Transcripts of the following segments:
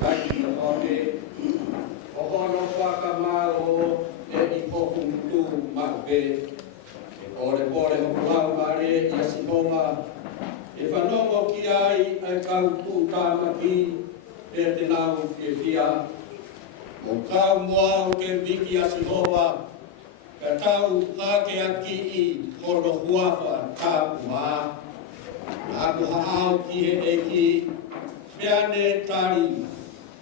kai ki o e o hono whakamaro e i poku mutu mape e pore o kulau mare i asinoma e whanongo ki ai ai kau tāmaki e te nau whiawhia o kau mua o ke wiki asinoma ka tau hake aki i hono huawa tāpua nā ku haau ki he eki Peane tari,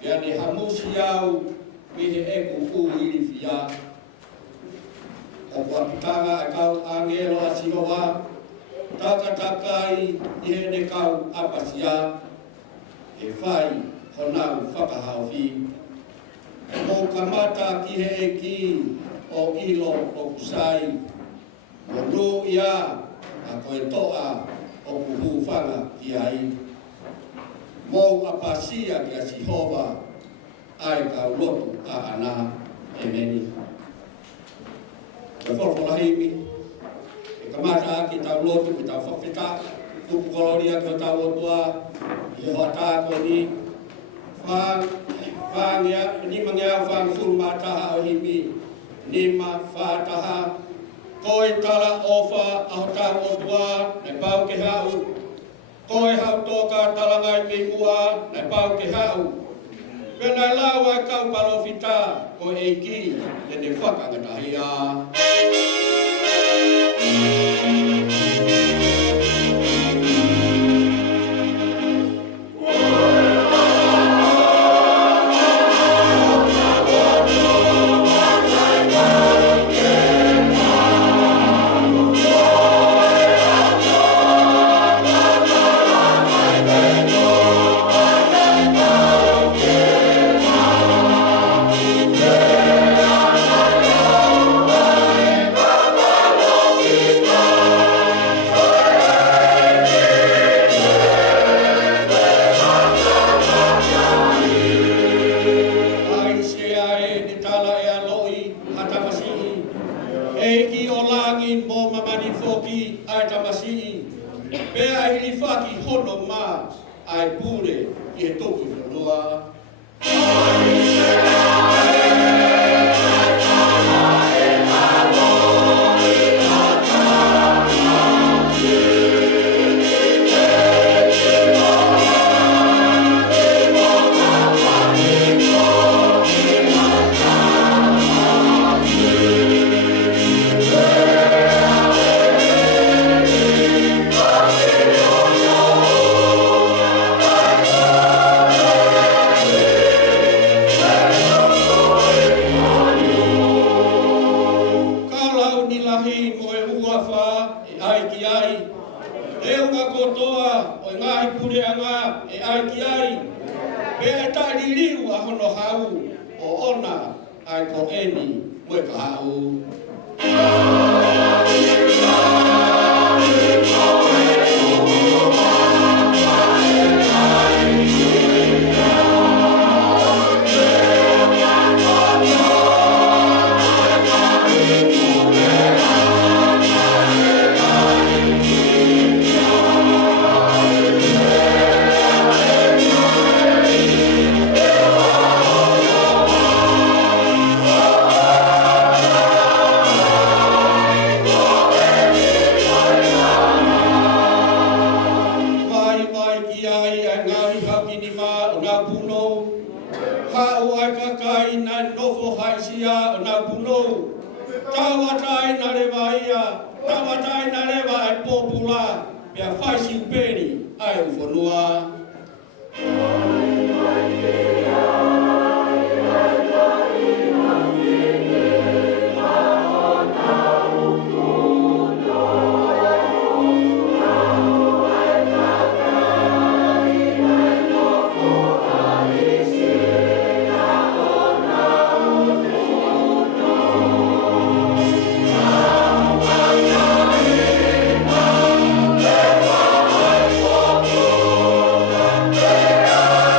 peane hamusi au, me he eku uiri whia. O wapitanga e kau angelo a siroa, takatakai i he ne kau apasia, e whai honau whakahauwhi. Mo kamata ki he eki o ilo o kusai, mo nū ia a koe toa o kuhu whanga ki ai. Mo apasia ki a Sihova ai ka lotu a ana e meni. Ka whorwhorahimi, e kamata ki tau lotu ki tau whawhita, tupu koloria ki o tau otua, i hoa tā koe ni, whāngia, nima ngea whāng furumataha o himi, nima whātaha, koe tala ofa a ho tau otua, ne pau ke hau, koe hau tōka talangai me mua, nei pau ke hau. Pēnei lau ai kau palofita, ko eiki, e ne whakangatahia. Eiki o langi mo mamani foki ai tamasihi. Pea hili whaki hono mā ai pure i he toku whanua. E ai ki ai, pe e tairi riu a hono hau o ona ai ko eni mue ka hau. Tawatai na rewa e popula, pia fai simpeni ai o whanua. Yeah.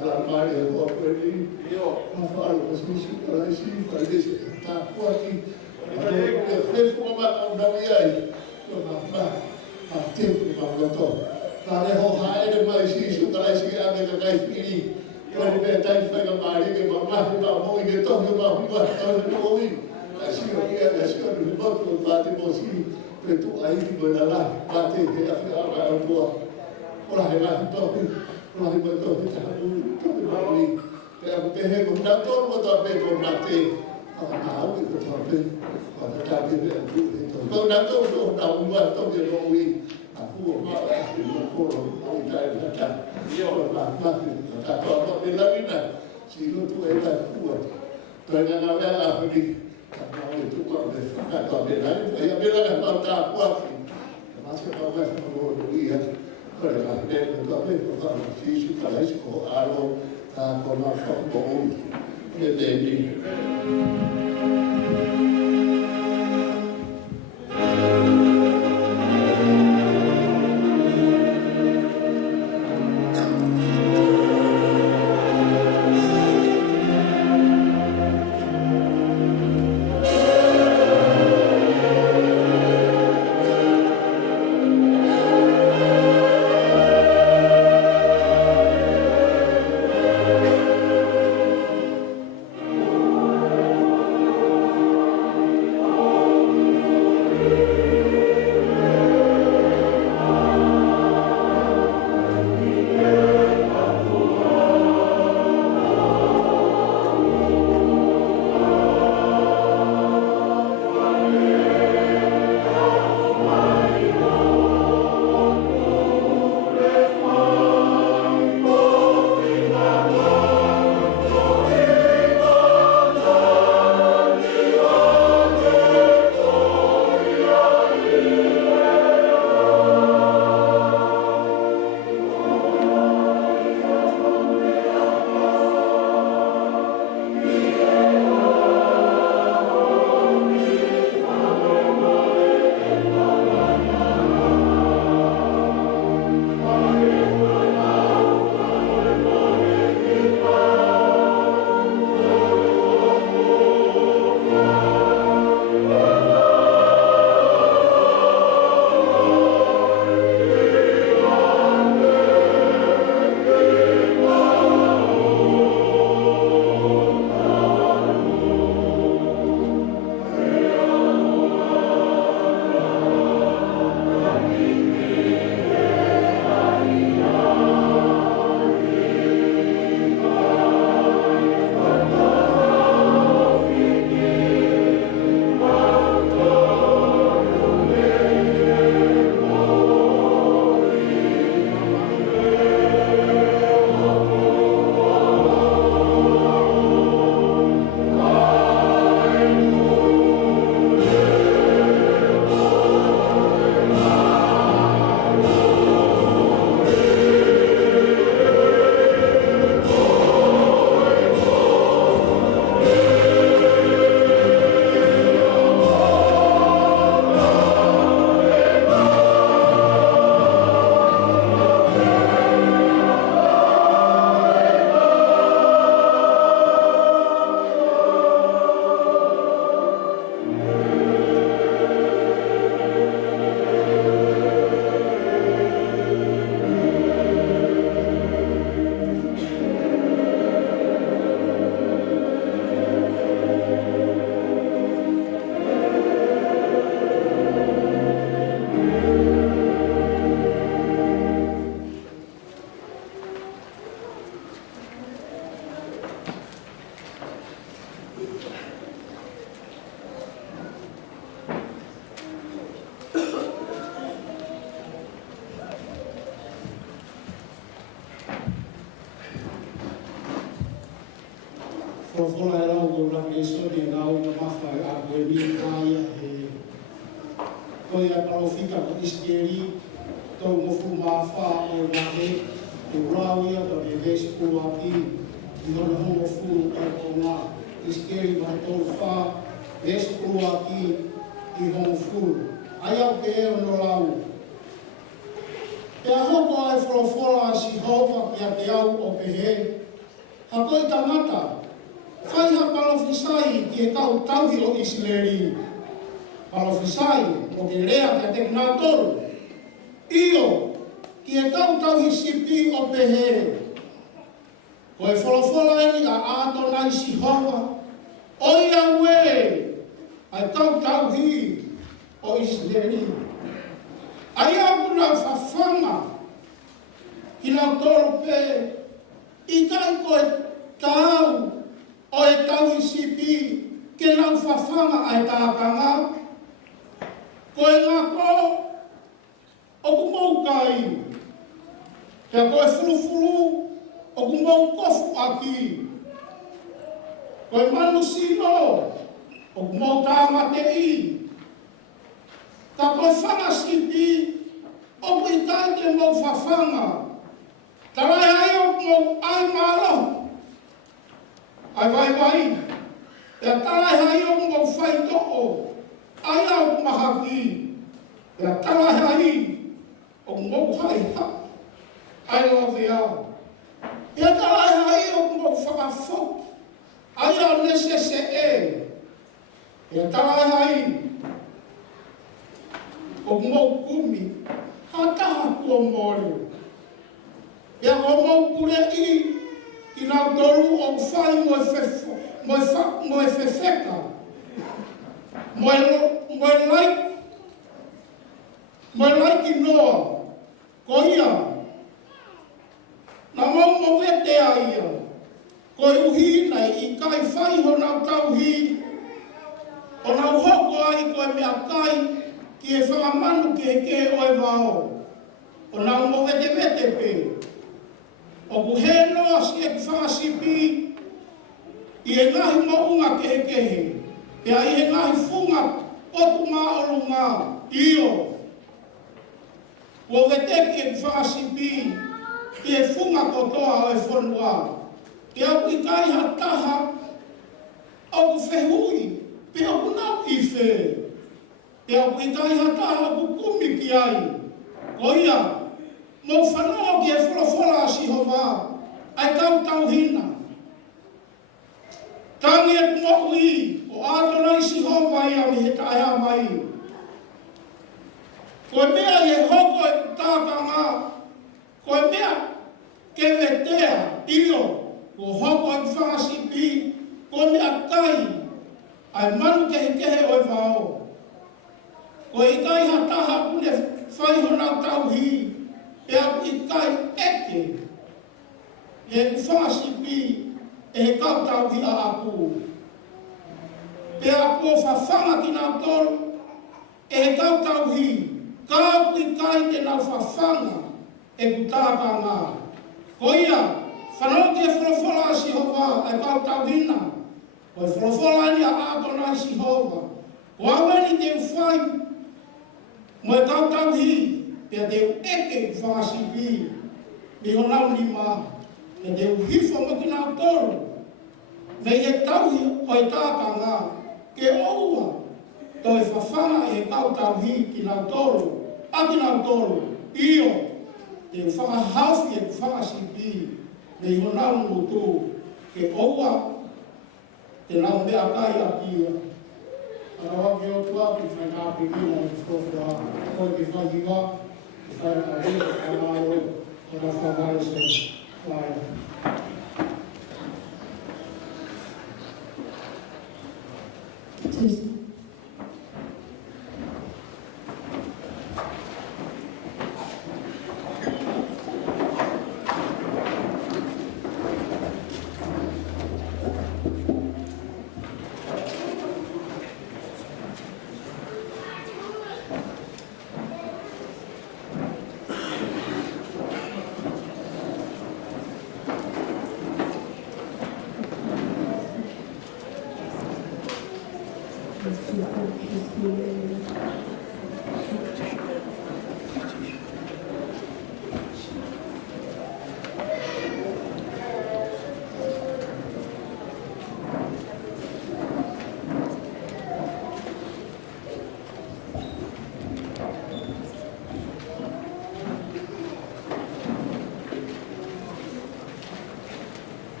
Alamari e hoa kweli. Ma whaaro ka sisi karaisi, kailese tā kuaki. Ato e whefu ma au nawi ai. Ko ma teu ma roto. Tā re ho haere mai sisi karaisi ke ame ka kai whiri. Kore me tai whaika maari ke ma mahi ma moi ke tohi ma hui ma tau ne moi. Ka sio ia, ka sio ni motu o pāte mo si. Pe tu aiki mo na lahi, pāte he a whi awa au tua. Ora he mahi tohi. Ora he mahi tohi tahu. Tohi mahi. Pe aku te he ko na tonu mo ta pe ko na te. Ka na au i ko ta pe. Ka na ta pe pe aku he tohi. Ko na tonu ko na ua tohi no ui. Aku o ma a te mo koro. Au i tae na ta. Ora ma mahi. Ka toa mo pe la mina. Si lutu e la kua. Toi na na wea a huri. Ka na o i tuka o me whakatoa me la. Ia me la na mau tā kuaki. Ka maske pau me whakamo o ia. Kore ka hene ka me ko ka fisu ka leisi ko aro ka ko na whakamo o me tēni. Profola era o la historia da una mafa a Berlin Kaya Koia Palofika ko iskeri to mo fu mafa o la he o rawia do e ves o ati no no fu o na iskeri ma to fa ves o ati I ho fu aya ke e no lau Te aho ko ai profola si hova ki a te au o pehe Ako i tamata, whai ha palofisai ki e kau tauhi o Isileri. Palofisai o ke rea te te kina toru. Io, ki e kau tauhi sipi o pehe. Ko e wholofola eni a ato nai si hova. Oia ue, ai kau tauhi o Isileri. Ai au na whawhanga, ki na toru pe, i kai koe tau o e tau i sipi ke nau whawhanga ai tākanga. Koe ngā ko o kumau kai. Pea koe furufuru o kumau kofu aki. Koe manu sino o kumau tāmate i. Ka koe whanga sipi o kui kai te mau whawhanga. Tarai ai o kumau ai malo. Ai vai. Pea tarai ai o kumau whai toko. Ai au kumahaki. Pea tarai ai o kumau hai ha. I love you. Pea tarai ai o kumau whakafok. Ai au nesese e. Pea tarai ai o kumau kumi. Hataha kua mōreo. Pea o mau kure i ki nau toru o whai mo e whewheka. Mo e lai ki noa. Ko ia. Na mau mo vete a ia. Ko e uhi nei i kai whai ho nau tauhi. O nau hoko ai ko e mea kai ki e whakamanu ke o e wao. O nau mo vete pe. O ku he noa si e whakasipi i e ngahi maunga kehe. Pea i he ngahi funga o tu mā o runga io. Ko vete ki e whakasipi i e funga kotoa o e whanua. Pea ku i kai ha taha o ku whehui. Pea ku nau i whe. Pea ku i kai ha taha o ku kumi ki ai. Ko ia. Mo whanua ki e wholofola si hova, ai kau tauhina. Tangi e kumoku i, o ātonai si hova ia mi he taeha mai. Koe mea i e hoko e tākanga, koe mea ke vetea io, ko hoko e whakasipi, koe mea kai, ai manu kehe o e wao. Koe i kai ha taha kune whaihonau tauhi, pea i kai eke, he whakasipi, e he kautauhi a aku. Pea ko whawhanga ki nau tolu, e he kautauhi, kau i kai te nau whawhanga, e kutākanga. Ko ia, whanau te wholofola si hova, e kautauhina, ko e wholofola ni a ātona si hova. Ko aweni te uwhai, mo e kautauhi, pea te eke whakasipi, ni honau ni mā, pea te hifo mo ki nau tolu, vei he tauhi o e tākanga, ke oua, to e whawhanga e kautauhi ki nau tolu, a ki nau tolu, io, te whakahauhi e whakasipi, ni honau mutu, ke oua, te nau mea kai a kia. Arawa ki o tua, ki whainā pimina e whakofua, ko ki whahiwa, ki whainā pimina, ora whawai se whaia.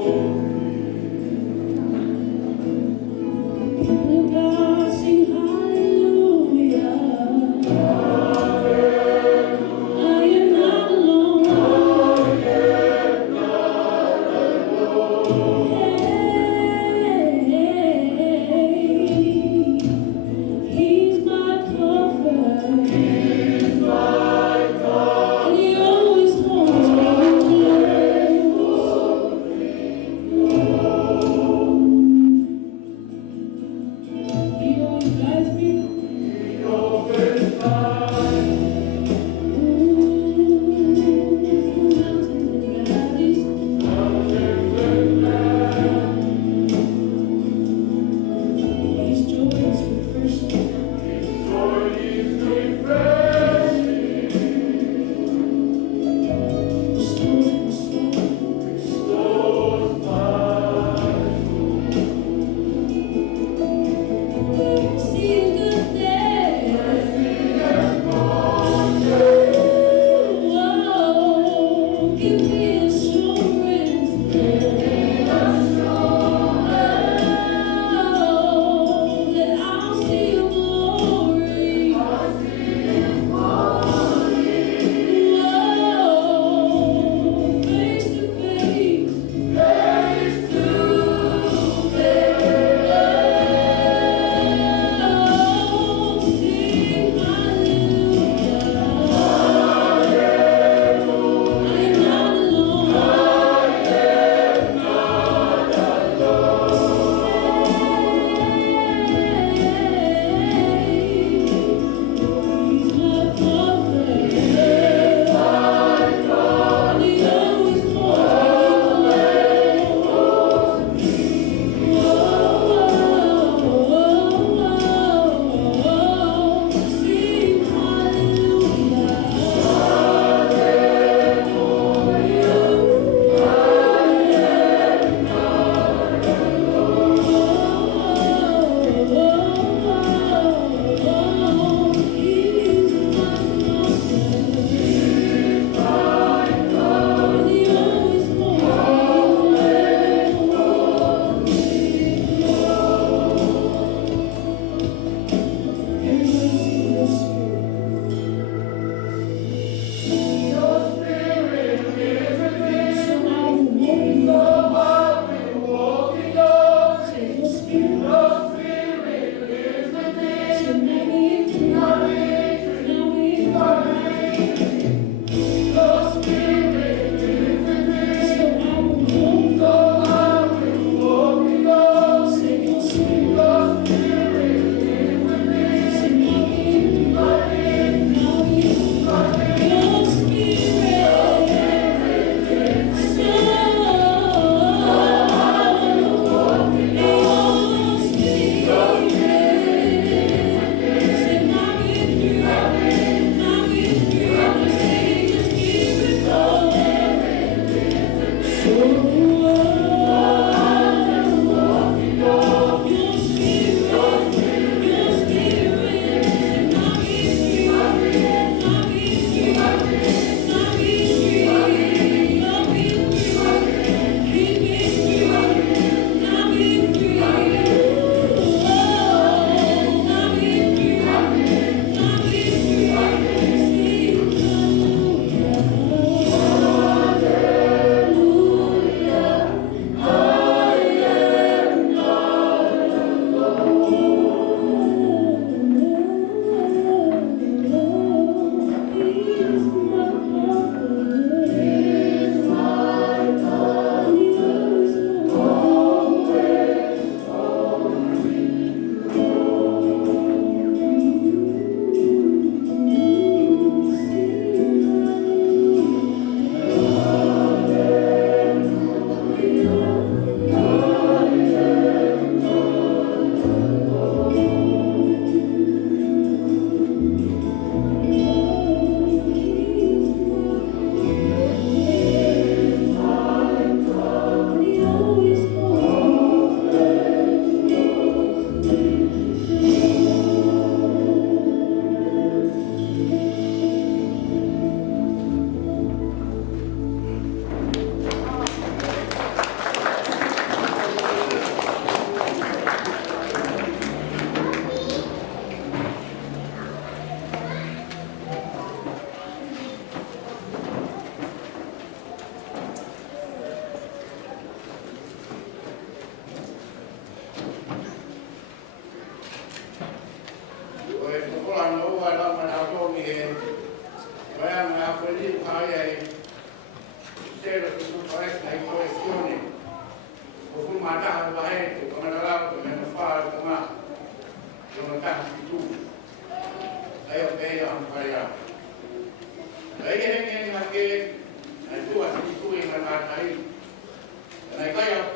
He always holds me close.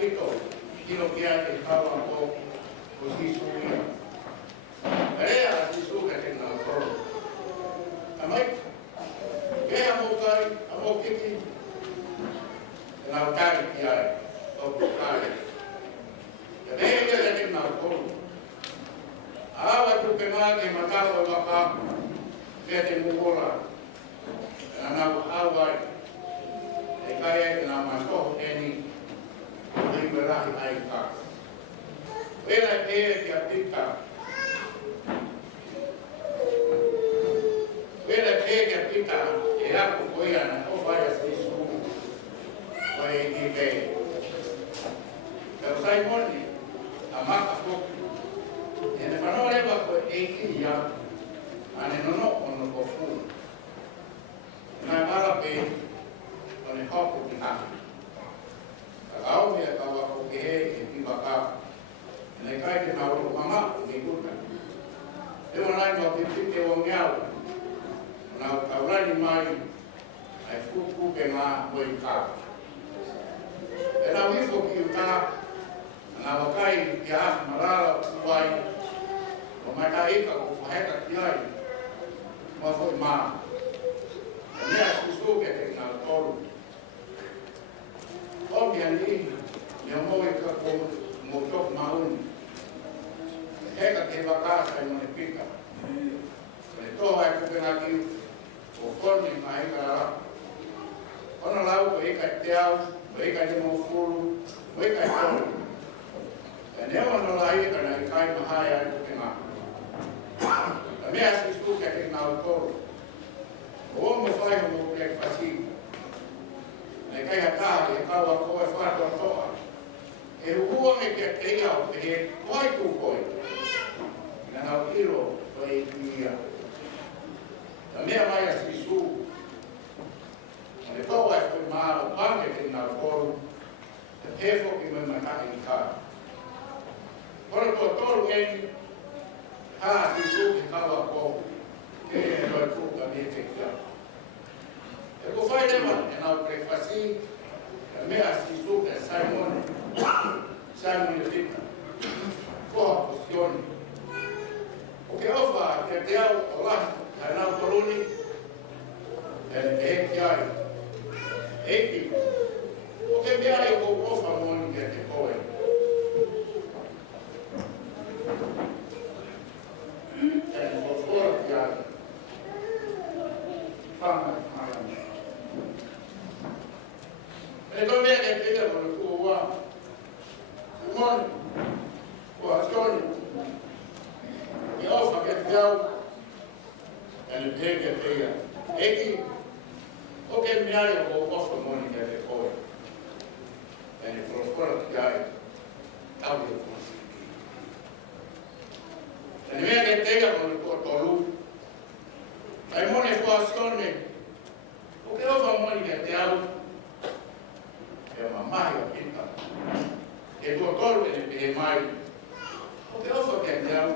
Quito, Kino Kia te kawa ko sisu ia. Rea sisu ka te nga koro. Amai, kaya amo kiki, nga kai kia o kai. Kaya ka te nga koro. Awa tu pema ke matawa waka, kaya te mukola. Nga awai, e kaya ke nga masoho eni, Nei berahi ai ka. Wela e kia pita. Wela e kia pita e aku koia na o vaya sisu. Wai ki ke. Kau sai moni a maka foku. E ne whanau rewa ko e ki ia. Ane nono ono ko fu. Nai mara pe o ne hoku ki haki. Kau mea kau ako kehe e piwa ka. Nei kai te mauro mama ni kuta. E wanai mau te pite o ngeau. Nau taurani mai ai fuku ke ngā moi ka. E nā wifo ki uta. Nā wakai ki a marara uwai. O mai ka ika ko whaheka ki ai. Mua fo i maa. E mea susu ke te ngā toru. O mea ni, mea moi ka ko mo tok mauni. Heka ke wakasa i mone pika. Me toa e kupena ki o koni ma ika rara. Ona lau ko ika te au, ko ika te mo furu, ko ika i toru. E neo ono la ika na i kai mahai ai kupena. A mea si stuke ke ngā toru. O mo whai ho mo plek pasi. Nei kai a tāre e kaua koe whātua toa. E hua me kia te ia o te he koi tu koi. Ina ngau iro o e ia. Ta mea mai a sisu. Ne toa e koe maa o pange te ngā koru. Te tefo ki me manake i kā. Kore tō toru eni. Hā sisu ki kaua kou. Ke e roi kuka me te kia. E ko whai rewa e nau prefasi. E mea sisu ke Simone. Simon e Rita. Koha kusioni. O ke ofa ke te au o lahi ka nau toruni. E ne he ki ai. Eki. O ke mea e ko ofa moni ke te koe. E ne ko fora ki ai. Whanga mai ana. E ko mea ke te ia mo le kua. Moni, o asioni, e ofa ke te au, e ne te ke te ia. Eki, o ke meai o ofa moni ke te koe. E ne prospora ki ai, tau e konsiki. E ne mea ke te ia mo le kua tolu. Ai moni o asioni, o ke ofa moni ke te au, e mamahi o pita. E tua tolu e ne mai. O te ofa ke te au.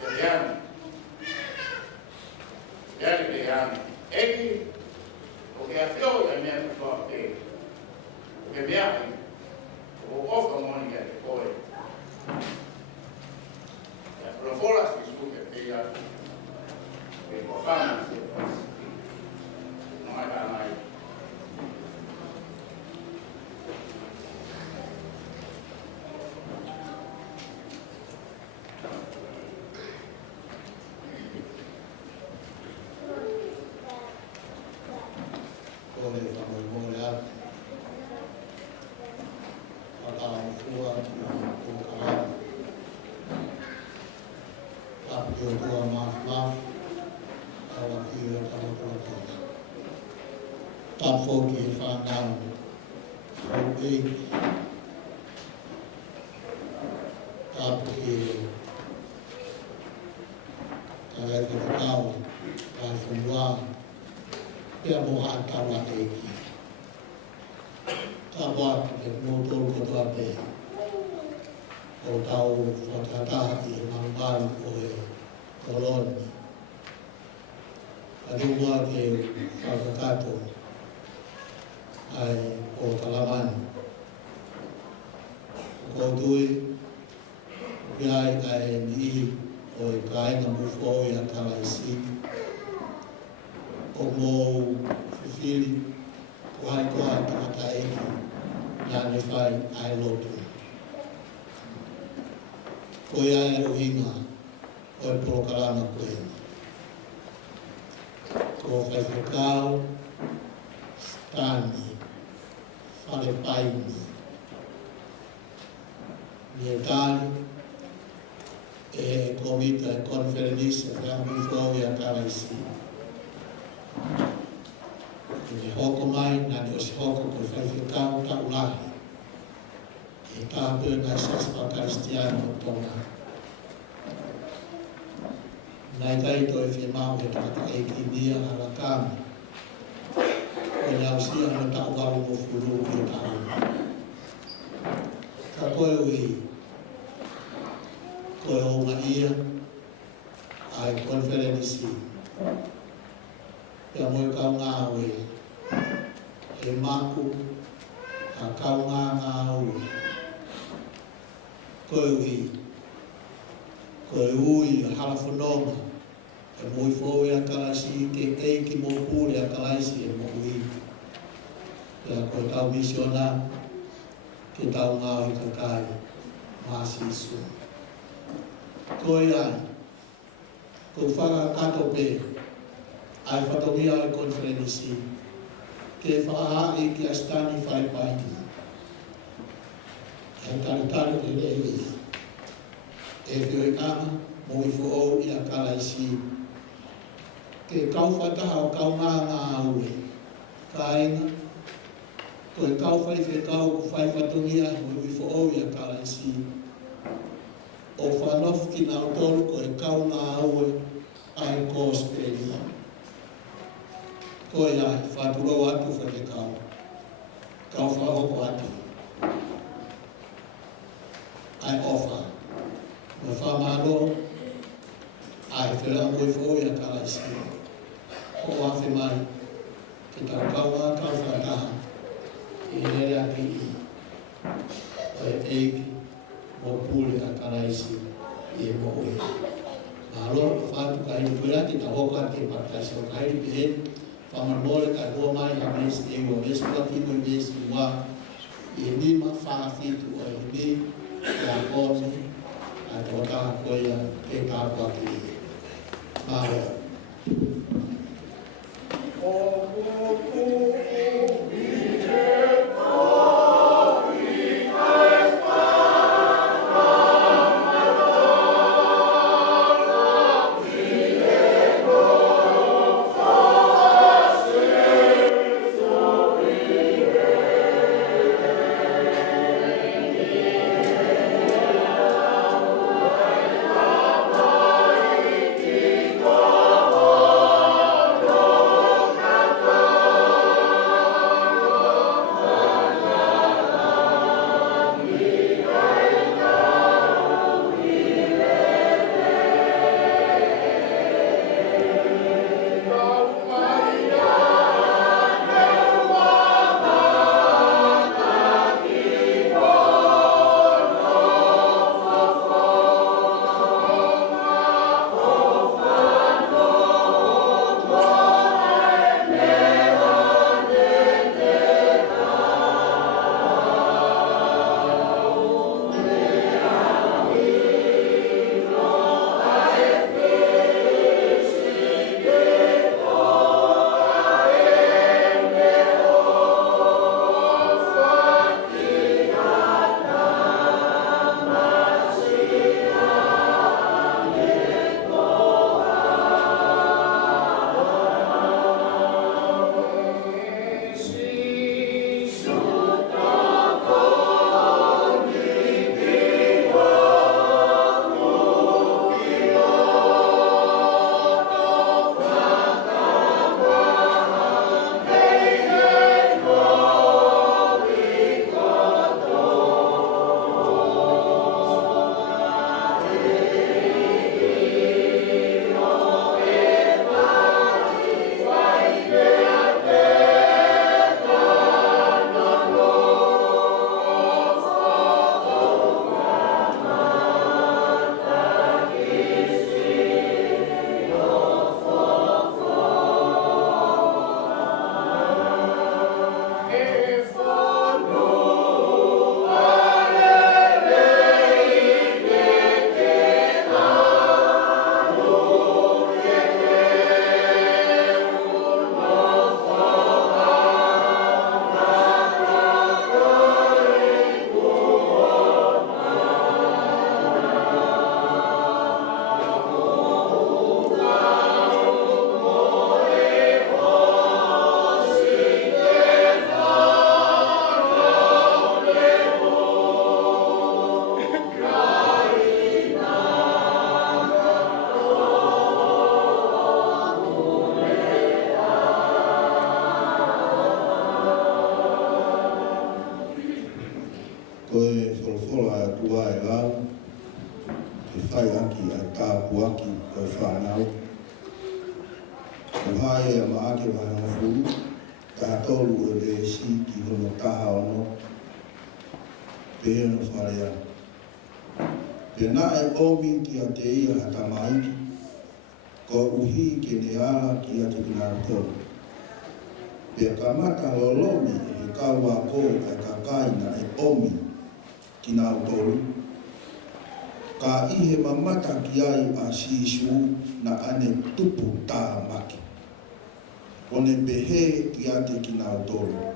Ke te anu. Ke anu te anu. Eki, o ke a whio e mea te wha te. O ke meahi, o ofa moni ke te koe. E a profola si su ke te ia. E ko whana se pasi. No ai ka nai. ai o Talamani. Ko tui, viai ai ni o i kainga mufo i a Kalaisi. O mō whiwhiri, ko hai tangata eki, nāne whai ai lotu. Ko ia e rohinga, o e porokarama koe. Ko whaiwhakau, stani, whare paini. Ni e tāni, e komita e konferenisi e whamu whau i a Kalaisi. Ni hoko mai, nani o si hoko ko whaiwhakau ta ulahi. E tāpeu nai saspa karistiano o tonga. Nai taito e whimau he tata e ki nia ala kami. Ko ni au sia me ta uaru mo furu i tāu. Ka koe ui, koe o nga ia, ai konferenisi. Pea moe kau ngā ue, e maku, a kau ngā ue. Koe ui, koe ui a halafononga, e moi fōi a Kalaisi, ke eiki mō pūre a Kalaisi e mo ui. Pea koe tau misiona, ke tau ngā ui kakai, māsi isu. Koe ai, ko whaka kato pē, ai whatongia e konferenisi, ke whaahari ki a stani whaipaini. E taritari te lehi, e whioi kama, mo i whoou i a Kalaisi. Ke kau whataha o kau ngā aue, ka inga, koe kau whaiwhekau ku whaiwhatongia mo i whoou i a Kalaisi. O whanof ki nā tolu koe kau ngā aue, ai ko Australia. Koe ai, whāturau atu whakekau. Kau whahoko atu. Ai ofa. Me whamaro, ai whera koe whoi a Kalaisi. O awhi mai, ke tau kaua kau whataha, i nere aki i. Oe eiki, mo pule a Kalaisi, i e mo ui. Malo, whātu ka hini koe ati, ta hoko ati e pataisi o ka hini pehen, whamarmore ka hoa mai a mesi e ua mesi waki mo i mesi wā, i e nima whaafitu o e ni, e a kone, a tō taha koea e tāpua ki i. Māhea. Oh koe wholofola e tua e lau, e whai aki a tāpu aki koe whanau. Ko hae a maake vai hana furu, ka tolu e le si ki hono taha ono, pe heno wharea. Pe na e omi ki a te ia hata maiki, ko uhi ke ne ala ki a te kinarako. Pe ka mata lolomi e kaua ko e kakaina e omi ki nā tolu. Ka ihe mamata ki ai a sisu na ane tupu tā maki. One behe ki ate ki nā tolu.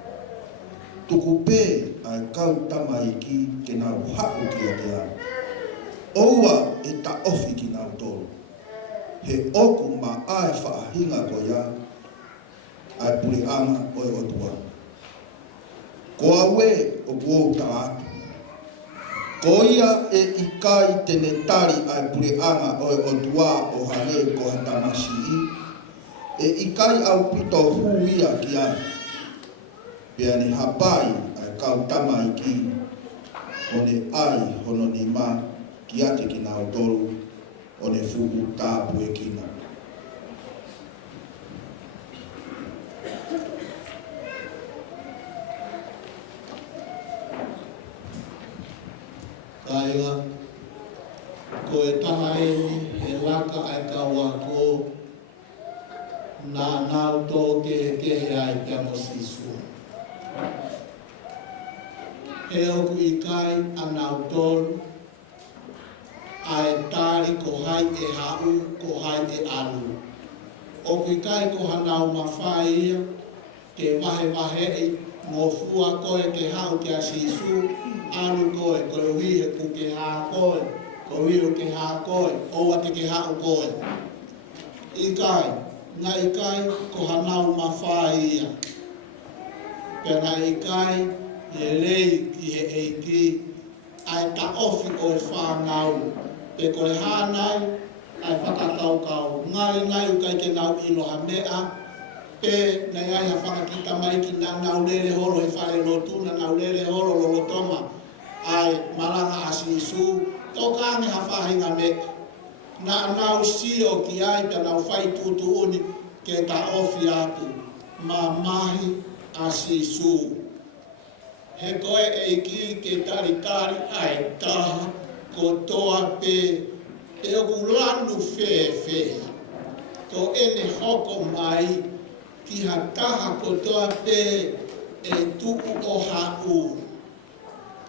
Tuku pē ai kau tamaiki ke nā hau ki ate ai. Oua e ta ofi ki nā tolu. He oku ma ai whaahinga ko ia ai puri anga o e otua. Ko awe o kuo ta atu. Ko ia e ikai tene tari ai puri anga o e otua o hane ko hatamasi i. E ikai au pito huia ki ai. Pea ni hapai ai kau tamaiki. One ai hono ni ma ki ate ki nā tolu. One fugu tāpu e kina. Kaila, ko e taha e he laka ai kaua ko nā nau tō ke ai kia mo sisu. He oku i kai a nau tōru, ai tāri ko hai e hau, ko hai e alu. Oku i kai ko hanau mawhai ia, ke wahe e ngofua koe ke hau ke a sisu, alu koe, ko hui he ku ke hā koe, ko hui ke hā koe, oua te ke hau koe. I kai, ngā i kai ko hanau mawhai ia. Pena i kai, he lei ki he eiki, ai ta ofi o e whānau. Pe koe hānau, ai whakatau kau. Ngai ukai ke nau iloha mea, pe nei ai ha whakakita mai ki nā nau lere horo he whare lotuna, nau lere horo lolotoma. Ai maranga asisu, tō kānge ha whahinga mea. Nā nau sio ki ai pe nau whai tūtu uni ke ta ofi atu. Ma mahi asisu. He koe e ki ke tari ai taha ko toa pe e oku lanu whewhea. Ko ene hoko mai ki ha taha ko toa pe e tuku o hau.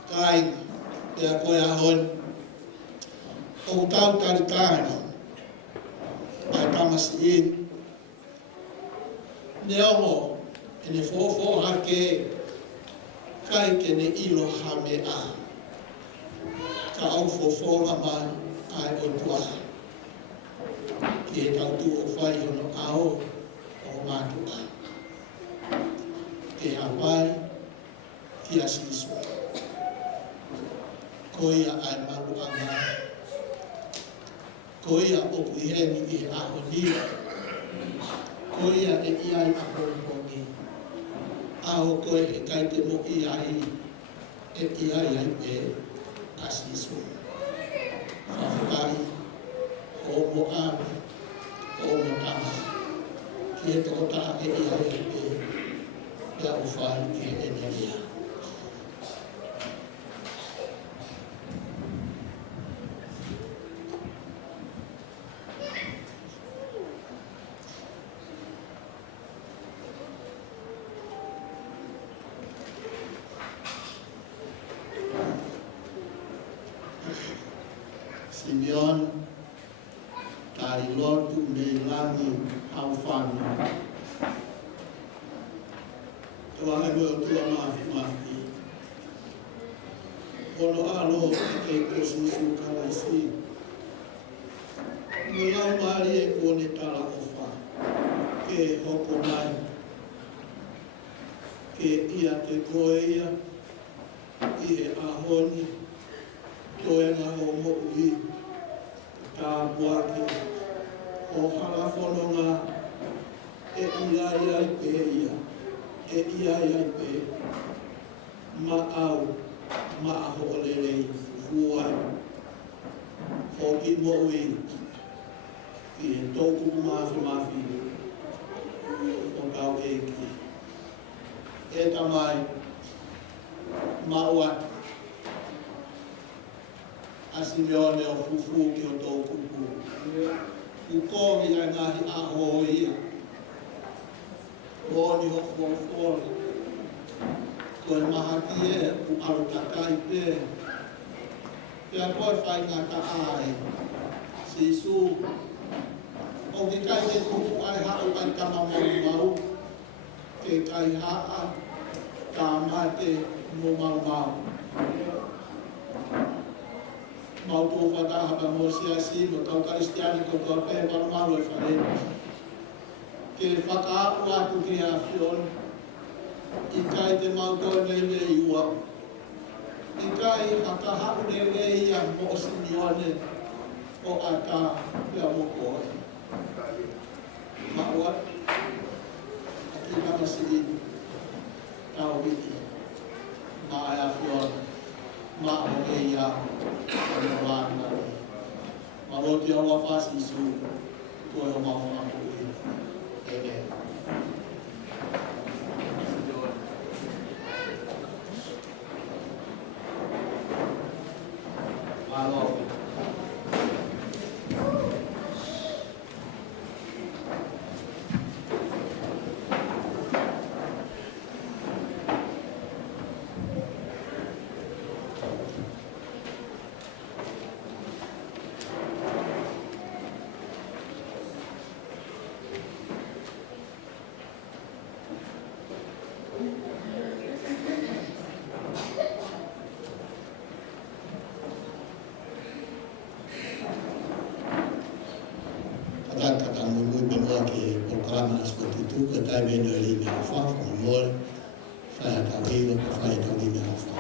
Kaina, pea koe ahon. O tau tari ai tamasi in. Ne ongo, ene fofo hake kai ke ne ilo hame a. Ka au fofonga mai ai o tua. Ki e tau tu o whai hono ao o mātua. Ke hapai ki a siso. Koia ai maru anga. Koia o kuiheni i aho ni. Koia e iai a hongi. Aho koe e kai te mo iai e iai ai pe asiso. Whawhikai, homo ame, homo tama. Ki e toko taha e iai ai pe pea o whai ki e energia. Simeon, tari lotu me langi au whanu. Tua hewe o tua mafi. Ono alo e kei kosisu kalaisi. Mulau mari e kone tala ofa. Ke hoko mai. Ke ia te koe ia. I he ahoni. Toe ngā o mo ui. Tā buake. O hanga whanonga. E iai ai pe ia. E iai ai pe. Ma au. maaho o lelei fuai. Ho ki mo'i ki e tōku mafi o kau e ki. E tamai mauat Asimeone o fufu ki o tōku pu. Ukohi ai ngahi aho ia. Oni ho fuafori. Koe mahaki e u aru takai pe. Pea koe whai ngā ka ai. Sisu. O ki kai te kuku ai hau ai kama mau. Ke kai haa. Ka mate mo mau. Mau tō whataha pa mo siasi, mo tau karistiani ko tō pēr maru e whare. Ke whakaapu atu ki a whion, I kai te mau tō nei ua. I kai hakahapu nei ia mo sinione o ata pia mo koe. Maua, aki kamasi tau wiki, maa e a whion, maa o e ia. Maroti au afasi su koe o mau aku e. Amen. Malo. Kata mui benua ke programa nas kontitu ke tai beno li me afa fa mol fa ta vivo fa ta li me afa.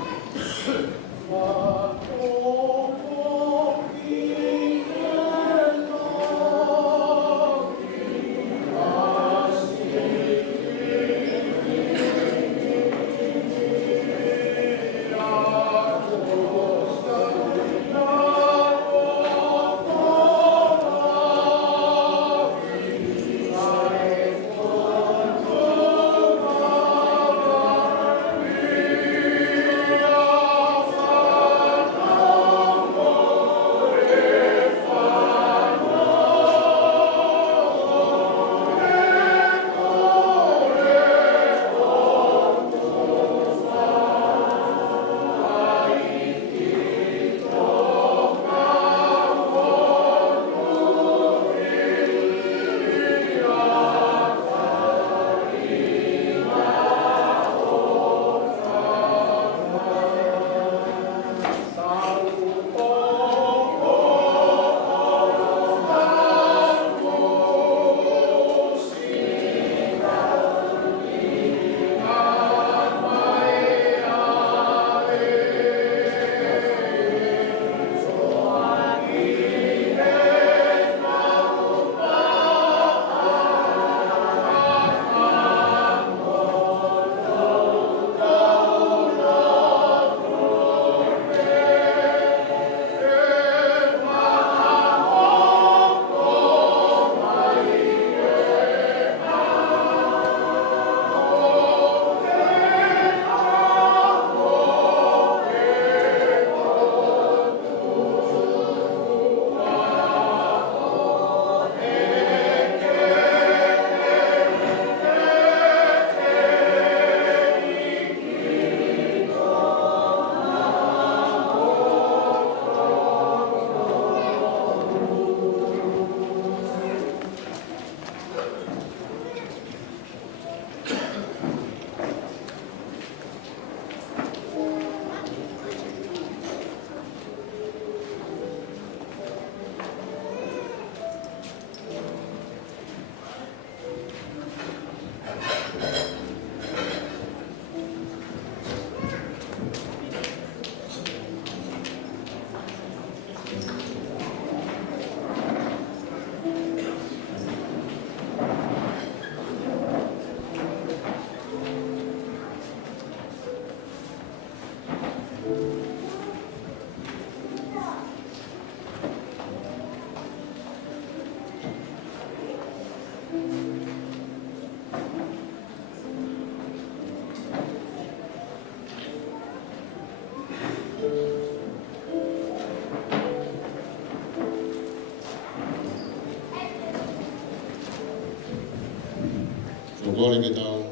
kore ke tau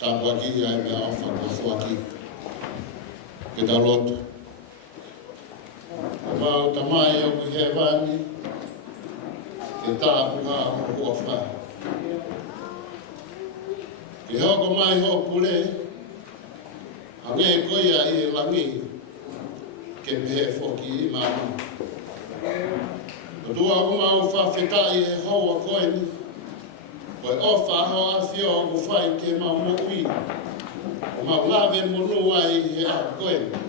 tāpuaki ai mea awha kua whuaki. Ke tau lotu. Wau tamai au ki he wani, ke tāpuha o hua wha. Ke hoko mai ho pule, a nge koia i e langi, ke pehe whoki i māma. O tua o mau whawhetai e hoa koeni, koe ofa hoa whio o whai ke mau mokui. O mau lawe monua i he aho koeni.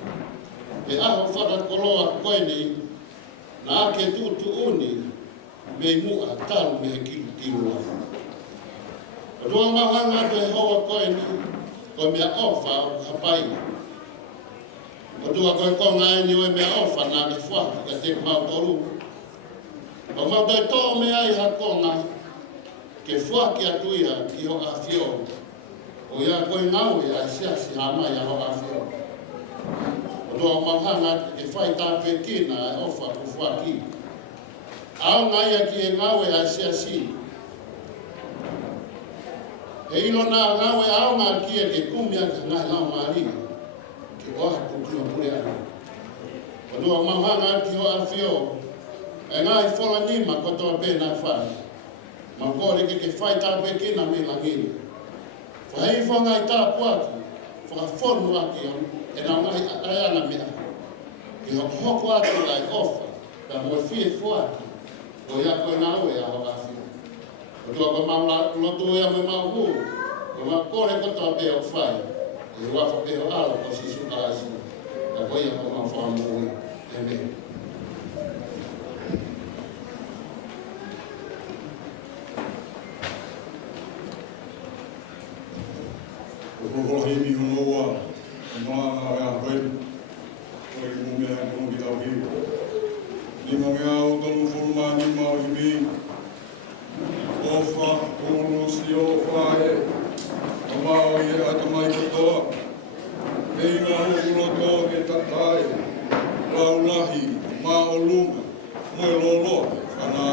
He aho whakakoloa koeni, na ake tutu uni, me mua talu me he kilua. O tua mau hanga te hoa koeni, koe mea ofa o hapai. O tua koe konga e ni oe mea ofa na me whaki ka te mau toru. O mau toi tō mea i hakonga, ke whaki atuia ki ho a whio. O ia koe ngau e a siasi hamai a ho a whio. O tua mau hanga ke whai tāpe kina e ofa ku whaki. Ao ngai a ki e ngau e a siasi. E ilo nā ngau e ao ngā ki e ke kumia ka ngai lau maari. Ke oha kukio pure ana. O tua mau hanga ki ho a whio. E ngā i whola nima kotoa pēnā whai. Ma kore ke whai tāpe kina me langini. Whahei whanga i tā puaki, whakawhonu aki e nā ngai aiana mea. Ki hoko atu lai ofa, ka moe whie whuaki, o ia koe nā ue a hoa whio. O tua ko mau lotu ea me mau hu, o ma kore kotoa pēo whai, e wafa pēo alo ko si suka asi, ka koe ia ko mau whamu ui, e mea. Ko himi honoa, maa a koe, koe i mumea kono ki tau hiu. Ni ma mea o tonu whuruma ni ma o himi, ofa, urusi o whae, a mao i e atamai katoa. E inga hokuro tō ke tatai, raulahi, ma o lunga, moe lolo, whanā.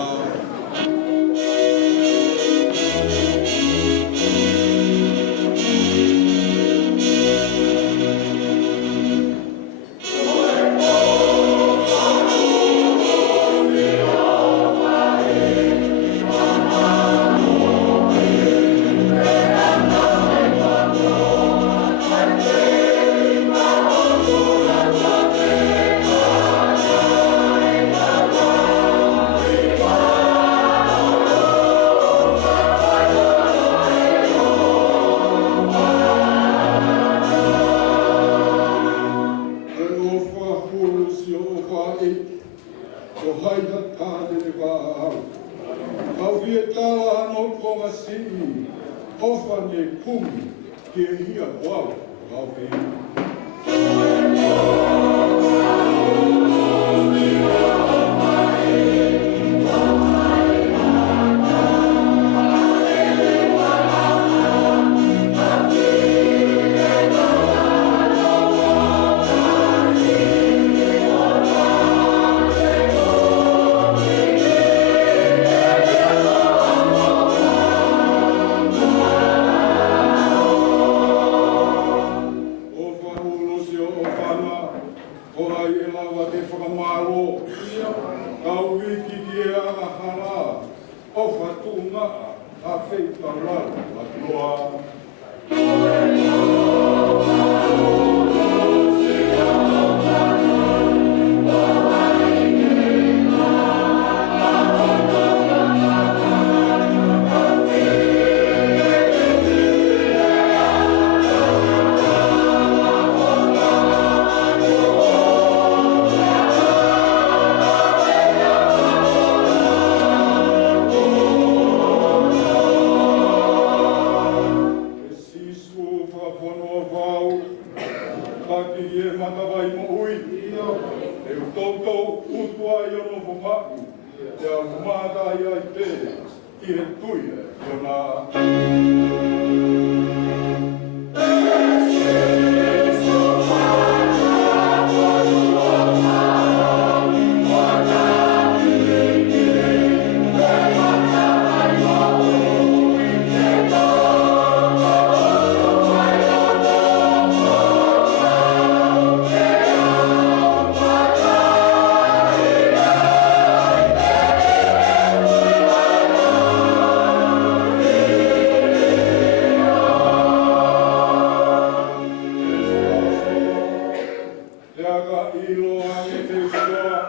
Iaga ilo ange te usioa.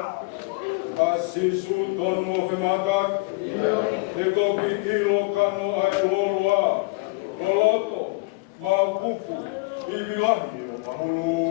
Asisu tonu o whematak. Te toki ilo kano ai loloa. Loloto, maupupu, ibilahi o pahulu.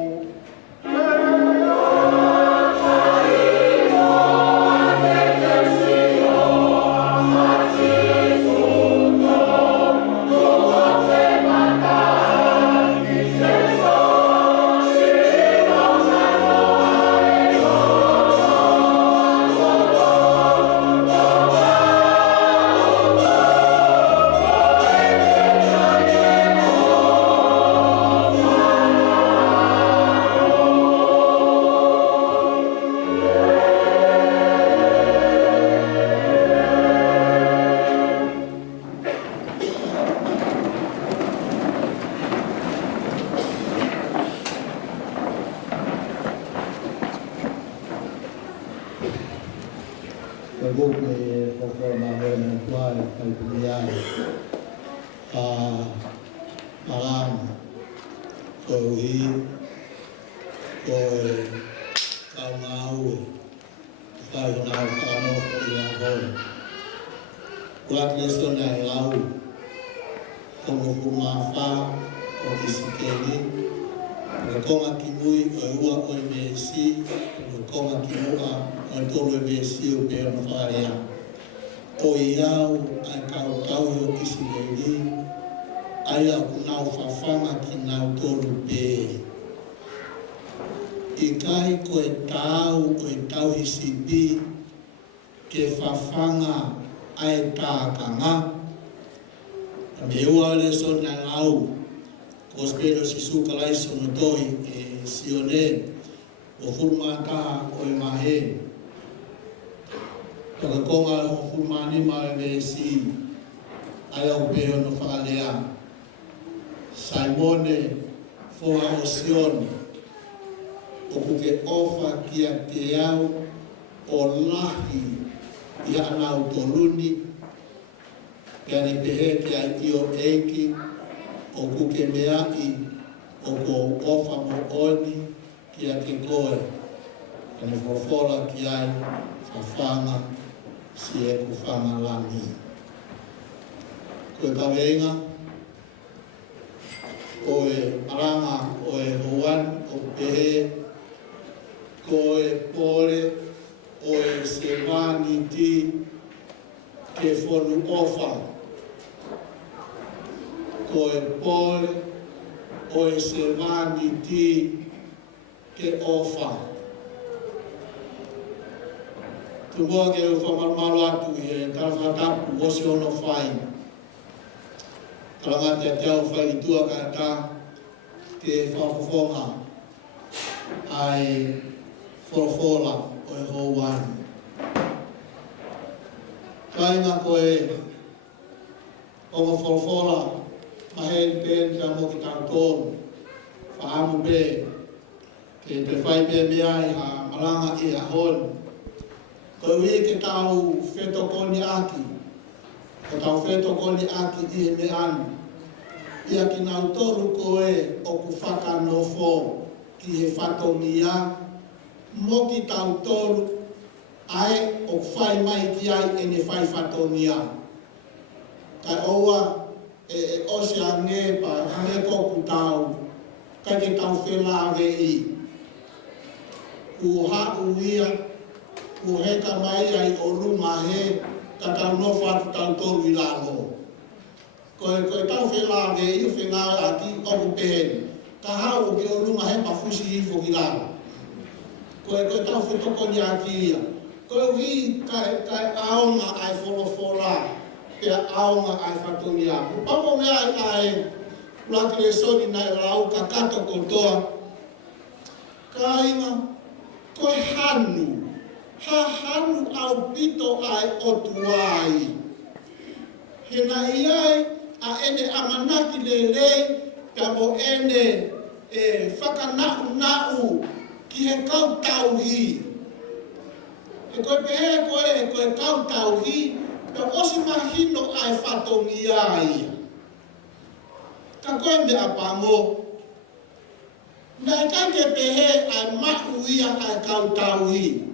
Nai kai ke pehe ai mahu ia ai kau tau hi.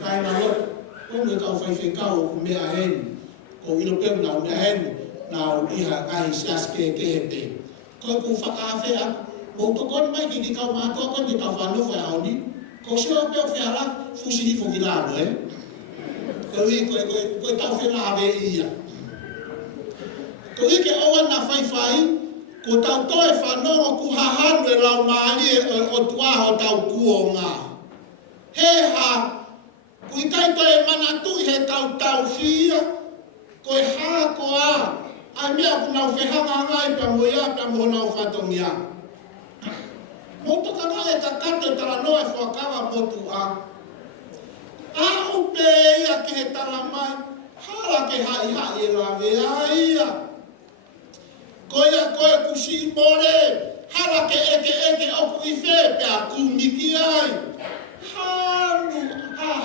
Kai na lo, o me kau whai whekau o mea heni. O ilo peu nau mea heni, nau iha kai sias ke he pe. Koi ku whakawhea, mo tokon mai ki kau mātua kon te kau whanau whai aoni. Ko sio peu whea la, fusi hi whoki lāno Koe tau whena awe ia. Ko ike oa na whai, ko tau toe whanongo ku hahanu e lau maali o tuaho tau kuo ngā. He ha, ku ikai toe manatu i he tau hia, ko e hā ko a, ai mea ku nau whehanga ngai pa mo ia, pa mo nau whatongia. Motoka ngā e ta kato tala noe whakawa motu a. A upe ia ke he tala mai, hala ke hai e la vea ia. Koe kusi more, hala ke eke oku i whe pe a kumiki ai.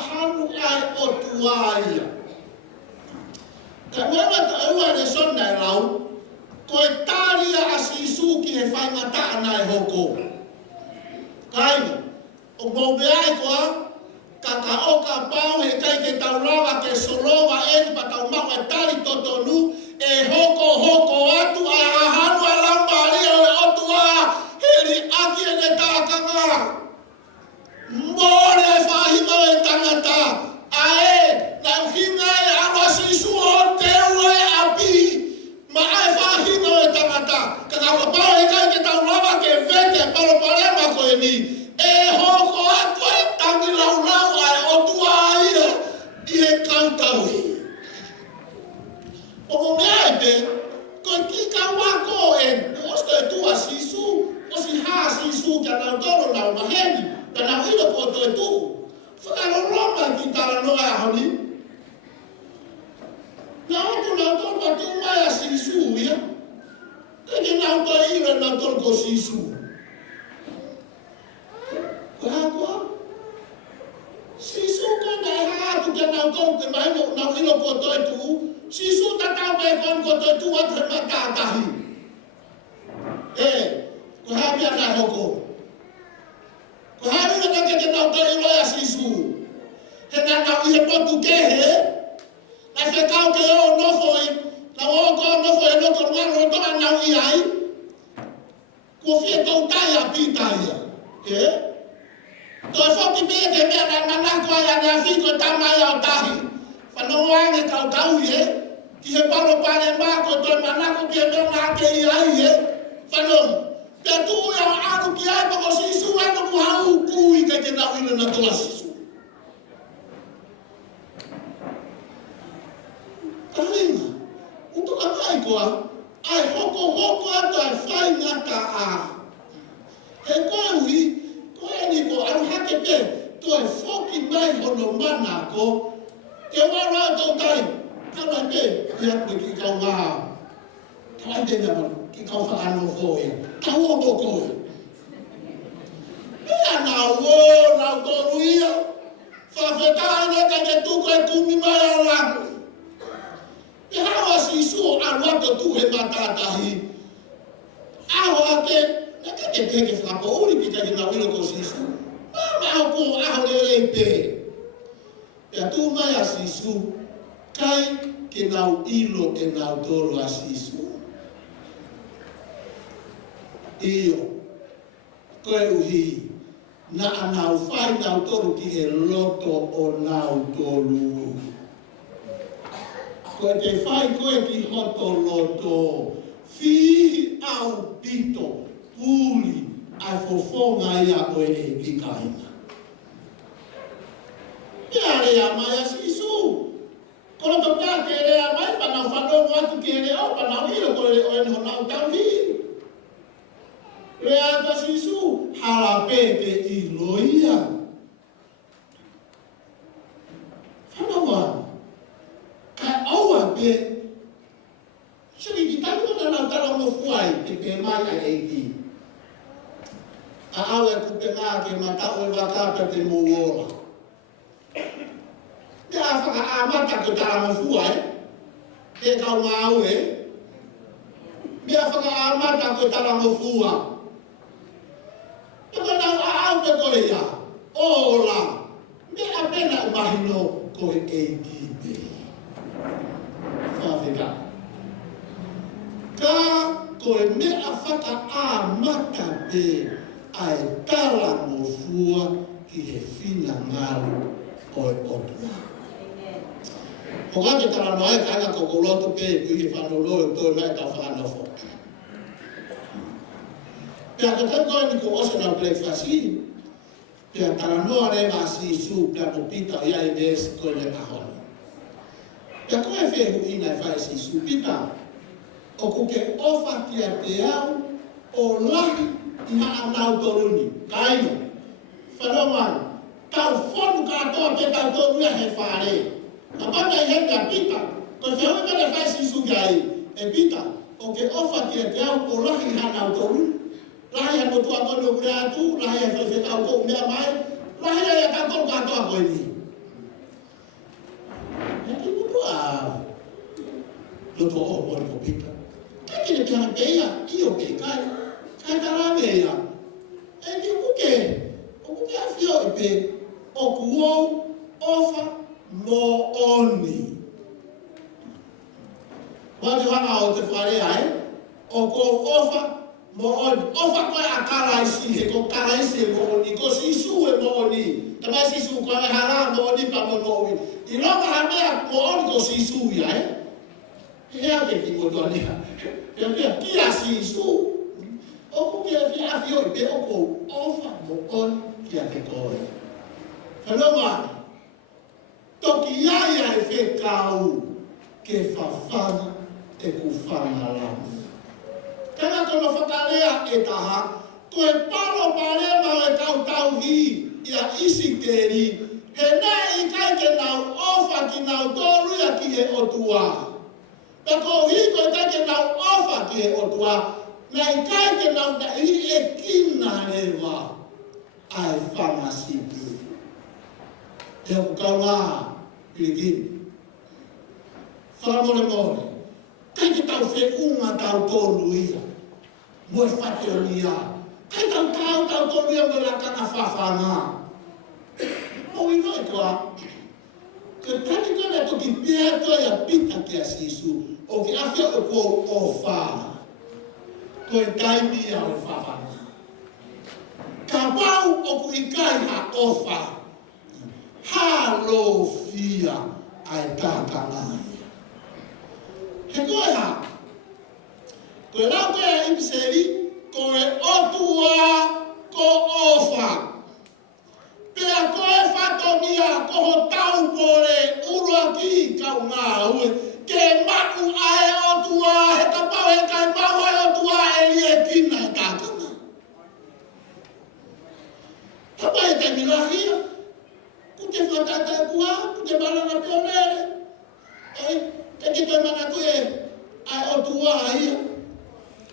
Hanu ai o tuaia. Ka wewa ta ua re sona e lau, koe tāria a sisu ki he whaingata ana e hoko. Kaina, o maubeai koa, kaka oka pau he kai ke taulawa ke solowa eni pa tau mau e tali totonu e hoko atu a ahanu a lambari o e otua heri aki e ne tākanga. More e whahima e tangata a e na uhinga e awa sisu o te ue api ma e whahima e tangata kaka oka pau he kai ke taulawa ke vete paloparema koe ni e hoko atu e tangi laulau ai o tua ia i he kautaui. O mo mea te, koe ki ka wako e osto e tua sisu, o si haa sisu kia nau toro nau maheni, ka nau ilo koto e tu. Whakaroroma ki tala noa e honi. Na oto nau toro pa tu mai a sisu ia, teke nau to ilo nau toro ko sisu. Koe sisu kona e hatu kia nau tau te mai nau ilo koto e tu, sisu tatau pe kon koto e tu atu he matatahi. Koe hapi ana hoko. Koe hapi ana ke nau tau ilo ya sisu. He na nau i he potu kehe, na whekau ke o nofoi, na oko nofoi e loko ngaro toa nau i ai, kua fie tau tai a pitaia. Toi whoki pia ke mea na manako ai ane a whiko tamai au tahi. Whanongo ange tau ki he paro pare mako toi manako ki he mea ngā ke i ai Whanongo. Pia tuu au aru ki ai pako sisu anu ku hau kui kai te nau ino na toa sisu. Kahinga, utoka mai koa, ai hoko atu ai whai ngata a. He koe ui, koe ni ko aru hake pe, to e whoki mai hono mana ko, te wara tau tai, kawa pe, ia koe ki kau ngā. Kawa te nama, ki kau whaano fōia, kau o koe. Ia nau toru ia, whawhetāina ka ke tuko e kumi mai a laku. E hawa sisu aru ato tu he matatahi. Aho ake, na ka te peke whakapouri ki ka ki nau ilo ko sisu. Mama au ko aho lele pe. Pea tu mai a sisu, kai ke nau ilo e nau toro a sisu. Iyo, koe uhi, na anau whai nau toro ki he loto o nau toro. Koe te whai koe ki hoto loto, fihi au pito, puli, ai fofonga ia koe e pikaina. Ia rea mai a sisu. Kono to pia ke rea mai, panau whanongo atu ke rea o, panau ilo koe o eni honau tau hi. Rea ta sisu, harape te ilo ia. Whanongo kai aua pe, suri ki taku na nau tala mo fuai, te pe mai a eiki. A aue kupe ngā ke matau e wakata te muora. Te a whaka amata ko tala mo fuai, te kau ngā aue. Me a whaka amata ko tala mo fua. koe koe ia. Ola. Me apena mahino koe e kipe. Whawhika. Ka koe mea whaka a mata pe ai tala mo fua ki he whina ngaru oe otua. Ko ka te tala noe ka anga koko loto pe i he whanolo e toi mai ka whanofo. Pea ka tau koe ni ko osana breakfast i, pea tala noa rewa si su pea mo pita ia i ves koe le kahoni. Pea koe whehu ina e whae si su pita, o kuke ofa kia te au o lahi i haa nau toruni. Kaino, whanongan, tau whonu katoa pe tau torua he whare. A pata i henga pita, ko whehu i mene whae si su gai, e pita, o ke ofa kia te au o lahi i haa nau toruni. Lahi a motua kono kure atu, lahi a whewhe tau kou mea mai, lahi a tau katoa koe ni. Heki mutu a loto o mori ko pita. Kaki ne piana peia, iyo ke kai, kai tarame ia. E ki kuke, o kuke a whio i pe, o kuou, ofa, mo oni. Wate wanga o te whare ai, o kou ofa, mo oni. Ofa koe a karaisi, he ko karaisi e mo oni, ko sisu e mo oni. Tamai sisu koe me hara mo oni pa mo noi. I longa hamea mo oni ko sisu ia, Hea ke ki mo toanea. Pea kia sisu. Oku kia fia fio i pe oko ofa mo on kia te koe. Whanonga, toki iaia e whekau ke whawhana e ku whanaramu. Tena kono whakalea e taha, koe paro parea mau e kau tau hi ia isi teri, he nā i kai ke nau ofa ki nau tōruia ki he otua. Ta ko hi ko ta ke nau ofa ki he otua, na i kai ke nau na i e kina rewa ai whamasipi. E o kau ngā pilikini. Whamore more, kai ke tau whe unga tau tōru ia, mo e whate o nia. Kai tau tōru ia mo la kaka whawhanga. Mo i noi toa, ke tani kona toki pēa toa ia pita kia sisu, o ki awhia o kou o whā. Koe taimi a o whawhanga. Ka wau o ku i kai ha o whā. Ha lo fia ai kākangai. He koe ha. Koe rau koe a ipiseri, koe otua ko o whā. Pea koe whatomia koho tau kore urua ki kau ngā ue. Ke maku ae otua, he kapau he kai mau ae otua e lie kina e kākana. Tapa e kai milahia, ku te whatatai kua, ku te marana pionere. Te ki toi mana koe ae otua ia.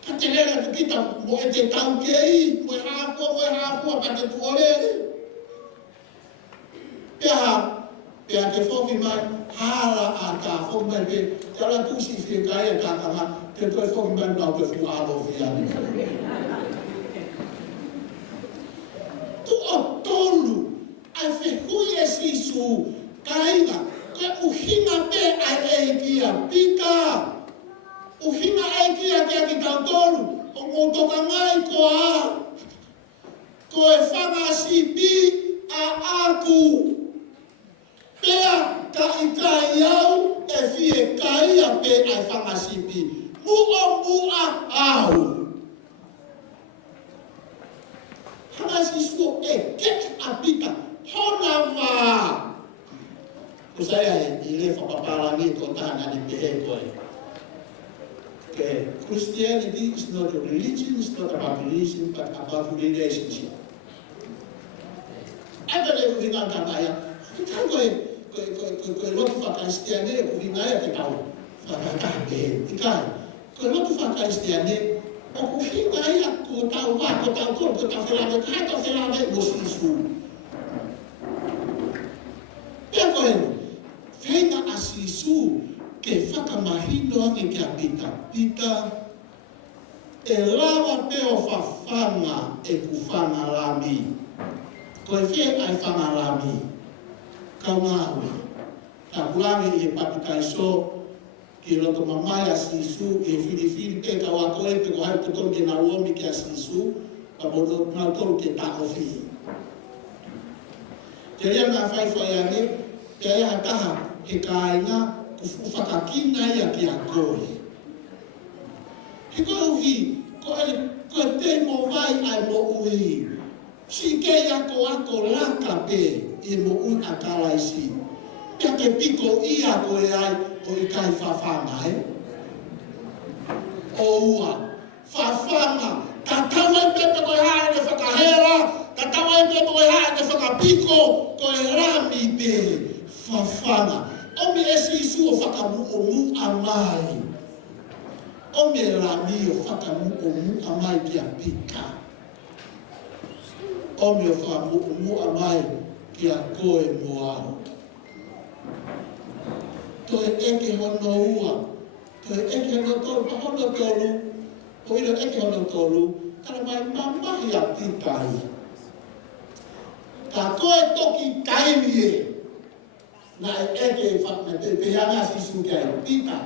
Ka te lera te kita mo e te tau kei, mo e hāpua, pa te tuorere. Pea te whoki mai, hara a tā whoki mai pe, te ala tūsi whia kai e kākanga, te toi whoki mai nau te whu alo whia. Tu o tolu, ai whehui e sisu, kainga, koe uhinga pe ai e kia pika. Uhinga e kia kia ki tau tolu, o ngō toka ngai koa. Koe whanga si pi a aku. Pea ka i kai au e fie kai a pe ai whangasipi. Mua au. Hangasisu e keki a pita. Hona wā. Ko saya i le whakaparangi ko tāna ni pehe koe. Christianity is not a religion, it's not about religion, but about relationship. Ata le uhinga kākaya. Koe lotu whakaistiane e kuhingaia te tau whakakape. Ikai, koe lotu whakaistiane o kuhingaia ko tau wā, ko tau kōr, ko tau whelame, kai tau whelame mo sisu. Pea koe, whenga a sisu ke whakamahino ange kia pita. Pita e lawa peo whawhanga e ku whanga rami. Ko e whia ai whangarami. Kau ngāhui. Ka pulangi i he papikai so, ki roto mamai a sisu, i he whiriwhiri pe ka wako e pe ko hai totoro ke nā uomi ki a sisu, ka bono nā toro ke tā ofi. Te rea ngā whaiwhai ane, te ea taha he kāinga, ku whakakina ia ki a koe. He koe uhi, ko te mo vai ai mo uhi. Si ke ako laka pe i mo un a karaisi. Pea ke piko ia koe ai o i kai whawhanga he. O ua, whawhanga, ka tawa i pepe koe hae ne whakahera, ka tawa i pepe koe hae ne whakapiko koe rami pe whawhanga. Omi esi isu o whakamu o mu a mai. Omi e rami o whakamu o mu a mai ki a pika. Omi o whakamu o mu a mai ki a koe moao. To e eke hono ua, to e eke hono tolu, pa hono tolu, o ira eke hono tolu, tala mai mamahi a pikai. Ka koe toki taimi e, na e eke whakna te pehanga sisu kia e pita,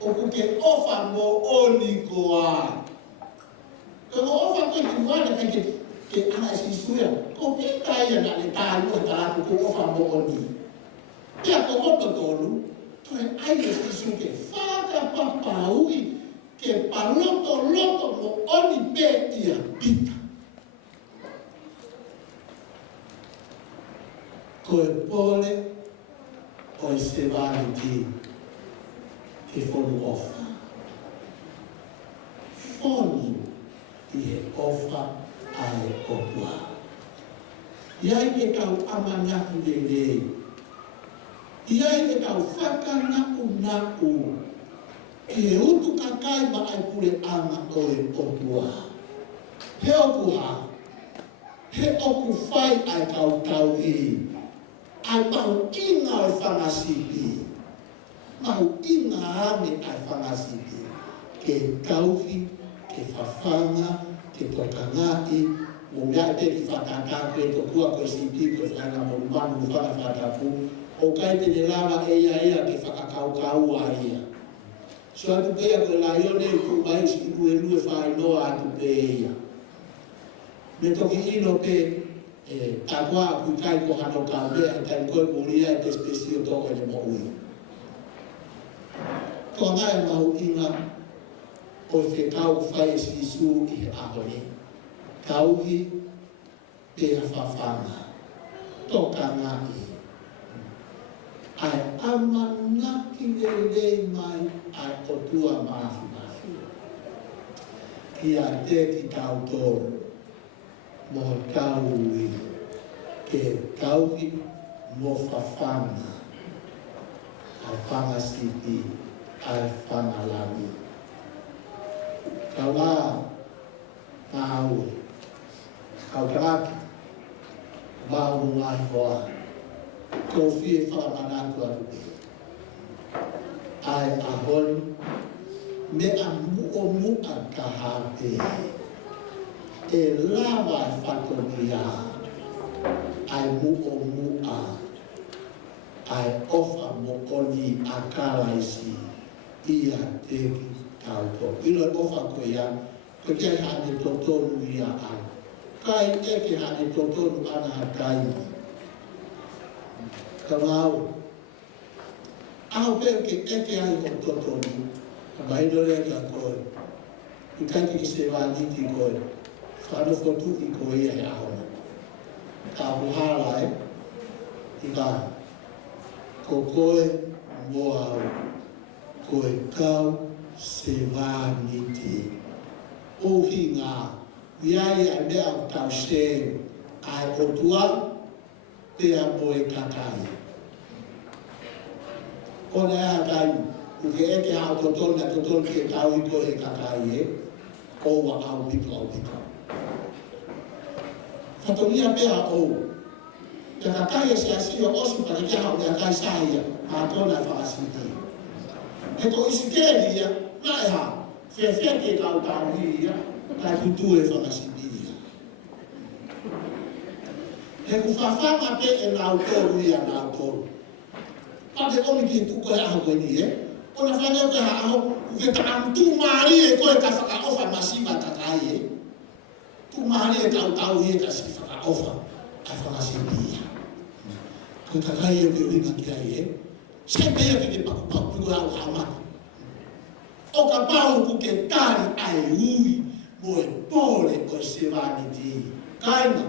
o ku ke ofa mo oni koa. Ko mo ofa koe ki wana ke ana sisu ia, ko pita ia na le tālu e tātu ko ofa mo oni. Ia ko hoto tolu, to e aile sisu ke whakapapaui ke paloto mo oni pe ia pita. Ko e pole o i se vani ke whonu ofa. Whonu i he ofa a e opua. Iai ke kau amanaku lelei. Iai te kau whakanaku e utu kakai ma ai pure anga o e opua. He opua, he oku whai ai kau tau i. Ai mahu inga o whangasipi. Mahu inga ame ai whangasipi. Ke tauhi, ke whawhanga, ke tokangai, mo mea te ki whakatako e tokua koe sipi koe whanga mo manu whakatako. O kai te ne lava e ia ke whakakaukau a ia. So atu pea koe la ione e ku mai si ku e lue whai noa atu pe ia. Me toki ino pe takua aku kai ko hano ka mea e kai koe muria e te spesio toko e mo ui. Ko ngai mahu inga o te kau whai si su i he ahone. Kauhi pe a whawhanga. Toka ngai. Ai amanaki lelei mai ai otua mafi. Kia te ki tau tōru, mo tau ui, ke tauhi mo whawhanga, ai whangasipi, ai whangalami. Kau ngā ngāue, kau karaki, mau ngai hoa. Ko fie whamanatu atu te. Ai ahon, me a mua ka hate. E lawa e whakomia. Ai mua. Ai ofa mo koni a karaisi. Ia teki tauto. Ilo ofa ko ia, ko kia hane totonu ia an. Kai eke hane totonu ana hataimi. Kamau. Au peo ke eke ai o totonu. Mai dole ake a koe. I kai ki se wāniti koe. Whano fotu i koe ia e ahona. Ka puhala e. I ka. Ko koe moa au. Koe kau se wāniti. Ohi ngā. Iai a mea au tau se. Ai o tua. Pea moe kakai. Kona e hakai, uke eke hao totonu na totonu ke tau i koe kakai e, oua au pito. Whatonia pea ou. Te kakai e se asio osu para kia hao te kai sahia, a kona whakasiti. E ko isi kēri ia, na e ha, whewhia ke kau tau hi ia, kai kutu e whakasiti ia. he ku whawhanga pe e nāu tōru ia nāu tōru. Pate omi ki tu koe aho koe ni e. Ona whanau koe aho, ke ta amtu maari e koe ka whakaofa masiva takai e. Tu maari e tau tau i e ka si whakaofa a whakasivi ia. Koe takai e koe uinga ki ai e. Sai pea ke te pakupau piku au haumata. O ka pau ku ke tari ai ui mo e pōre koe se wani ti. Kainga.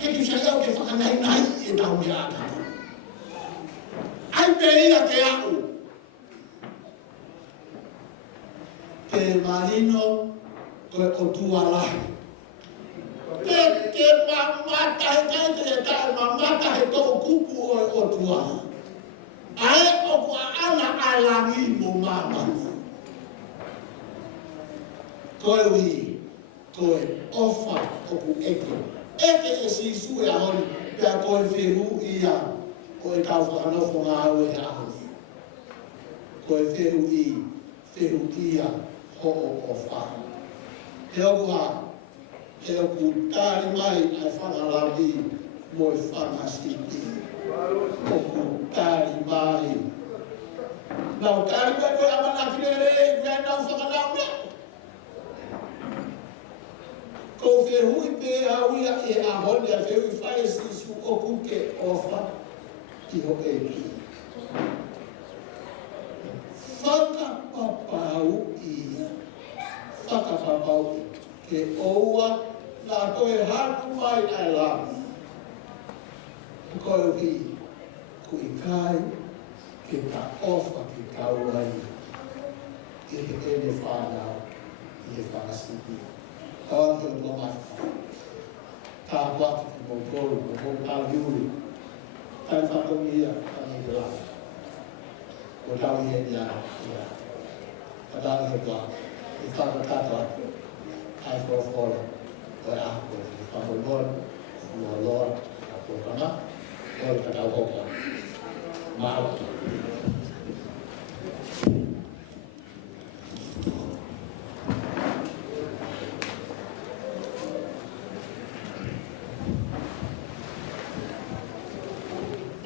Ke tu sa iau ke whakanai nai e tau mea ataka. Ai pe ia ke au. Ke marino koe o tualahi. Ke mamata he kaite he kai mamata he tō kupu o tualahi. Ae o kua ana alangi mo mamani. Koe ui, koe ofa o ku eke. Eke e si sue a honi, pia koe whiru ia, koe tau whakanofo ngā au e ahoni. Koe whiru ia, ho o wha. He oku tāri mai ai whangalami mo e whangasiti. Oku tāri mai. Nau tāri mai koe amana kirere, koe nau whakanau mea. Ko whirui pe auia e ahone a whirui whae sisu o kuke ofa i ho e ki. Whakapapau ia. Whakapapau ke oua nā koe haku mai ai lami. Koe ui kui kai ke ta ofa ke kauai i he ene whanau i he whakasipi. Kawan ke tō mai. Tā waki ki mō kōru, mō tāwiuri. Tai whakongi ia, tangi te lā. Ko tawi he ia. Ka tawi he tō. I whakatata atu. Ai whorofore. Koe ako. I whakongon. Mua loa. Ka pōkanga. Koe ka tau hoka. Māo.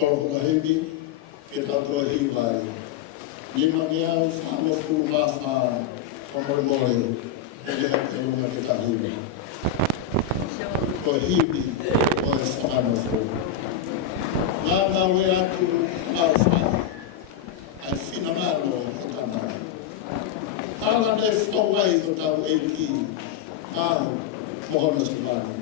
Whakahemi, ke tātua hiwai. Lima miau, whanofu mawha, whamoremore, e leha te unga te tahiwa. Ko hiwi, o e whanofu. Ngā ngawe atu, au whai. Ai whina maro o tānai. Hala ne whawai o tau e ki. Au, mohona se maro.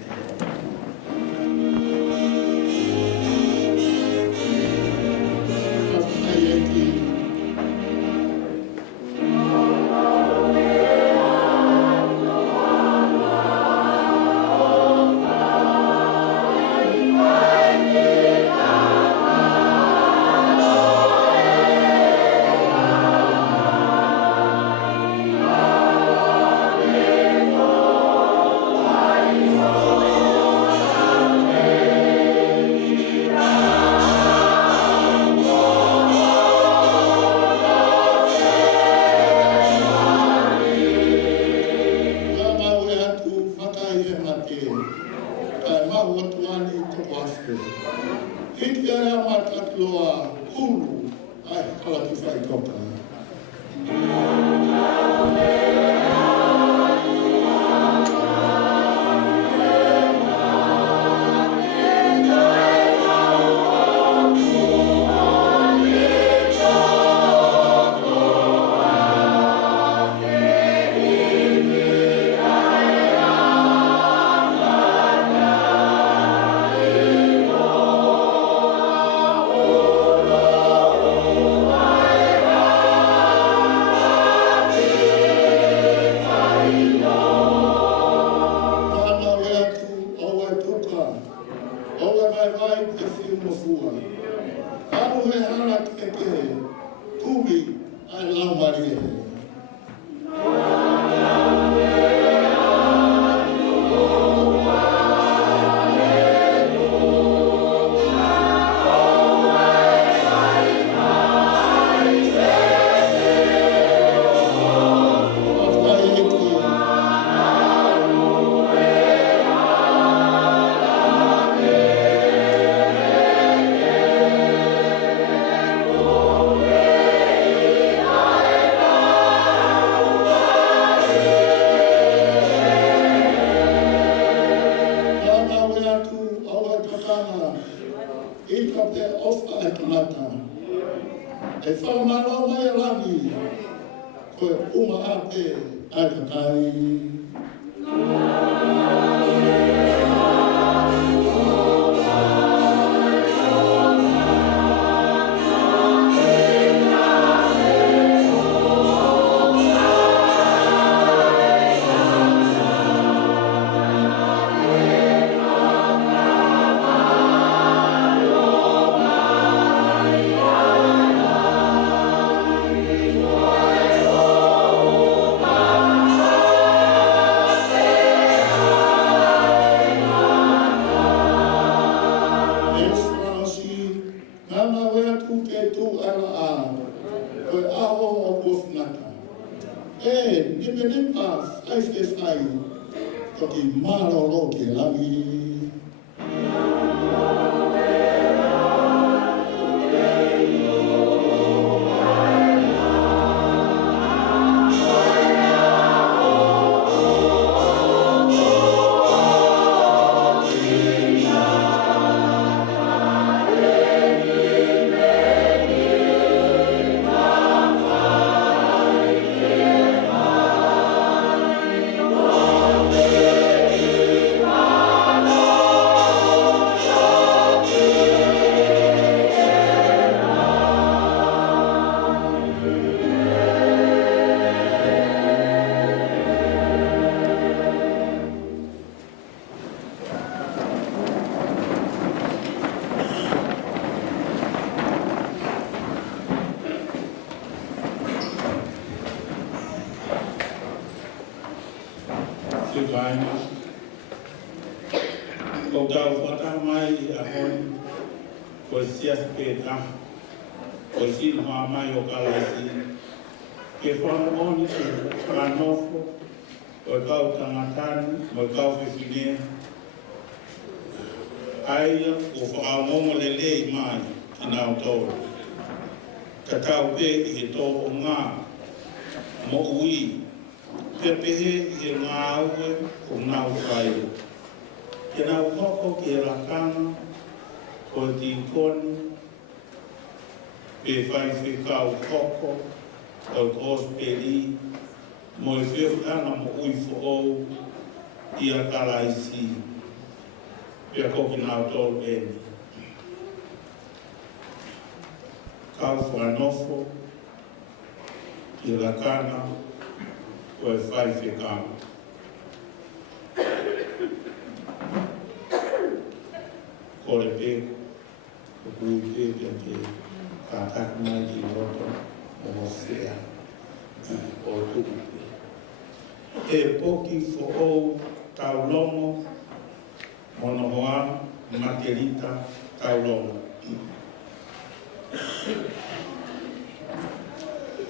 pe ofa e tamata. E whakamaro mai a rangi. Koe uma a pe ai kakai.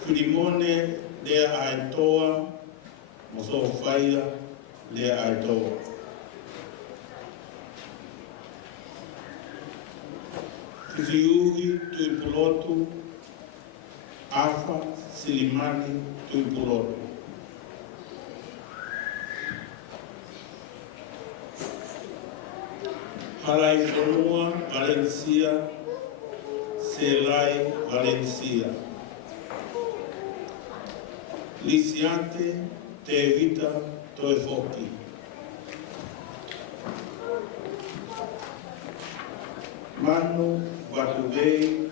Filimone le aitoa, moso faia le aitoa. Fifiuhi tui pulotu, Afa Silimani tui pulotu. Halai Fonua, Valencia, Selai, Valencia. Lisiante, Te Evita, Toe Foki. Manu, Vatubei,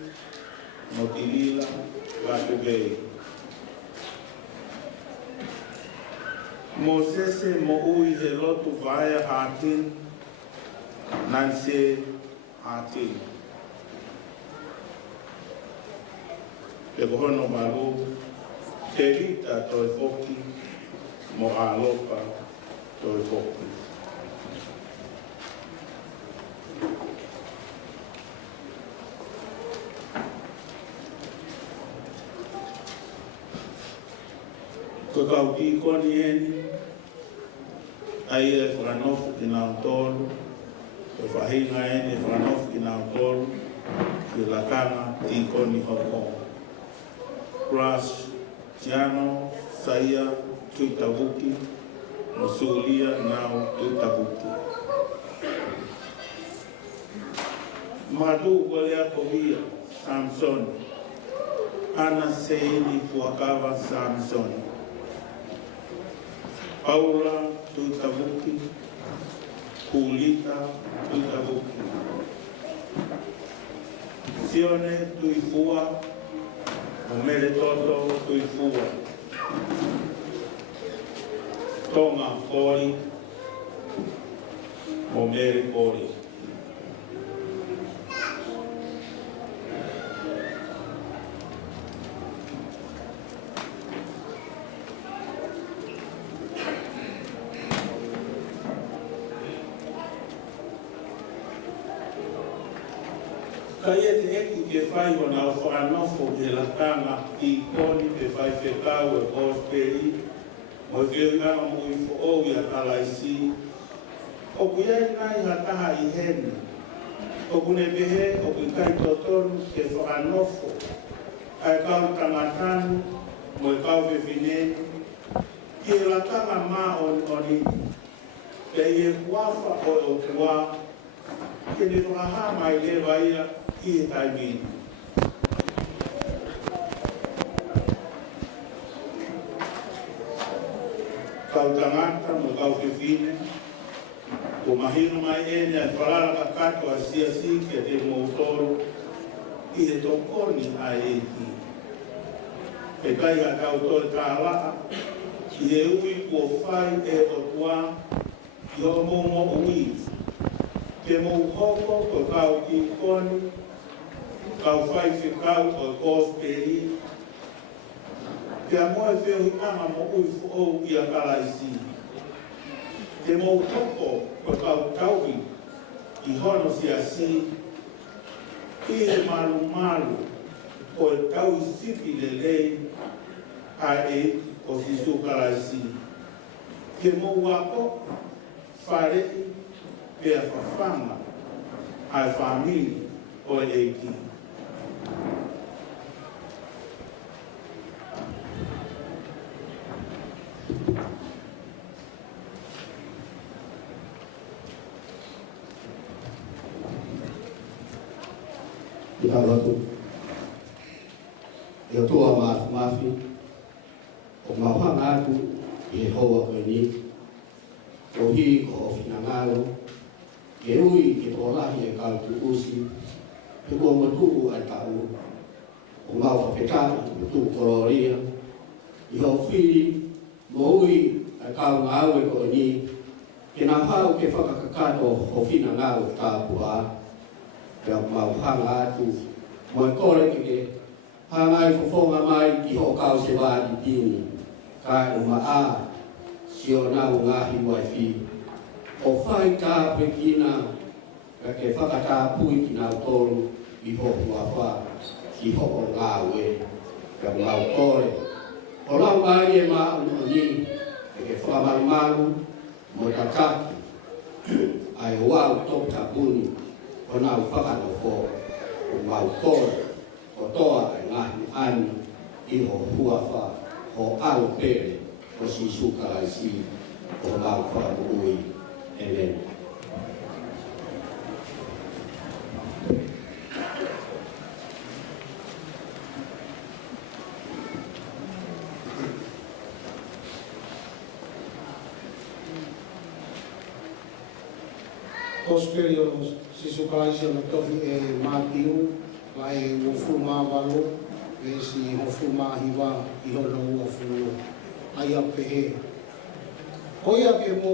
Motilila, Vatubei. Mosese Moui Helotu Vaya Hatin, Nanse Hatin. Pegono Malu, Te Evita, Toe Foki, Mo Alopa, Toe Foki. Ko kau ki koni eni, ai e whakanofu ki nao tolu, ko whahinga eni e whakanofu ki nao tolu, ki lakanga ti koni hoko. Kras, Tiano, Saia, Tuitabuki, Mosulia, nao Tuitabuki. Matu ko lea kovia, Samson. Ana seini fuakava Samson. Paula tuitavuki, Kulita tuitavuki. Sione tuifua, Omele toto tuifua. Tonga kori, Omele kori. Kaya te eki ke whai o nao whanofo e la tanga I koni te whai whekau e Gosperi, mo ke ngana mo I fo I a talaisi. O kuiai nai ha taha I hene, o kune pehe o kui kai totonu ke whanofo, ai kau tangatanu, mo e kau wewhineni, ki e la tanga mā oni, ke I e kuafa o kua, ke ne whaha mai le waia, I e taimini. Kau tangata mo kau whiwhine, ko mahino mai ene a wharara ka kato a siasi ke te mōtoro, I e tokoni a e ki. E kai a kau tole tālaa, I e ui kua whai e o tua, I o mō ui. Te mō hoko ko kau ki koni, kau whai whikau o Gosperi, te amoe whio I ama mo ui whuou I a karaisi. Te mō hoko ko kau tauhi, I hono si a si, I e maru o e tau sipi le lei, a e o si su karaisi. Te mō wako, wharei, pe a whawhanga, ai whamini o e eiki. Ika watu, e o toa mafi, o mawhanga atu I hoa o ni, o hi ko o finangalo, e ui ke polahi e kau tu usi, te kua matuku ai tau, o mau whawhetai I tu kororia, I ho whiri, mo ui ai kau ngau e ko ni, ke nā hau ke whakakakato o finangalo tāpua, ke mau hanga atu, mo e kore ke hangai whawhonga mai ki ho kau se wādi tini, ka e maa, si o nau ngahi waifi, o whai tā pekina, ka ke whakatā pui ki nau tolu, I ho huawha, ki ho o ngāwe, ka mau kore. O lau mai e maa ni, ke whamarumaru, mo takaki, ai wau tok tapuni, o nau whakanofo, o mau kore, o toa ai ngahi ani, I ho huawha, o au pere, o si sukaraisi, o mau whakamui, Amen. Gospel o Sisu Kalaisi o na tohi e Mātiu, mai o fuma walo, e si o fuma hiwa I hono ua fulu, ai a pehe. Koia ke mo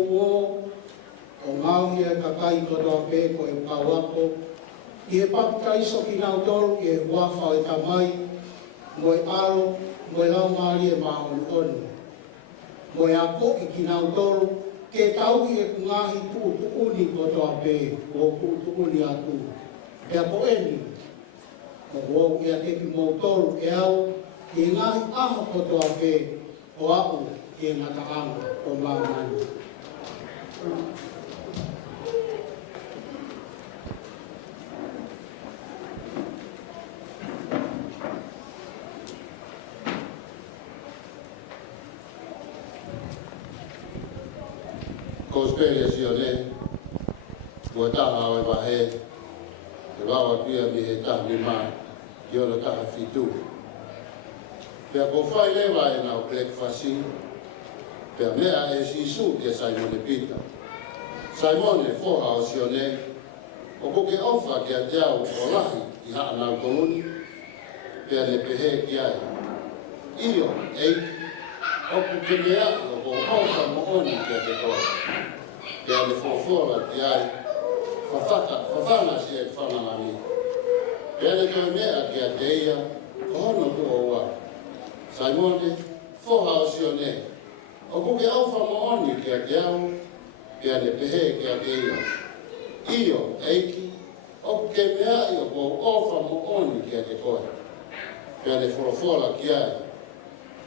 o ngau ia kakai kotoa pe ko e pawako, I e papukai so ki nau tolu I e wafa e tamai, mo e aro, mo e lau maari e maon onu. Mo e ako I ki nau tolu, ke tau I e kungahi tuuni kotoa pe, o tuuni atu. E a poeni, mo wau I a teki mo tolu e au, I ngahi aho kotoa pe, o au I ngata anga o maamani. Gospel si o ne, ua taha o e wahe, Te lawa pia mi he tahi mai, ki ora taha fitu. Pea ko whai lewa e nau breakfasti, pea mea e sisu ke Simone Peter. Simone foha o sione, o ko ke ofa ke a jau o lahi i haa nau koloni, pea le pehe ki ai. Iyo, eiki, o ku ke mea o ko ofa mo oni ki a te koe. Pea le fofola ki ai, fafana si e whanangani. Pea le koe mea ki a te ia, ko hono ku o wa. Simone, foha o sione, o ku ke ofa mo oni ki a te au, pea le pehe ki a te ia. Iyo, eiki, o ke mea i o ko ofa mo oni ki a te koe. Pea le fofola ki ai,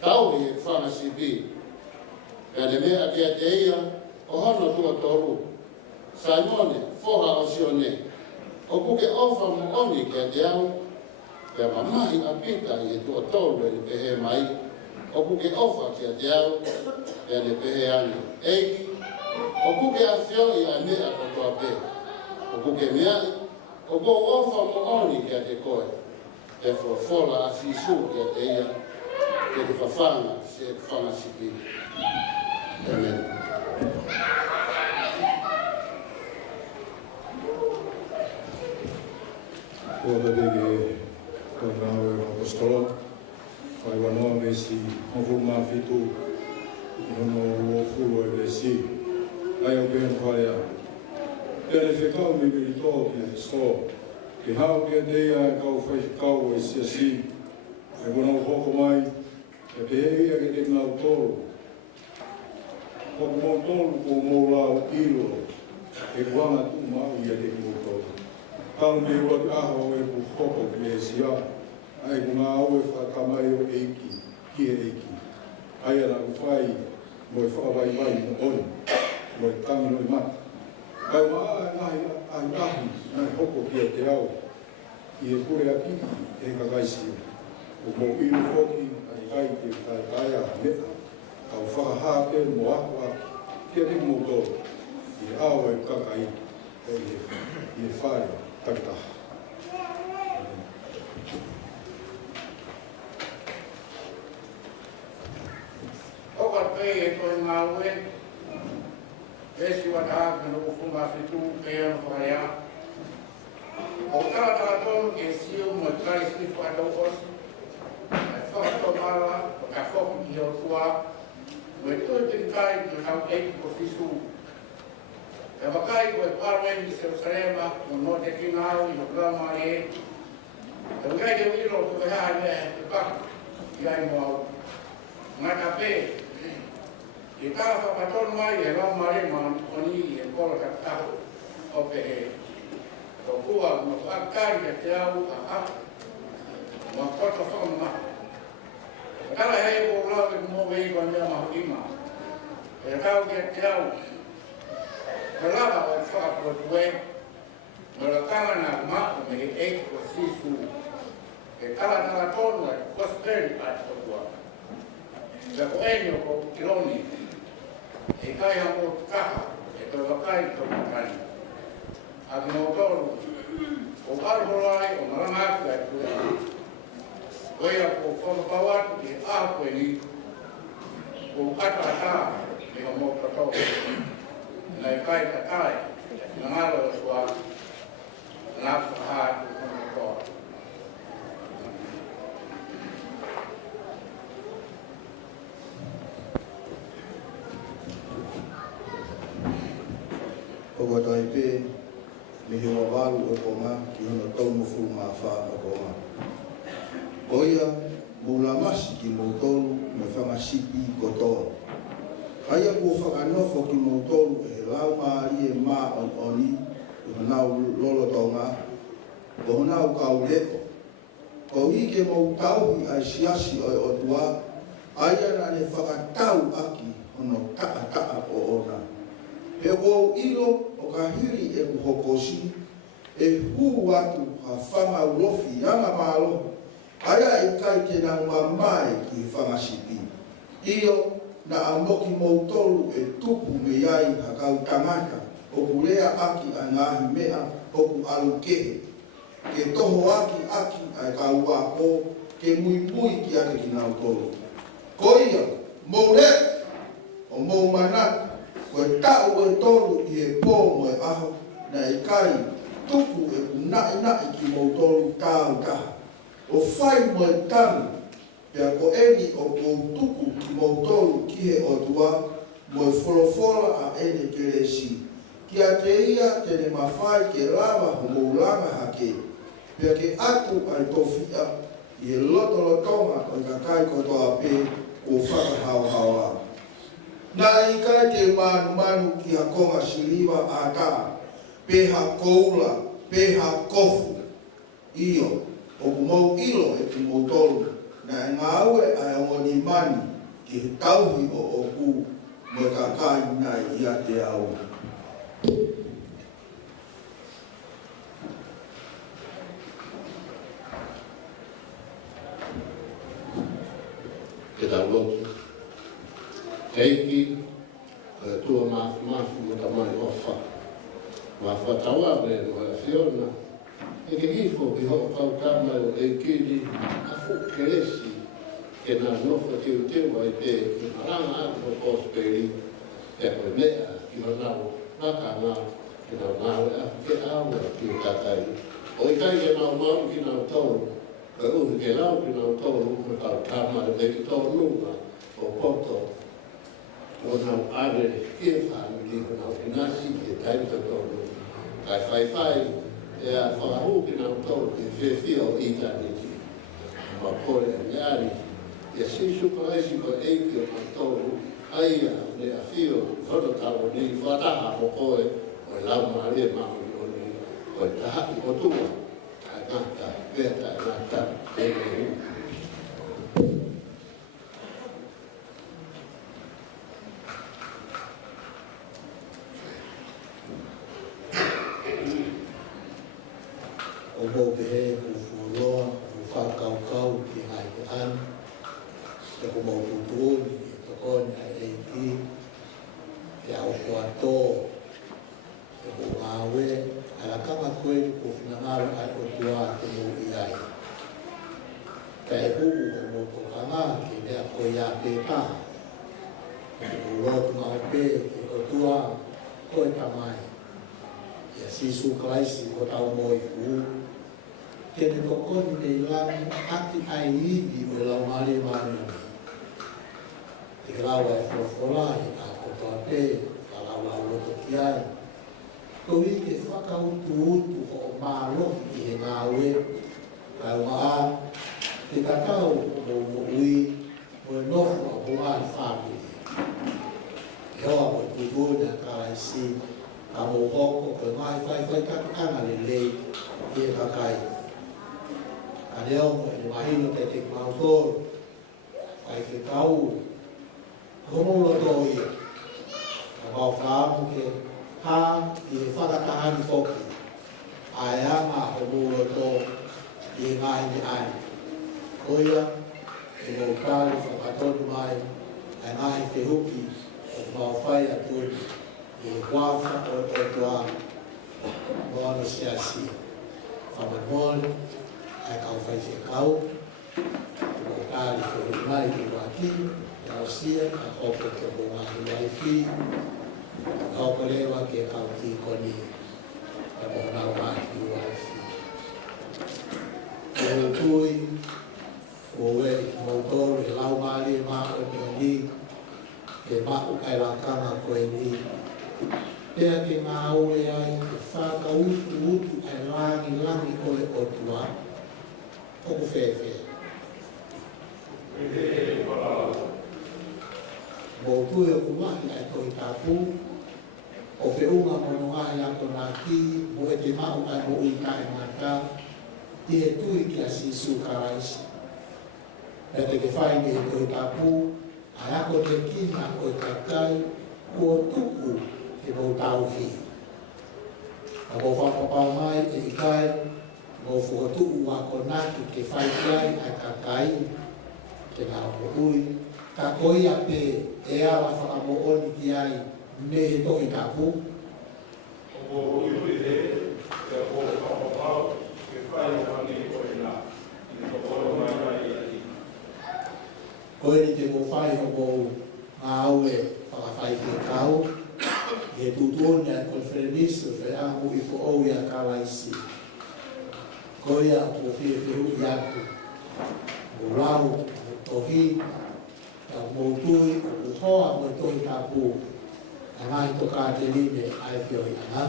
tauhi e whanga si bi. Pea le mea ki a te ia, o hono tua toru. Simone, foha o sione, o ku ke ofa mo oni ki a te au, pea mamahi a pita i e tua toru e le pehe mai, o ku ke ofa ki a te au, pea le pehe ani. Eiki, o ku ke a whioi a mea ko tua pe. O ku ke mea, o ko ofa mo oni ki a te koe. Te fola a sisu ki a te ia, ke te whawhanga se e whanga sipi. Amen. Kua tateke kaurau e apostolo, whai wanoa me si mawhuru mawhitu, i hono o furu e besi, ai au pehan wharea. Pea le whekau me merito ki a sto, ke hao ki a teia e kau whai whekau e si a si, e wana hoko mai, e pehei a ke te ngau toro. Hoko mō toro ko mō lau ilo, e wanga tu mau i a te mō toro. Tau me ua te aho e pu hoko ki e si a, ai ku ngā au e whakamai o eiki, ki e eiki. Ai ana ku whai, mo e whakawai mai mo oni, mo e tangi no i mata. Ai maa ai nahi, nai hoko ki a te au, i e kure a kiki e kakaisi. O mo ilu hoki, ai kai te tai a mea, au whakahake mo ako aki, ki a te mo toro, i au e kakai, i e whare. Takta. Oka pei e toi ngā ue, esi wa tāka no ufunga whitu e anu wharea. O tātaka tonu ke siu mo kai snifu ato osi, e whakato mara o ka whoku ki o tua, mo e tui te kai ki hau eiki ko fisu. E wakai ko e parwen i Jerusalema, o no te kingau i o grama e. E wakai te wiro ko e hae mea te paku, i ai mo au. Ngā ka pē, i tā whakatonu mai e rama e man, o ni e kora ka tahu, o pe e. O kua mo whakari e te au a hapa, mo koto whakamu maha. E kala hei ko lau e mo wei kwa mea mahu ima. E kau ki e te au, me lava o whakapotua e, me la kanga nā mako me he eiki o sisu, e kala tonu e prosperi ati o kua. Me ko enyo ko kiloni, e kai hamo kaha, e toi wakai to makani. A ki no toru, o arborai o marangatu e kua. Oia ko whamapawatu e aho e ni, ko kata ata e hamo katoa. Nai kai katai, na ngaro e kua, na whaha e kona koa. O watai pē, me he wawaru o konga ki hono taumu fu mā wha o konga. Oia, mula masi ki mōtolu me whangasipi kotoa. Aia kua whakanofo ki mōtolu e lau maari e mā on oni, i honau lolo tonga, o honau kau leko. Ko hike mō tauhi ai siasi o o tua, aia na ne whakatau aki hono taa o ona. He wau ilo o ka hiri e kuhokosi, e huu atu ha whanga urofi anga mālo, aia e kai te na mamai ki whangasipi. Iyo na amoki mōtolu e tupu me iai ha kau tangata, o kulea aki a ngāhi mea o ku alu kehe. ke toho aki ai ka ua ko ke mui ki ake ki nau tolu. Ko ia, mou re, o mou mana, koe tau e tolu i e pō mo e aho, na e kai tuku e ku nai ki mou tolu tāu taha. O whai mo e tamu, pia ko eni o mou tuku ki mou tolu ki he o tua, mo e wholofola a ene ke resi. Kia te ia tene mawhai ke lava ho mou langa hake, pia ke atu ai tofia i e lotolotonga o i kakai kotoa pe o whakahauhaua. Nā i kai te manu ki hakonga siliwa a tā, peha koula, peha kofu, iyo, o kumau ilo e ku mou tolu, na e ngā ue ai ngoni mani ki he tauhi o ku mo e kakai nai ia te au. Te taulotu. Teiki, tua mafu mo tamai ofa. Mafu tawa me mo e fiona. E ke hifo ki ho kau tama o e kiri a fu keresi ke na nofa tiu ai te ki maranga atu o kosperi e koe mea ki ho nao naka ngā ki nao nao e a ke awa ki o takai. O i kai ke nao mau ki nao tolu, ka uhi ke nao ki nao tolu me kau tama e ki tolu nunga o poto o nao are ki e whamili o nao ki nasi ki e taimta tolu. Kai whai e a whakahu ki nao tolu ki whiwhia o itaniti. Ma kore a neari, e sisu ka eisi ko eiki o nao tolu, aia ne a whio, hono tau ni whataha mo koe, o e lau maare mahu o ni, o e tahaki o tua, kai ngata, veta e ngata, e me hu. O mou pehe, o furoa, o whakaukau, ki ngai te an, te ko mou tutuoni, e tokoni ai eiti, te au whato, te ko ngāwe, ala kama koe ko whinangaro ai o tua te mou i ai. Te e huu o mou tokanga, ki nea koe ia pēpā, te ko rotu ngau pē, ki o tua, koe tamai. Ia sisu kalaisi o tau moi huu, kene kokoni te ilangi ati ai iwi o lau mare mare. Te kalawa e whawholai a kotoa te, kalawa o loto ki ai. Kowi ke whakautu utu o mālohi ki he ngāwe, kai maa, te kakao o mo ui, o e nofu o buai whamili. E hoa o tūtūna karaisi, ka mo hoko ko mai whai kakanga le lei, i e kakai. Ka leo mo e mahino te te mautoro, kai ke kau, homo loto ia. Ka mau whaamu ke hā i e whakatahani whoki, ai ama homo loto i e ngai ni ai. Koia, e mo kāri whakatonu mai, ai ngai te huki, o mau whai aturi, i e wafa o toa, moana siasi. Whamanmole, ai kau whai whekau, o kāri whai mai i waki, e au sia, a hoko ke bunga i waifi, a hoko lewa ke kau ki koni, e bunga mai i waifi. E o tui, o we ki mautoro, e lau mali e maa o ni, ke mau kai lakanga koe ni, pea ke ngā ue ai, ke whaka utu ai langi koe o tua, oku whewhe. Mō tue o kumahi ai koe tāpū, o whiunga mono ngai ato nā ki, mo e te mau ai mo ui tae ngata, i e tui ki a sisu karaisi. E te ke whaingi e koe tāpū, ai ako te kina koe kakai, kua tuku ke mō tauhi. A mō whakapau mai e i kai, mō whukotuku wako naki ke whaikai ai kakai, ke ngā o ui, ka koia pe e awa whakamo oni ki ai me he tohi tapu. O ui hui he, te o whakapau, ke whai o ngā aue whakawhai ke kau. E tūtōnia e konfereniso whai amu i fo au ia kalaisi. Koia o whie whiu i atu. O lau, o tohi, o mōtui, o uhoa mo tohi tapu. A ngai to ka te lime ai whio i ana.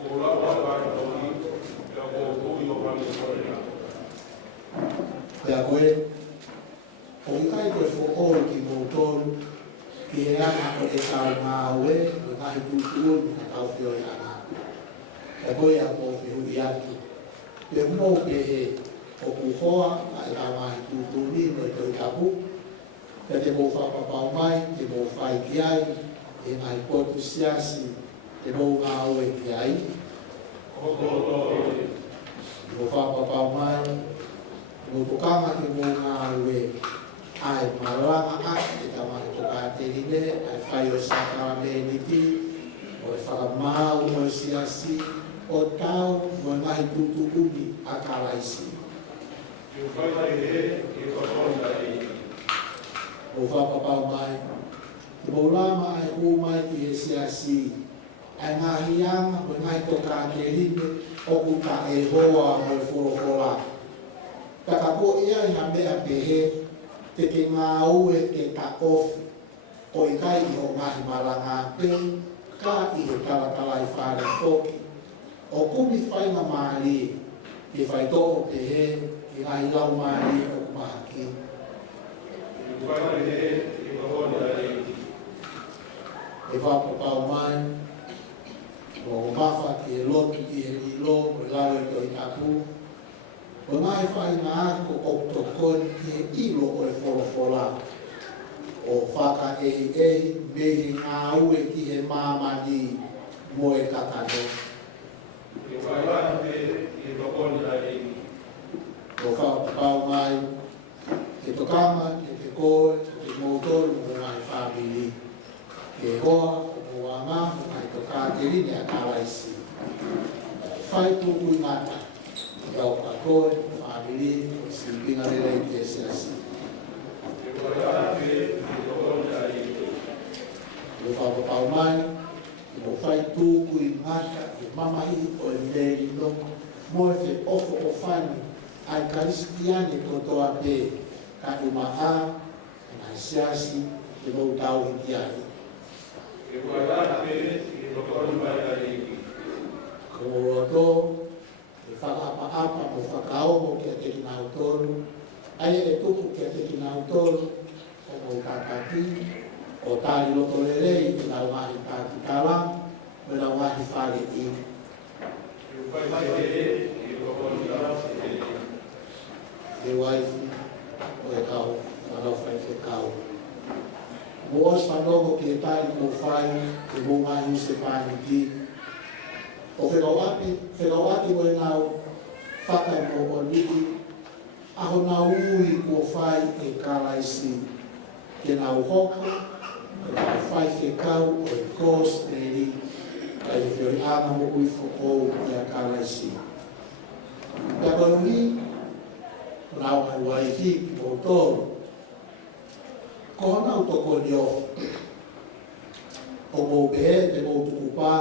O lau a tohi, e o mōtui o rani sorea. Pea koe, o i kai koe fo oi ki mōtoru, ki e ana o e tau ngā ue, o ngai tūtūru ni a tau whio i ana. Pea koe a kō whiu i atu. Pea mō pehe o kuhoa, a e tau ngai tūtūru no i toi tapu. Pea te mō whapapau mai, te mō whai ki ai, e ngai potu siasi, te mō ngā ue ki ai. Mō whapapau mai, mō tokanga ki mō ngā ue, ai maranga a, e tamai toka te rine, ai whai o sakara me niti, o e whakamau mo siasi, o tau mo ngahi tutu uni a karaisi. O whapapau mai, te mō lama ai u mai ki e siasi, ai ngā hianga mo ngahi toka te rine, o kuta e hoa mo e whorohora. Taka ko ia i ha mea pehe, te ke ngā ue te ta ofi, o i kai i ho ngahi maranga pe, ka i he talatala i whare toki. O kumi whainga maari, i whai tō pehe, i ngahi lau maari o kumahaki. E whapapau mai, o mawha ki e lotu i he ilo, o i lau e toi tapu. O ngai whai ngā ako o tokoni ki he ilo o e whorowhora. O whaka ehi mehi ngā ue ki he māmani mo e kakano. O whapapau mai, ke tokanga, ke te koe, ke mōtoru mo ngai whamili. Ke hoa, o wanga, mo ngai toka te rine a karaisi. Whai tuku i ngata. Iau katoe, whamiri, o simpinga rere i te siasi. O whapapau mai, i mo whai tūku i ngata, i mamahi o e meri no, mo e whe ofo o whani, ai karistiane kotoa pe, ka umaha, e nai siasi, te mou tau i tiari. Ko roto, e whakaapa-apa mo whakaomo kia te ki nau tolu, ai e tuku kia te ki nau tolu, o mo kakati, o tāri loto lerei, i nau ngahi tāti tala, me nau ngahi whare i. E waifi, o e kau, whanau whai whe kau. Mo os whanongo ki e tāri mo whai, e mo ngahi se pāni ki. O whekawati mo e nau whakai mo o niki, aho nau ui mo whai e karaisi. Ke nau hoka, e nau whai whekau o e kōs neri, ka i whioi ana mo ui whokou i a karaisi. Pea koruhi, nau hai waihi ki mo tōru. Ko nau toko ni ofu. O mo behe te mo tukupā,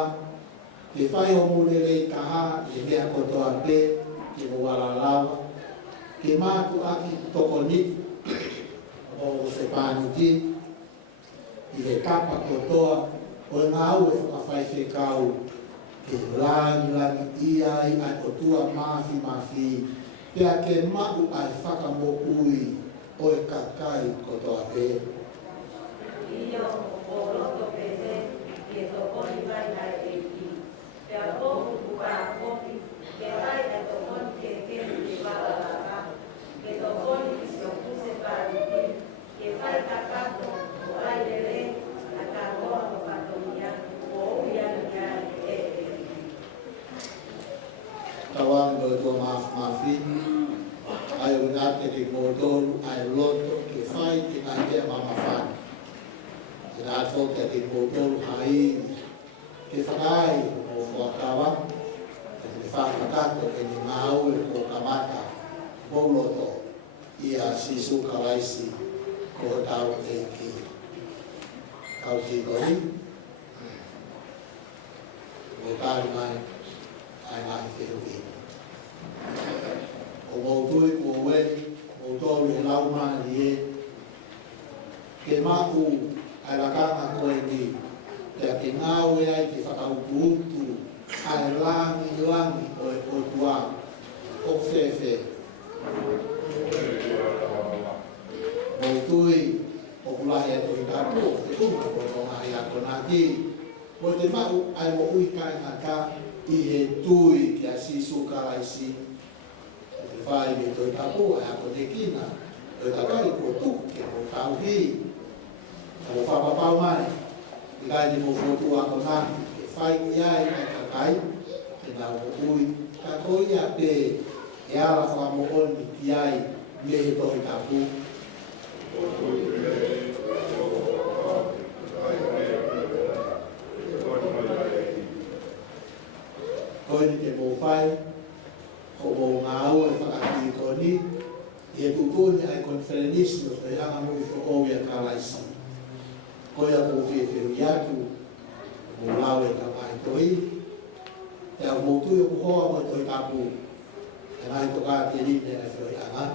te whai o murerei taha, e mea kotoa pe, ke mo waralawa, ke mātu aki toko ni, o se pānuti, i he tapa kotoa, o e ngā ue whakawhai whekau, ke langi ia i ai kotua mafi, pea ke mau ai whakamo ui, o e kakai kotoa pe. Iyo o roto pese, ke tokoni vai nai e ki. Pea poku kuka kopi, ke vai e tokoni ke kenu ke walalaka, ke tokoni ki se opuse pāruti, ke vai takato, o vai lere, a karoa o whatonia, o uia nia e ki. Tawang no to mafi, ai o ngate ki mōtoru, ai loto, ke whai ki ngai mea mamawhani. Ke nā tōta ki mōtoru haini, ke whakai o whakawa, ke whakakato ke ni ngāue ko kamata, mōloto, ia sisu karaisi, ko tau e ki kau ki kori o tāri mai ai ngā i whiruhi. O mautui o weni o tōru e lau mana ni e ke maku ai lakanga koe ni pia ke ngāu e ai ke whakaupuutu ai langi o tua o whewhe. Mautui o kulahi ato i tāpu o te uma o tonga i a konaki o te mau ai mo ui kai ngaka i he tui ki a sisu karaisi o te whai me toi tāpu ai a konekina o te kai ko tuku ke mo tauhi a mo whapapau mai i kai ni mo fotu a konaki ke whai i ai ai kakai ke nau mo ui ka koi a pe e ala wha mo oni ki ai me he toi tāpu. Koe ni te mō whai, ko mō ngā au e whakati ko ni, i e tūtūni ai konferenisi o te anga mui wha owia karaisi. Koe a mō whiwhiu i atu, mō lau e ka mai toi, te au mō tui o kuhoa mo toi tapu, e nai toka te rine e whio i anga.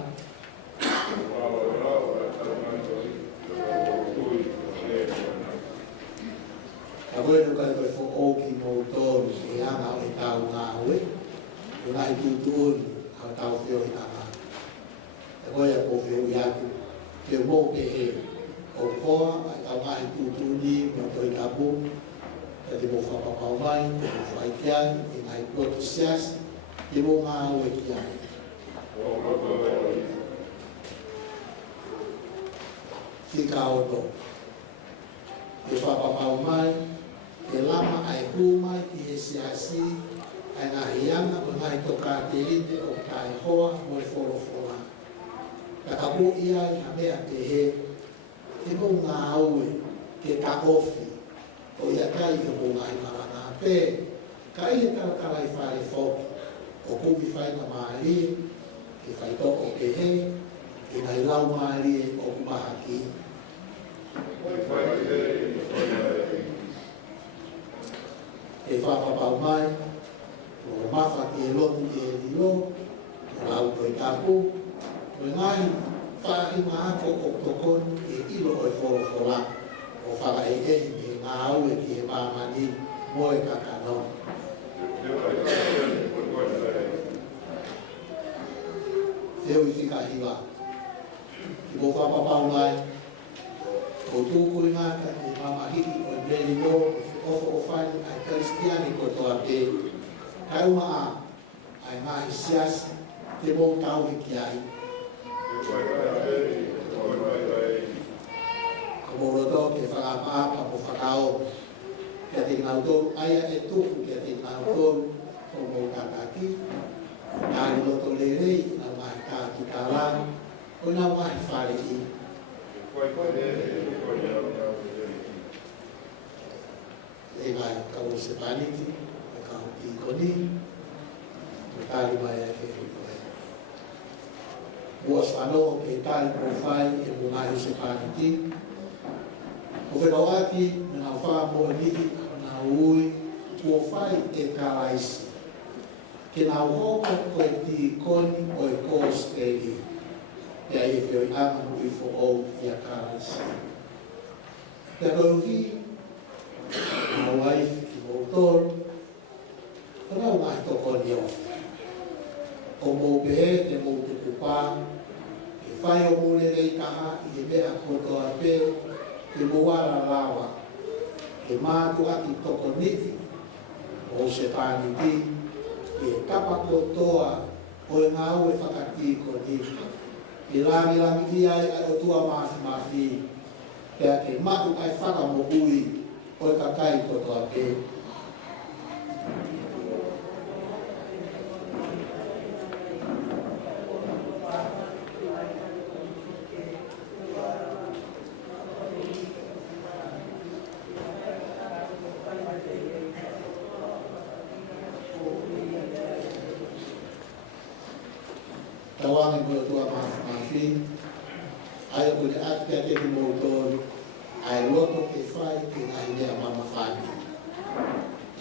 Ka koe no kai koe wha oki mō tōru e anga o e tau ngā ue, o nai tūtūni a tau whio i anga. Ka koe a ko whio i atu, te mō pehe o koa, ai tau ngā i tūtūni mō toi tapu, ka te mō whapapau mai, te mō whaikiai, e ngai koto sias, te mō ngā ue ki ai. Whika o tō. Te whapapau mai, te lama ai hū mai ki he siasi, ai ngā hianga o ngai toka te rite o tai hoa mo e whorofora. Ka kapu ia i ha mea te he, te mō ngā aue ke ka ofi, o ia kai o mō ngai maranga pē, ka i he karakarai whare whoki, o kubi whai na maari, ke whai toko ke he, ke ngai lau maari o kumahaki. E whapapau mai, o mawha ki e lotu ki e lilo, o lau toi tapu, o ngai whahi mahako o tokon e ilo o e whorofora, o whaka e e ngā au e ki e pāmani mo e kakano. Teo i whika hiwa. I mo whapapau mai, o tūku i ngāka e mamahiki o e mreni no, ofo o whaini ai Kristiani ko toa te. Kauma a, ai mahi siasi, te mō tau ki ai. Ko mō roto ke whakapapa po whakao. Kia te ngau tōru, aia e tūku kia te ngau tōru, ko mō tātaki. Nāri roto le rei, nā mahi tā ki tā rā, o nā mahi whare i. E mai kau se paniti, e kau ki koni, e tali mai e whiwhi koe. Muas whanau ke tali po whai e mungai se paniti. O whenau ati, me ngā wha mo ni, ngā ui, po whai e karaisi. Ke ngā hoko o e ti koni o e kōs kēri. Pea e whioi anga i fo au i a karaisi. Pea kauhi, ngā waifi ki mō tōru, o nau mai toko ni o. O mō pehe te mō te kupā, e whai o mōre rei kaha i e mea kotoa pē, te mō wara rawa, e mātu aki toko niti, o se pāniti, e kapa kotoa o e ngā ue whakati ko ni. E rangi i ai o tua mafi, pēr ke matu ai whaka mo ui, o e kakai kotoa pē. Tawangi ko tua mafi, ai ko le atu ke te mo tolu ai loto ke fai ke ai le mama fani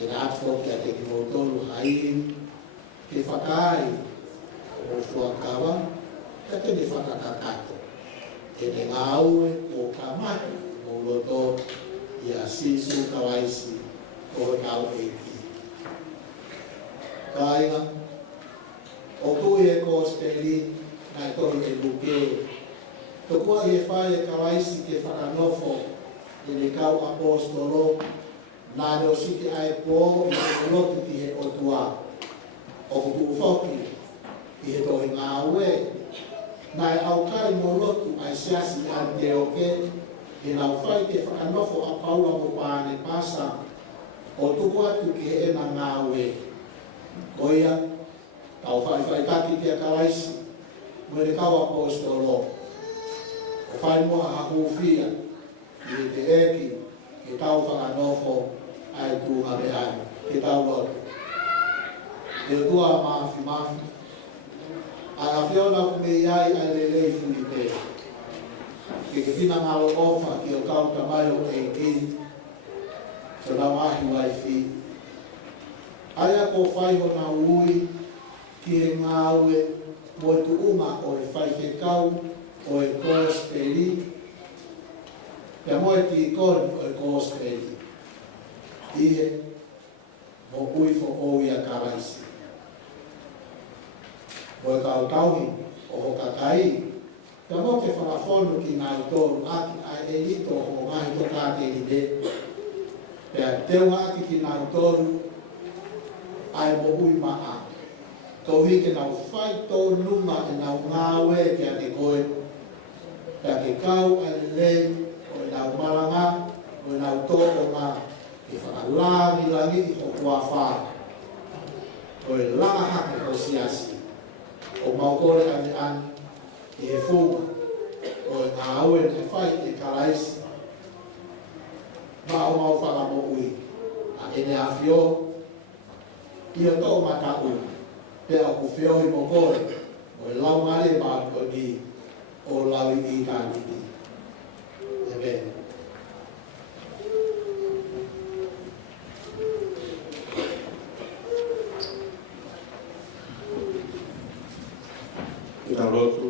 e na atu ke te mo tolu ai ke fakai o fuakawa ka te le fakakakato e le ngaue o kamatu mo loto ia sisu kawaisi o nau eiki kainga o tu e ko steli na to e buke to ko e fai e kawaisi ke whakanofo e le kau apostolo na do siki ai po i te lotu ki he o tua o kutu ufoki i he tohi ngā ue na e au kai mo lotu ai siasi ante o ke e nau whai te whakanofo a paua mo pāne pasa o tuku atu ki he ena ngā ue koia tau whai taki ki a kawaisi mo e le kau apostolo o whai mua haku whia i te eki ke tau whakanofo ai tū hame anu, ke tau lotu. Te tua mafi. Ai a whiona kume iai ai lelei fuli te. Ke whina ngalo ofa ki o kau tamai o e ki, so na wahi wai whi. Ai a ko whai ho na ui ki e ngā ue mo e tu uma o e whai he kau o e kos peri. Pea mo e ti ikoni o e kos peri. Ie mo ui fo o ia karaisi. Mo e kau tauhi o ho kakai. Pea mo ke whakafono ki ngā utoru aki ai e ito o ngahi to kāte ni de. Pea teunga aki ki ngā utoru ai mo ui maa. Tohi ke nau whai tō nunga e nau ngāwe ke a te koe. Pea ke kau ai lei o e nau maranga o e nau tō o ngā. Ke whakalāmi langi i o kua whā. O e langa hake o siasi. O maukore ane ane i he whunga. O e ngā aue te whai e karaisi. Ma o mau whakamo ui. A ene a whio. I o tō mata u. Pea ku whio i mokore. O e lau ngare maa ko ni. O lau i tāni ni. Amen. Ita roto.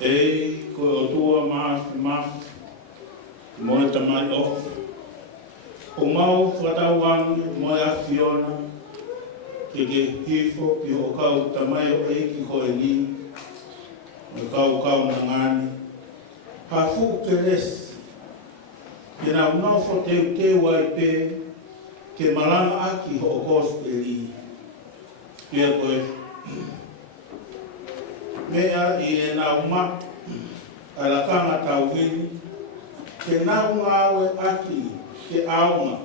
Ei, ko o tua mafi, mo e tamai ofu. O mau whatauangi mo e a Fiona, ke hifo ki o kau tamai o eiki koe ni, o kau na ngani. Ha fuku ke lesi, ke na unofo te waipe, ke malanga aki ho o kospeli. Pia koe, mea i e nau ma, a la kanga tau hini, ke nau ngawe aki, ke aunga.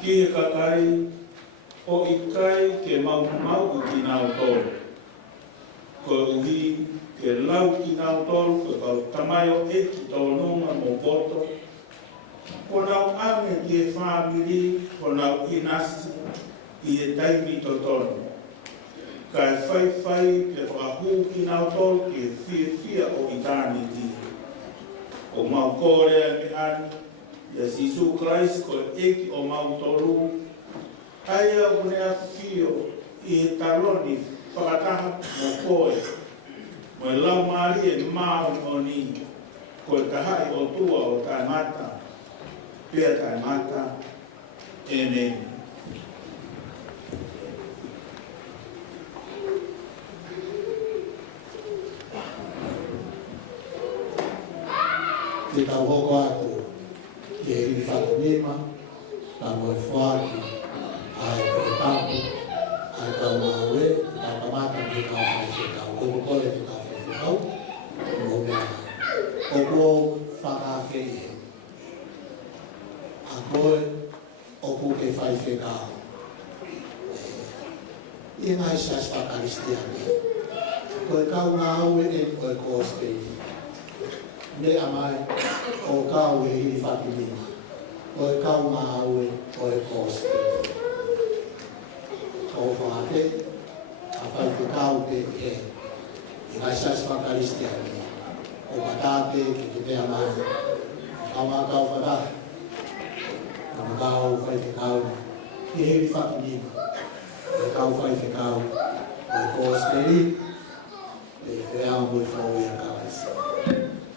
Ki e kakai, o i kai ke mau i ki nau tolu. Ko uhi ke lau ki nau tolu, ko kau tamayo e ki tōnunga mo boto. Ko nau ame ki e whāmiri, ko nau inasi i e taimi to tonu. Ka e whai pe whakahu ki nau tolu ki e whia o i tāni ti. O mau kore ane ane, ia Sisu Christ ko e eki o mau tolu. Aia o nea whio i e taloni whakataha mo koe. Mo e lau maari e māu o ni, ko e tahai o tua o tai mata. Pea tai mata, amen. Te tau hoko atu, ke e ri whakanima, na mo e whaaki, ai ko e tapu, ai tau maue, tau tamata me kau whaiwhekau, ko kore te kau whaiwhekau, mo mea mai. O ko whakawhei a koe o ku ke whaiwhekau. I ngai sas whakaristiani. Koe kau ngā ue e koe kōspei. Ne amai o kau e hiri whakimima. Koe kau ngā ue koe kōspei. o whaate, a whai te kau te e ngai sas whakaristiani. O matate ki te mea mai, kau mā kau whakata, ka mā kau whai te kau, ki heri whakinima, e kau whai te kau, o kōsperi, e te ao mui whau e a kawaisi.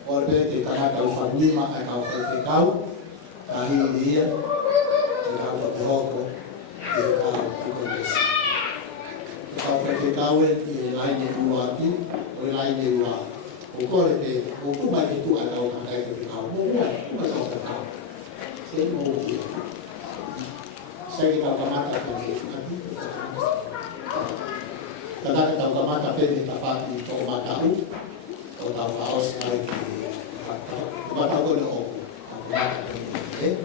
Orde te tangata o whakinima, e kau whai te kau, ka hiri ia, e kau te hoko, e kau tuko nesi. E kau whai te kau e laine uaki, o laine uaki. O kore te, o kumai te tua tau ka kai te kau, mo mai, kumai tau ka kau. Se mo ki. Se ki tau ka mata ka me, ka nake tau ka mata pene ta whaki tō matau, tō tau whaos ngai ki matau kone oku, tau ka mata pene,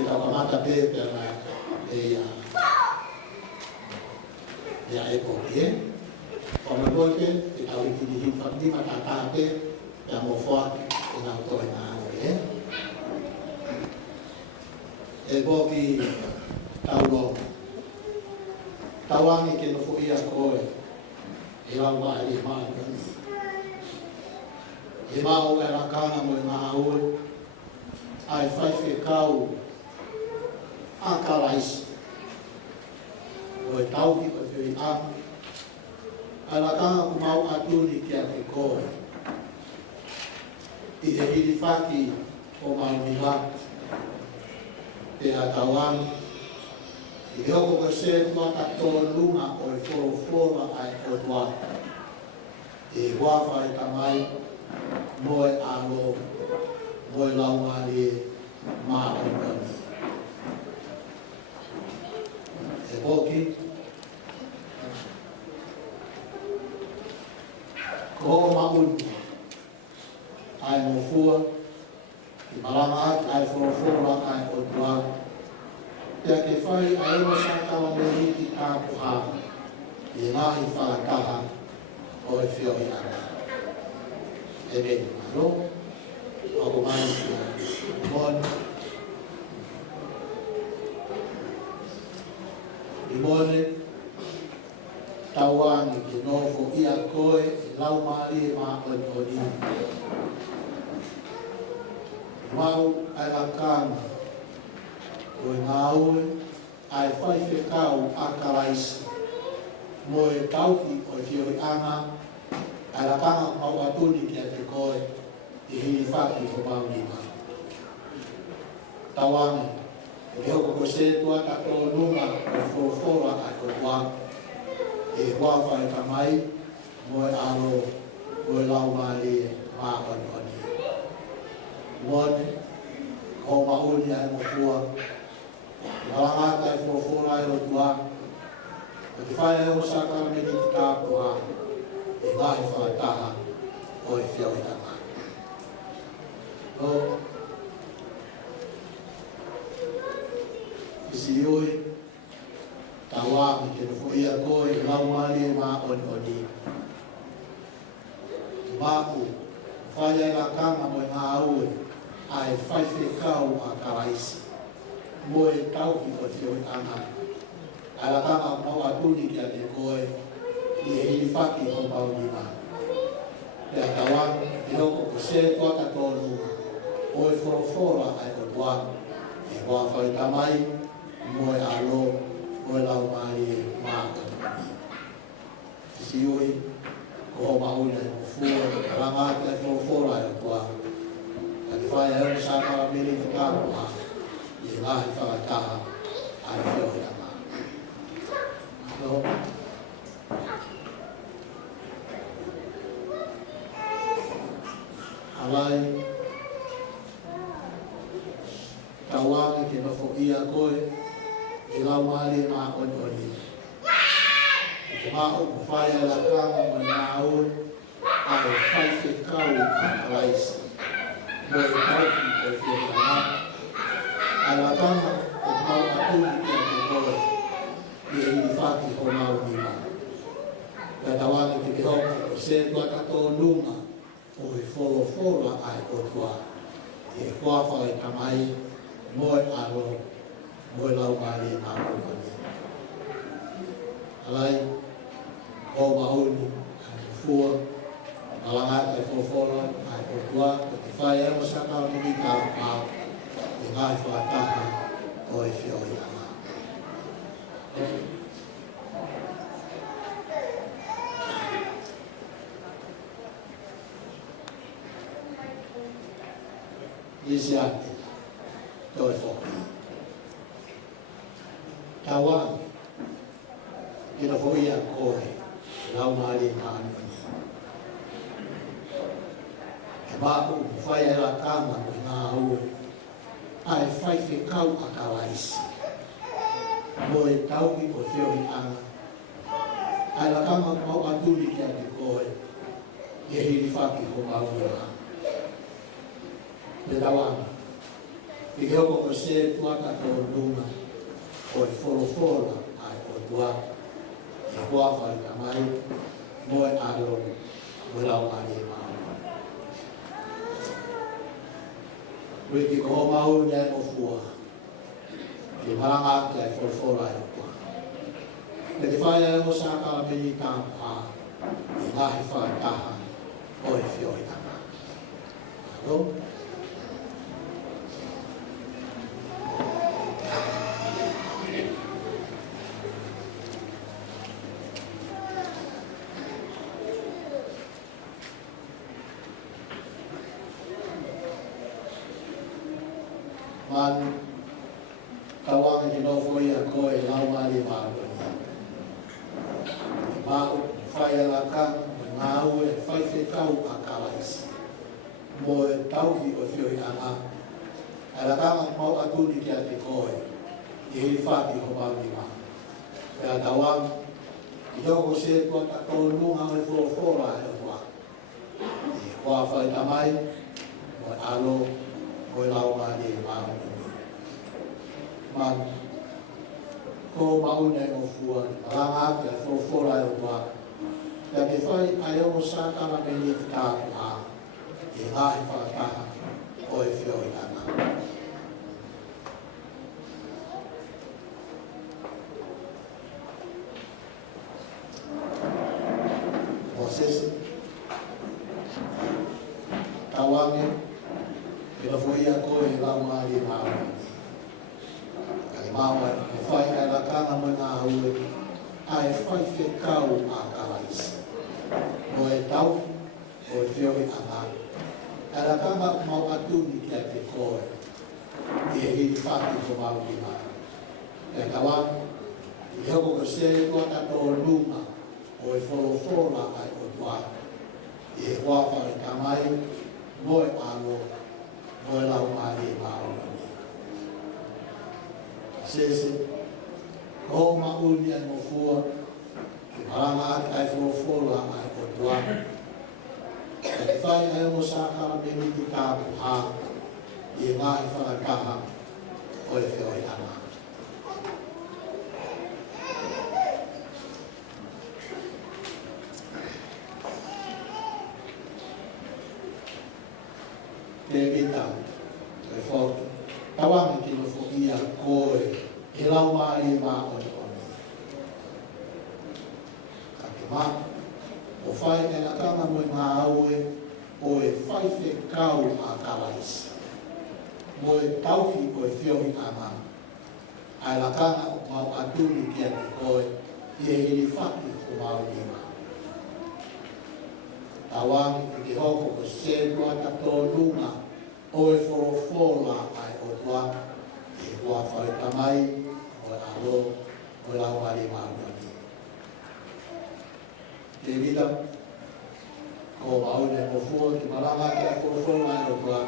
Kita kamata pe pela ya epoke o me bote e tau ki di fatti mata pe ya mo fo na to na e boki tau lo tawangi ke no fo ia ko e la wa ali ma e ma o la kana mo na o ai fai fe kau a kalais o e tau ki o te a ala kanga ku mau atuni ki a te koe i he hiri whaki o maunima te a tauan i he hoko ko se mata tō lunga o e whorofora ai o tua e wawha e tamai mo e alo mo e laumari maa o kani. E hoki, ko mauni, ai mo fua, i maranga ati ai whorofora ai o tua, te ke whai ai o sakawa me riti kāpuha, i ngahi whakataha o e whio i ana. E me, alo, ako mai mon imone tawangi ki novo ia koe i lau mari ma onioni mau ai lakana o ngaue ai whai whekau a karaisi mo e tauki o whioi anga ai lakana mau atuni ki a te koe i hini whaki ko maunima. Tawangi, e hoko ko se tua ta tō nunga o whorofora ai o tua, e huawhai ka mai, mo e alo, mo e lau maari maa oni. Mone, ko mauni ai mo fua, malangata e whorofora ai o tua, o te whae o sakara me ni te kāpua, e ngahi whaataha o e whiawina. Isi oi, tawa mi ke no foi a koe, lau mali ma oni. Maku, whaia i la kanga mo i ngā aue, ai whaiwhe kau a karaisi. Mo e tauki o te oi ana. Ai la kanga mau atuni ki a te koe, i e hili whaki o maunima. Te a tawang, i hoko ko se tuaka tōnu, o e whorofora ai o tua, e hoa whai tamai, mo e alo, mo e lau maari maa kani. Isi ui, ko ho mauna e mo fua, rangata e whorofora ai o tua, a te whai e o sākara mili te kāpua, i e ngahi whakataha, ai whio hea maa. No. Alai, tawangi ke nofo ia koe, e lau maari maa oni. E te maa o whaia la kanga mai ngā oi, a e whaiwhe kau a kalaisi. Mo e tauki o te rana. A la kanga o mau atuni ki a te koe, i e hini whaki o mau nima. Ka tawangi te ke hoka o se tua kato nunga, o e wholofola ai o tua. Ke whawha e tamai, moe aro, moe lau mari a o kani. Alai, o mauni, ai o fua, malanga ai wholofola ai o tua, o te whae e o sakao ni ka a, e ngai whaataha o e whioi ama. Isi ate, toi whoki. Tawang, kina whoi a koe, lau maari maanuni. E māku, whai e la kama ko ngā ue, ai whai kau a kalaisi. Mo e tauki o whioi anga. Ai la kama mau atuli kia te koe, e hiri whaki ko maunga. Te tawanga. I ke hoko ko se tuaka tō nunga, o e wholofola ai o tua, e hoa whai tamai, mo e alo, mo lau mani e maunga. Rui ki ko mau nei o fua, ke maranga ki ai wholofola ai o tua. Me te whai ai o sākala meni tāpā, i ngahi whai taha, o e whioi tanga. Alo? Man, kawang ki no foi a koe lau mali mālo. Ki māu, whai ala kang, ngā ue, whai te kau a kalaisi. Mo e tauki o whioi anga. Ala kanga mau atuni ki a te koe, i hiri whaki ho mauni mā. Pea tawang, ki hoko se tua ta tō nunga o e whora e o tua. I hoa whai tamai, mo e alo, mo e lau mali māuni. Man, ko maune o fua, ranga ke whora e o tua. Ia te whai ai o sākara meni te tāku a, i ngāhi whakataha o e whioi ana. Mo sese, tawange, e na fwoi a koe i lau maari maari. Maua, e whai ai la kanga mo ngā ue, ai whai whekau a kalaisi. Mo e tau, o e whioi anga. Ai la kanga mau atuni ki a te koe, i e hiri whaki ko mau ki mai. E tawang, i hoko ko se tua kato nunga, o e wholofola ai o tua. I e hoa whai tamai, mo e alo, mo e lau maari maari. Sese, ko mauni ai mo fua, ki maranga ake ai wholofola ai o tua. E te whai ai o sākara meni ki tāpu hā, i e ngāhi whakataha o e whioi ana. Te vita, te whoki. Tawangi ki no whokia koe, e lau maari mā oni oni. Ka te mā, o whai e na kanga mo ngā aue, o e whai whekau a kalaisi. Mo e tauki o e whioi anga. Ai la kanga o mau atuni ki a te koe, i e hiri whaki o mau lima. Tawangi ki ki hoko ko se tua tato nunga, o e wholofola ai o tua, e hua whai tamai, o e alo, o e lau mari maunani. Te vida, ko maune mo fua ki maranga ki a wholofola ai o tua,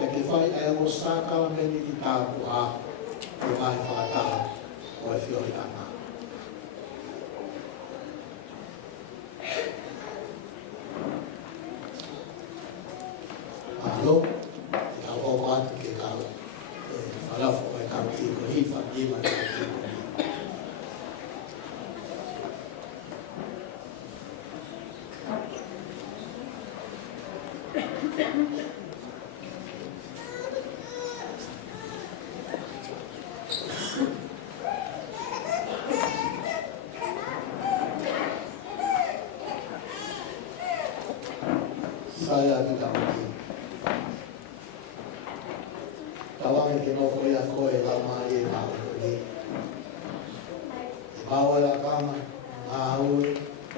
e ke whai e o sākala meni ki tāku a, e ngai whakataha, o e whioi anga. Alo, o atu ke kau whalafo e kau tiko hifa ima e kau tiko hifa. Saya tidak mungkin. Tawang kinoko ya ko e lama e mau ni. Bawa la kama mau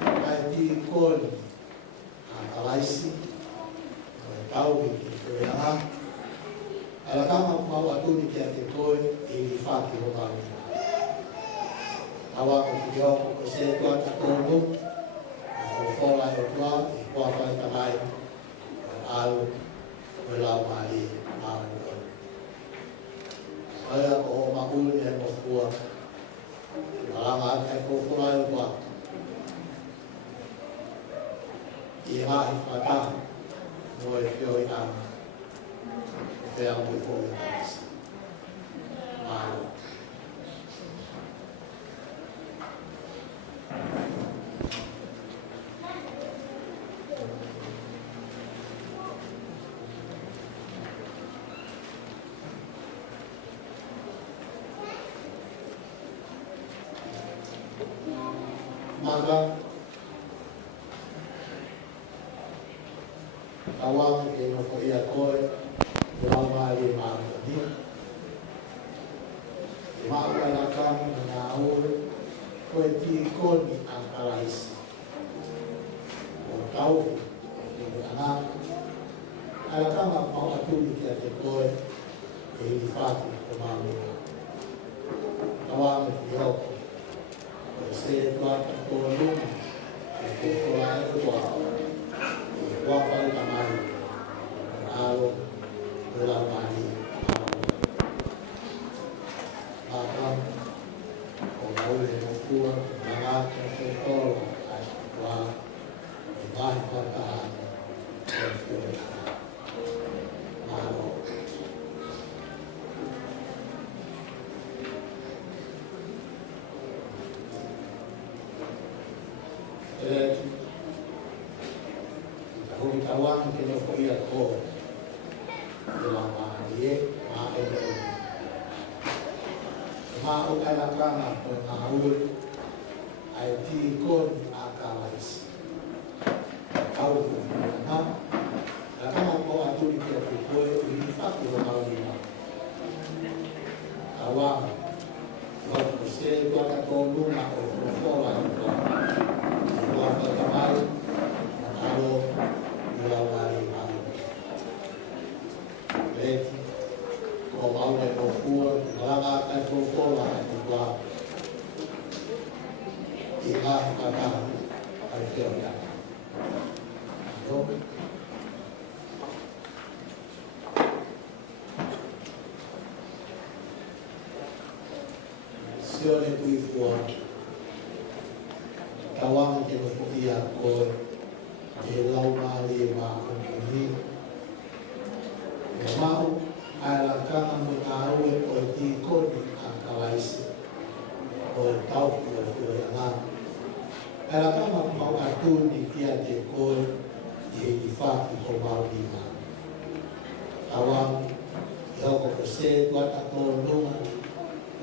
ai ti kon alaisi. Tau ki ko ya. Ala kama mau atu ni kia te ko e ni fa ki ho ba ni. Tawang ki yo ko se ko ta ko no. Ko fo la e ko e ko fa ta mai. Al belau mai mau. Saya ko makul ni mo fuwa. Malangat ay ko fuwa yo pa. Iha ifata mo e fio ang fio mo ko yo. Mau. Maka tawang e no ko ia koe lama li ma ni ma ala kam na ur ko ti ko ni ang parais o tau e ana ala kam ma atu ni te koe e ni fati ko ma ni tawang e ho se tua ko lu ko ko ai ko wa fa ta mai alo la mai apa ko au le no tua na ka ko ko ai wa vai pa ta alo tawang ke no ko ia ko la ma ye ma e ma o ala kana ko na ul ai ti ko a ka lais au na la kana ko a tu ke ko ni fa ko ma ni ma tawang ko se ko ka ko lu na ko ko la ko wa fa ta mai alo Lawari mau, leti, ko mau le ko fua, langa kai ko fola ko kwa, ila kata, ai fio ya. Yo. Sione kui fua, tawang ke no fuia ko. E lau mali ma ni mau ala kama mo tau e o ti ko ni akalaisi o tau ki o na ala kama mau atu ni kia te ko e i fa ki ko mau ni ma awang yo ko se tua ta ko no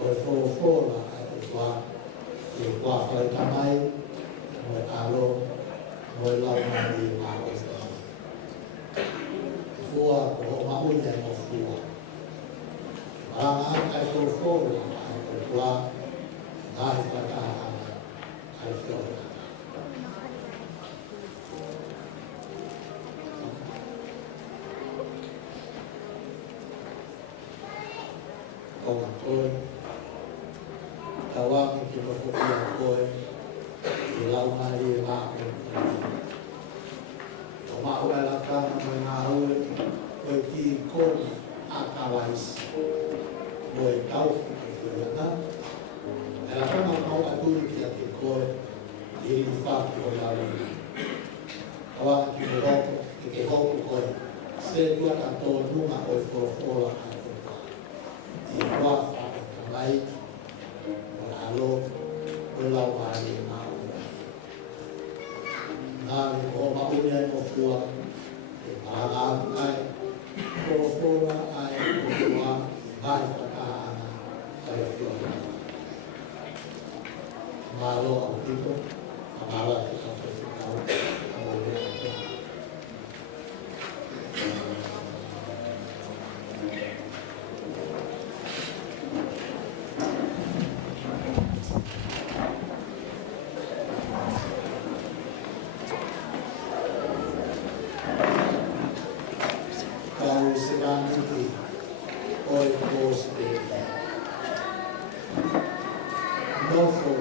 o fo la ai tua e tua fa ta mai o alo Moi lau mai ma o fua ko ma o ya ko fua ana ai ko fua ai ko tua ai ka ta ai fio ko ko tawang ki ko fua ko lau mai ma mau ala kana mo na ul ko ti ko akawais mo tau ki na ala kana mau atu ki ati ko e fa ki o la awa ki mo ki ho ko se tu ata to numa o ko fola ti wa fa mai alo o la wa ni na ko ma unia ko fua ai kōwhora ai kōwha mai whakaana kai whiona. Malo au tiko, a mala te kato whakau, a mole a te. Kau seraniti, oi kos te. Nofo,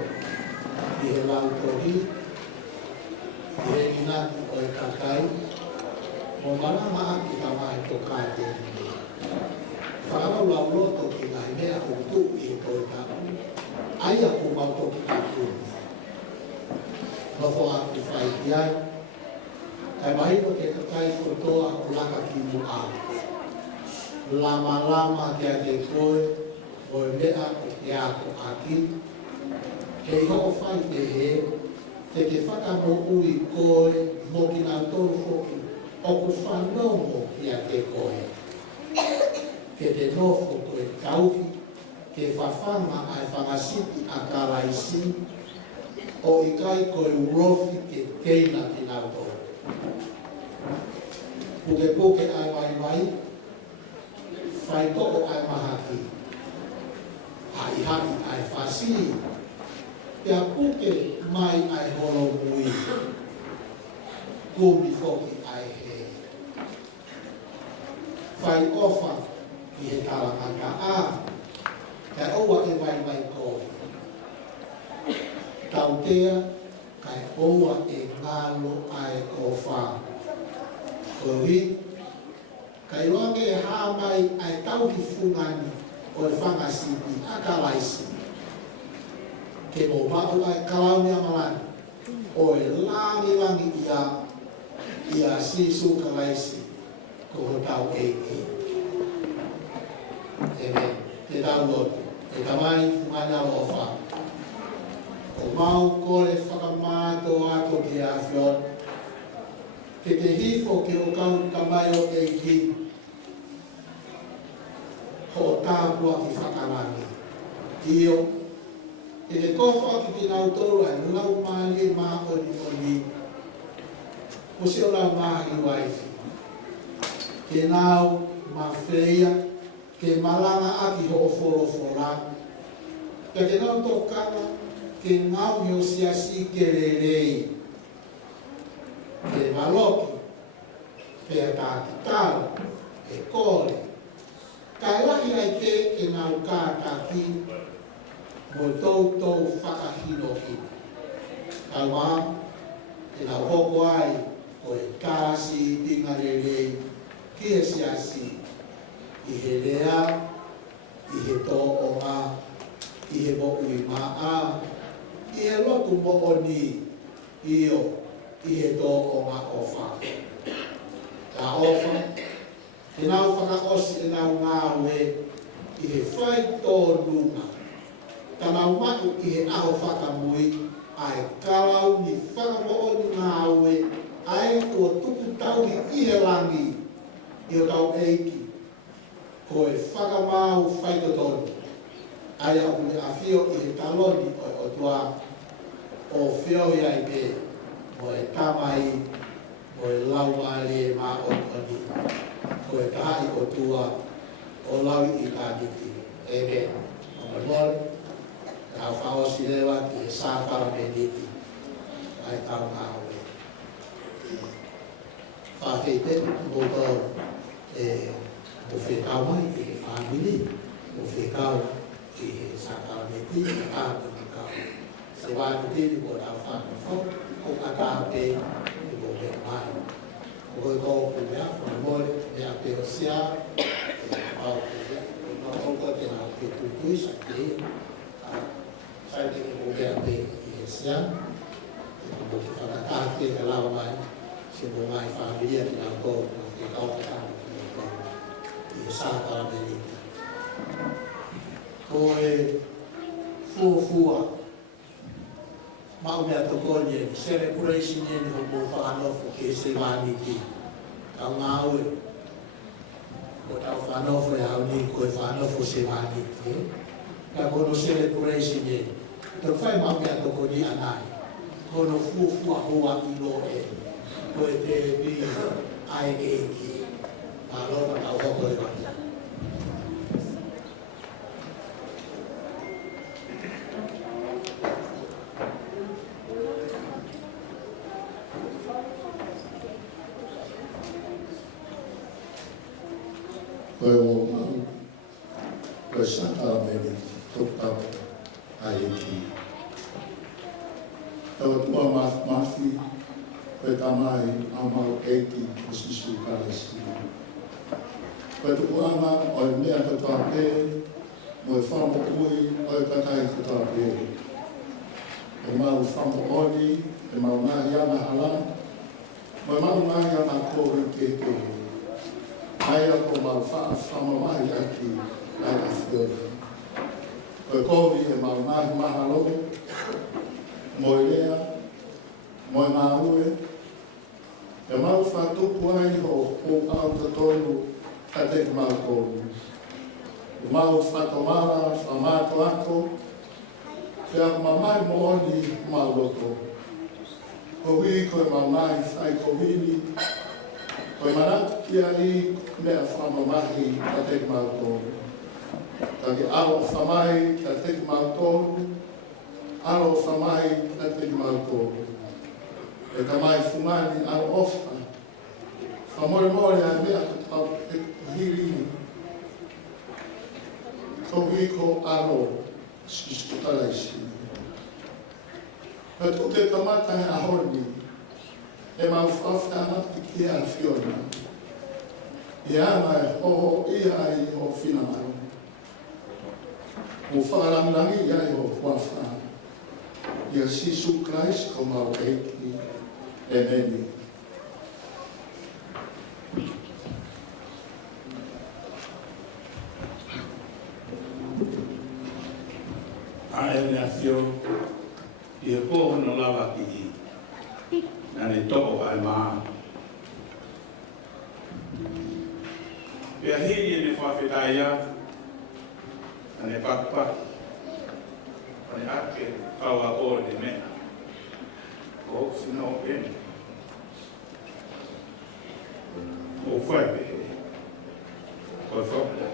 i he lau tohi, i he inati o e kakai, mo marama aki ka mai toka te ni. Whakau lau loto ki ngai mea o tu i he toi taku, ai a ku mau toki ka tūni. Nofo aki whai ki ai, kai mahito ke kakai kotoa o laka ki mu a. Lama ki a te koe, o e mea o te ako aki, ke ho fai te he, te ke whakamo ui koe, mo ki nā tōru hoki, o ku whanongo i a te koe. Ke te nofo koe tauhi, ke whawhanga ai whangasiti a karaisi, o i kai koe urofi ke teina ki nā tōru. Puke ai mai, whai toko ai mahaki, ai haki ai whasii, pia puke mai ai holo mui, kumi foki ai he. Whai ofa i he talamaka a, kai oua e mai koe. Tautea, kai oua e ngalo ai ofa. Kohi, kai roange e haa mai ai tauhi fungani o e whangasipi a kalaisi. Ke mo mau ai kalauni amalani, o e langi ia sisu kalaisi, ko ho tau eiki. Amen. Te tau lotu, e tamai fungani alofa. O mau kore whakamāto ato ki a whion, ke te hifo ke o kau tamai o eiki, ho tāpua ki whakarangi. Io, e te kofa ki te nau tōru ai, lau maali mā oni, mo se o lau mahi waifi. Ke nau mawhea, ke malanga aki ho o whorofora. Ke nau tōkana, ke ngau mi o siasi ke rerei. Ke maloki, pe tāki tāra, e kore. Kai lahi ai te e nau kātaki, mo tau whakahino ki. Kai wā, e nau hoko ai, o e kāsi tinga rerei, ki e siasi, i he rea, i he tō o ngā, i he mo ui maa, i he lotu mo o ni, i he tō o ngā ofa. Tā ofa, e nau whakaosi e nau ngā ue, i he whai tō nunga. Tā nau matu i he aho whakamui, ai kalau ni whakamo'o ni ngā ue, ai o tuku tauhi i he langi, i o tau eiki, ko e whakamau whaitotoni. Ai au me a whio i he taloni o tua, o whio i ai pe, mo e tamai, mo e lau maale mā o toni, ko e tahi o tua, o lawi i tāniti. Amen. O me mori, ka whaosi lewa ki e sāpara me niti, ai tau ngā ue. Whawhete, mo tōru, mo whekau mai i he whāmini, mo whekau i he sāpara me niti, i tātu ni kau. Se wātu tini ko tau whāna whau, ko katā pe, i mo me mai. Ko hoi kōku mea, whana mori, mea pe o sia, i mo pau ku mea, i mo hoko te nā pe tūtui sa te, sai te mo mea pe i he sia, i mo ki whakatāke ka lawa mai, se mo mai whāmiria ki nā kōku, nā ke kaukatanga ki nā kōku, i he sāpara me niti. Ko e fuafua, mau mea tokoni e celebration e ni ho mo whaanofo ke se wāniki. ka ngau ko tau whanofo e au ni koe whanofo se wani ka kono celebration e te whai mamea toko ni anai kono fuafua hoa i lo e koe te bi ai e ki alona ka hoko le wani koe o mau, koe sata mene, tokau, ai e ki. Ewa tua mafi, koe tamai, au mau eiki, o sisu karesi. Koe tuku ama, o e mea katoa pē, mo e whamo ui, o e kakai katoa pē. E mau whamo oni, e mau mahi ana hala, mo e mau mahi ana kōri ke. Ai ako mau whamamai aki ai a whiona. Koe kōwi e mau mahi mahalogo, mo i lea, mo i maue, e mau whatupu ai ho au tatonu ka te mau kōwi. E mau whatomara, whamato ako, whia mamai mo oni mau loko. Kowi koe mau mai whai kowini, koe manatu kia I mea whamamahi ka te mautonu. Ka ke aro whamai ka te mautonu, aro whamai ka te mautonu. E ka mai fumani aro ofa, whamore more a mea ka tau e hiri. Ko hiko aro siskutalaisi. Ka tuke kamata he ahoni, e mau whawhana I kia a whiona. I ana e hoho I ai o whina mai. Mo whakarangirangi I ai o whawhana. I a Sisu Christ ko mau eiki e meni. A e mea whio, I e kōhono lawa ki I. Nane toko ai maa. Pea hiri e ne whawhetai ia, nane pakpaki. Nane ake kaua o ne mea. Ko sino ene. O whaipe. Ko whaupe.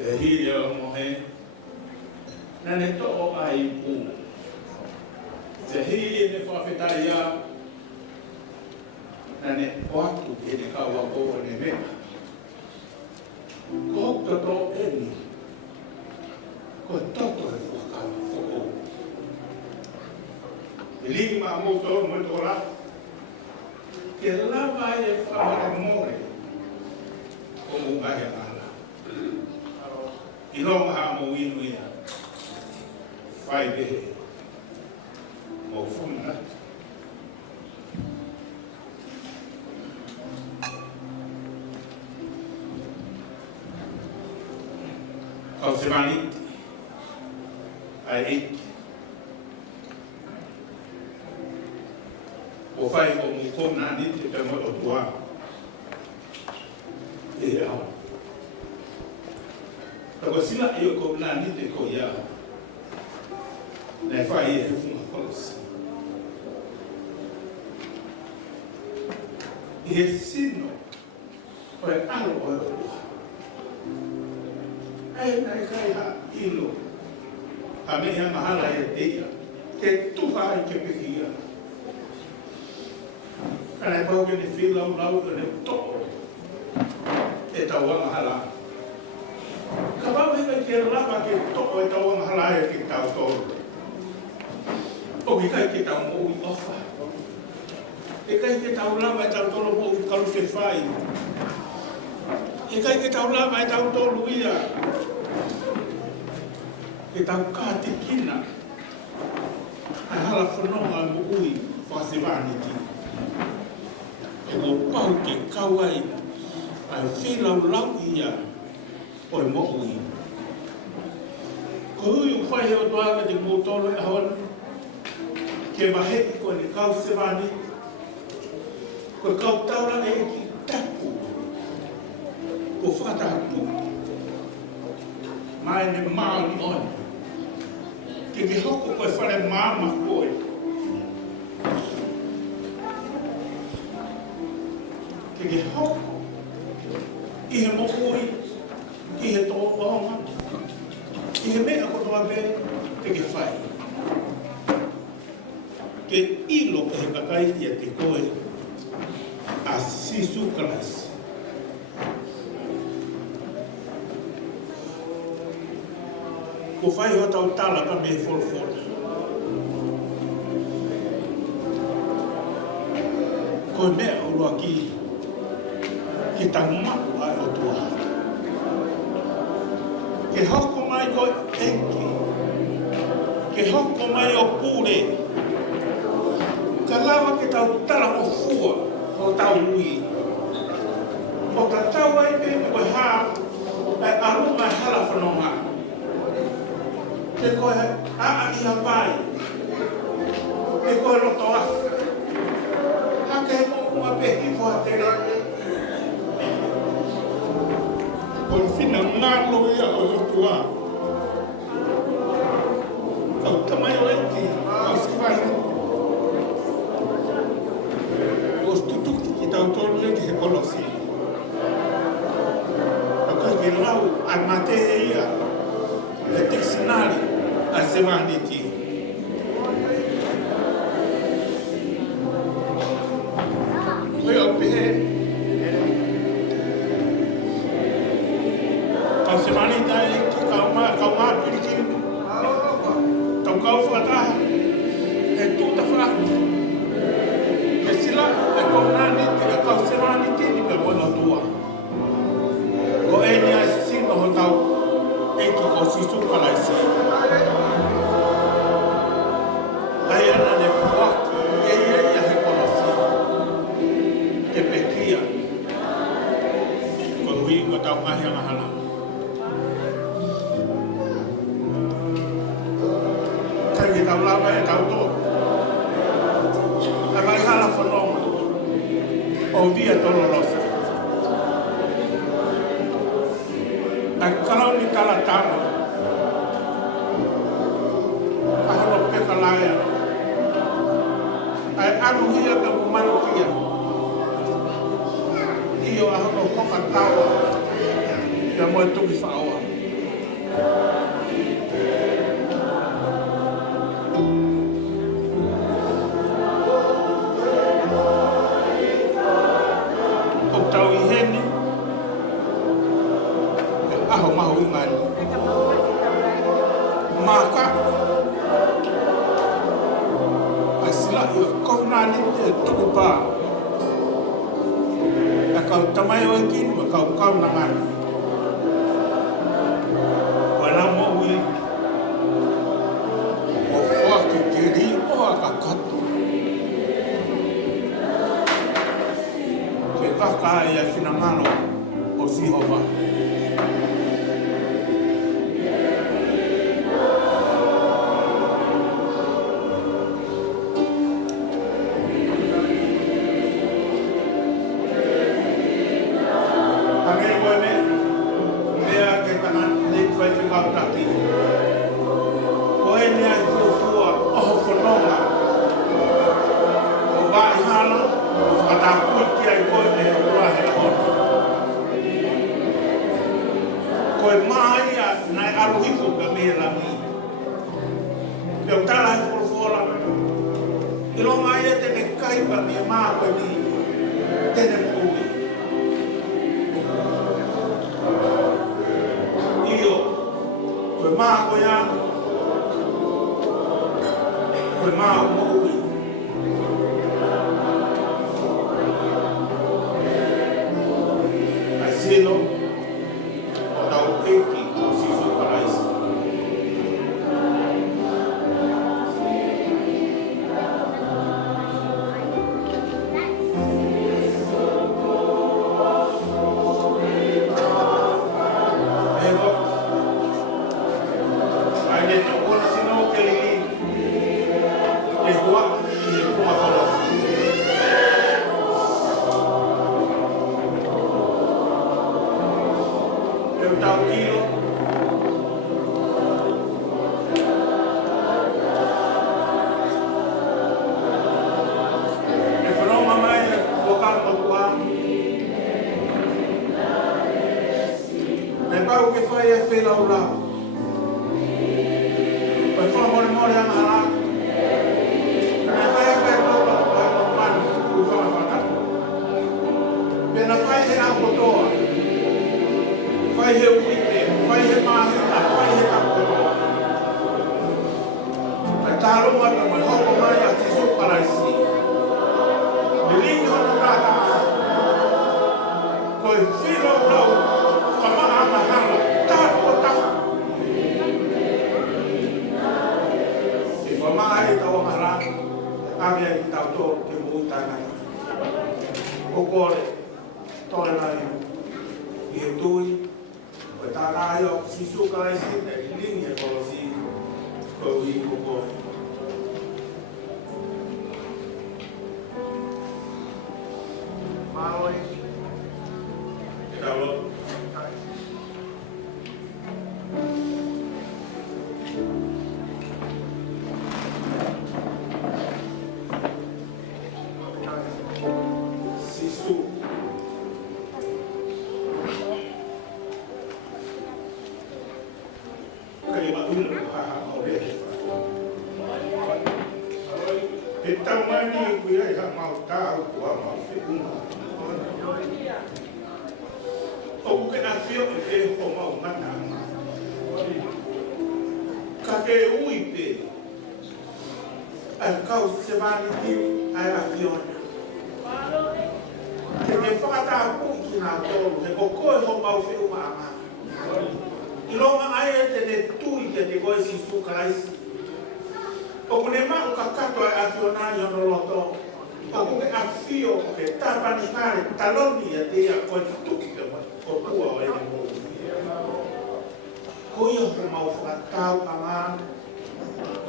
E hiri o mohe, nane to'o ai pū. Te hiri ne whawhetai ia, nane oatu e ne kaua kōa ne mea. Ko hokta eni, ko toto e whakawa whoko. E lini maa mōtou mo tō la, ke lava e whawara more, o mungahe ala. I longa ha mo inu ia, whai behe, mo whunga. Kau se mani, ai eki. O whai o mo kona ni te pe mo o tua. E au. Tako sila I o ko na ni te ko ia. Na whai e funga kolos. I he sino o e alo o e ua. Ai nai kai ha ilo. A mea mahala e teia. Ke tuha I ke pehia. Kana e pau ke ne whilau lau e ne to'o. E tau wanga hala. Ka wau heka ke lapa ke toko e tau wanga hala e ke tau tōru. O i kai ke tau mō I ofa. E kai ke tau lapa e tau tōru mō I kalu se whai. E kai ke tau lapa e tau tōru ia. E tau kāti kina. Ai hala whanonga mō ui whasewani ki. E mō pau ke kawai. Ai whilau lau ia. O e mo ui. Ko hui u whai o toanga te kōtoro e hawana. Ke mahe ko ni kau se wani. Ko kau taura e ki tapu. Ko whakatapu. Mai ne maari on. Ke ki hoko koe whare māma koe. Ke ki hoko. I he mokoi. I he tō wahonga. I he mea ko toa me. Ke ki whai. Ke ilo ke he kakai ia te koe. A sisu kalasi. Ko whai o tau tala ka me wholwhora. Ko mea urua ki tau maku ai o tua. Ke hoko mai ko enki. Ke hoko mai o pūre. Ka lawa ke tau tala o fua o tau ui. O ka tau ai me koe hā ai aru mai hala whanonga. Ke koe aa i hapai. Ke koe roto afu. Hake he mōkuma pe hifo ha te rake. Ko whina ngālo ia o roto a. Kau tamai o eki, kau siwai. Ko stutuki ki tau tolu eki he kolosi. Ako ke lau ai mate e ia. Le diccionary a semaniti. Koe o pehe. Kau semanita e ki kau mā pirikin. Kau whakataha. E tūta whakata. E sila e kau nani te kau semaniti ni pe mono tua. Ko e ni a sino ho tau. Eki ko sisu kalaisi. Ai ana ne puaki, e ia he kolosi. Ke pekia. Ko hui ko tau ngahi anga hala. Kai ki tau lava e tau tō. Ai mai hala whanonga. O via tololosa. Ai kalau ni kala tama. Ahalo peka laia. Ai aru hia ka mumanu kia. Iyo ahalo hoka tawa. Ia moe tuki whaoa. Kau tau i heni. Aho maho i ngani. Maka. Ai sila i kau nani te tuku pā. A kau tamai o eki, ma kau na ngani. Wala mo ui. O whaki ke ri o a ka katu. Ke kaka i a whinangalo o Sihova. Koe maia nai aruhifu ka mea lami. Peo tala he whora. I longa ia tene kaipa mea maa koe ni. Tene mkui. Iyo. Koe maa koe ia. Koe maa mkui. Ai sino. Eki o sisu kalaisi. Ego. Ai Eu tau ilo. E whanau mamai o kalpatua. Me pau ke whai e whelau lau. Pai whamore more ana hala. Me whai e whai tōpa pai o manu ku whai whakatu. Pena whai he au kotoa. Whai he uite, whai he mahita, whai he takotoa. Pai tāronga ka mai hoko mai a tiso paraisi. Me lingi hono tāta aha. Koe whiro rau, whamaha mahala, tāro o taha. E whamaha e tau mahara, awea i tau tō te mui tāngai. O kore, tore nai, i he tui, koe tāna ai o sisu karaisi, e lingi e kolosi, koe ui o kore. Maroi. Hello. Sisu. Kaya maulog makakaulit. Itang mani kuya isang mau tao kuha mau figura. O que nasceu e como uma dama. Kake uipe. Al kau sebaniti ai afiona. Ke me whakata aku ki nā tōru, he ko koe ho mau whiu maama. I longa ai e te tui ke te koe si sukaraisi. O kune mau ka kato ai afiona i ono loto. O kuke afio o ke tāpani kāre taloni e te ia koe tuki te mai. O kua o ene mō. Ko ia ho mau whakatau a ngā.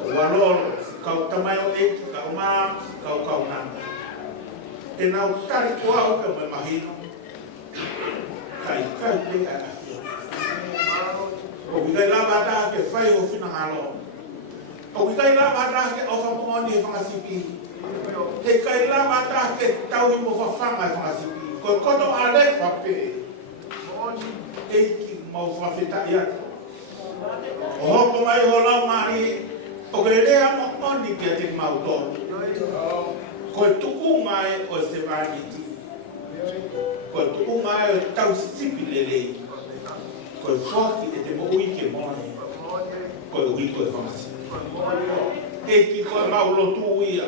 O walolo, kau tamai o eiki, kau ngā, kau nanga. E nau tari kua o ke mai mahino. Kai te a afio. O wikai lava ata ke whai o whina ngalo. O wikai lava ata ke ofa mongoni e whangasipi. He kai lava ata ke tauhi mo whawhanga e whangasipi. Koe koto a le whape. Eiki mau whawhita i atu. O hoko mai ho lau mahi, o ke rea mongoni ki a te mau tōru. Koe tuku mai o se vaniti. Koe tuku mai o tau stipi lelei. Koe whaki e te mo ui ke mone. Koe ui koe whamasi. Eiki koe mau lotu uia.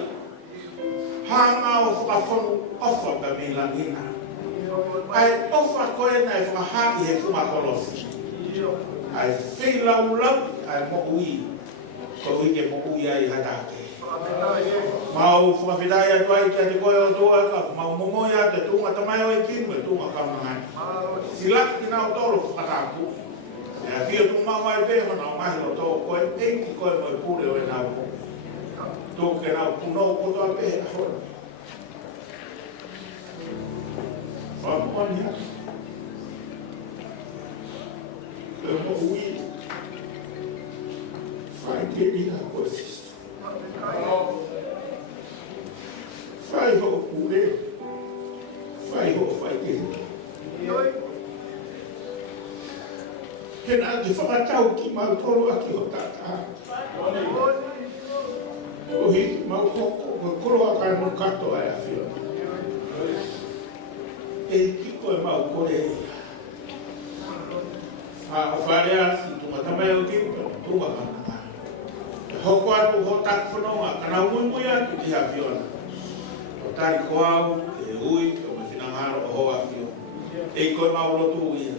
Hanga o whakawhonu ofa ka me langina. Ai ofa koe nei whakahaki he kumakolosi. Ai whilau lau, ai mo ui. Koe ui ke mo ui ai hatake. Mau whakawhitai atu ai kia te koe o toa ka, mau momoi a te tunga tamai o e kimu e tunga kaunangani. Silaki ki nao toro whakataku. E a kia tu mau ai peho nao mahi o tō koe, eiki koe mo e pure o e nao mo. Tō ke nao punou koto a pehe a hoi. Whamoni atu. Koe mo ui. Whai te ina koe sisto. Whai ho pure. Whai ho whai te ina. Hena te whakatau ki mau toro aki o tata. Ohi, mau koro a kai mo kato ai a whiona. E kiko e mau kore e. Wharea si tunga tamai o kipa, tunga kanaka. Hoko atu ho taku whanonga, kana umui atu ki a whiona. O tari koau, e ui, o me whinangaro o hoa whiona. E koe mau lotu uia.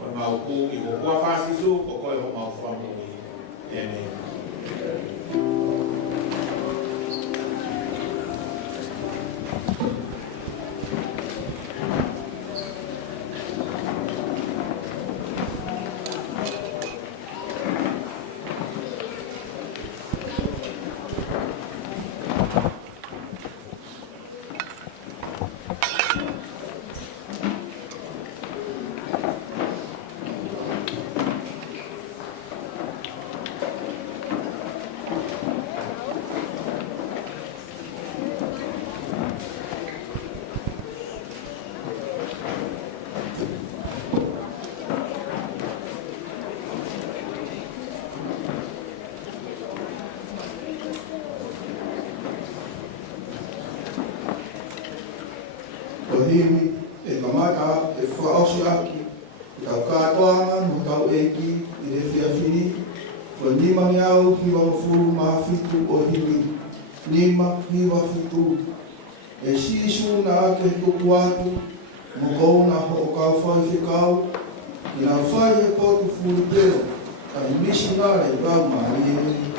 Koe mau ku i ho kua whasisu, ko koe ho mau whamu i. Amen. atoanga no tau eki i re whiawhiri. Ko nima me au hiwa furu mafitu o hiwi. Nima hiwa fitu. E sisu na ake tuku atu. Mo kou na ho kau whai whikau. I na whai e kotu furu peo. Ka i misinare rau maari e.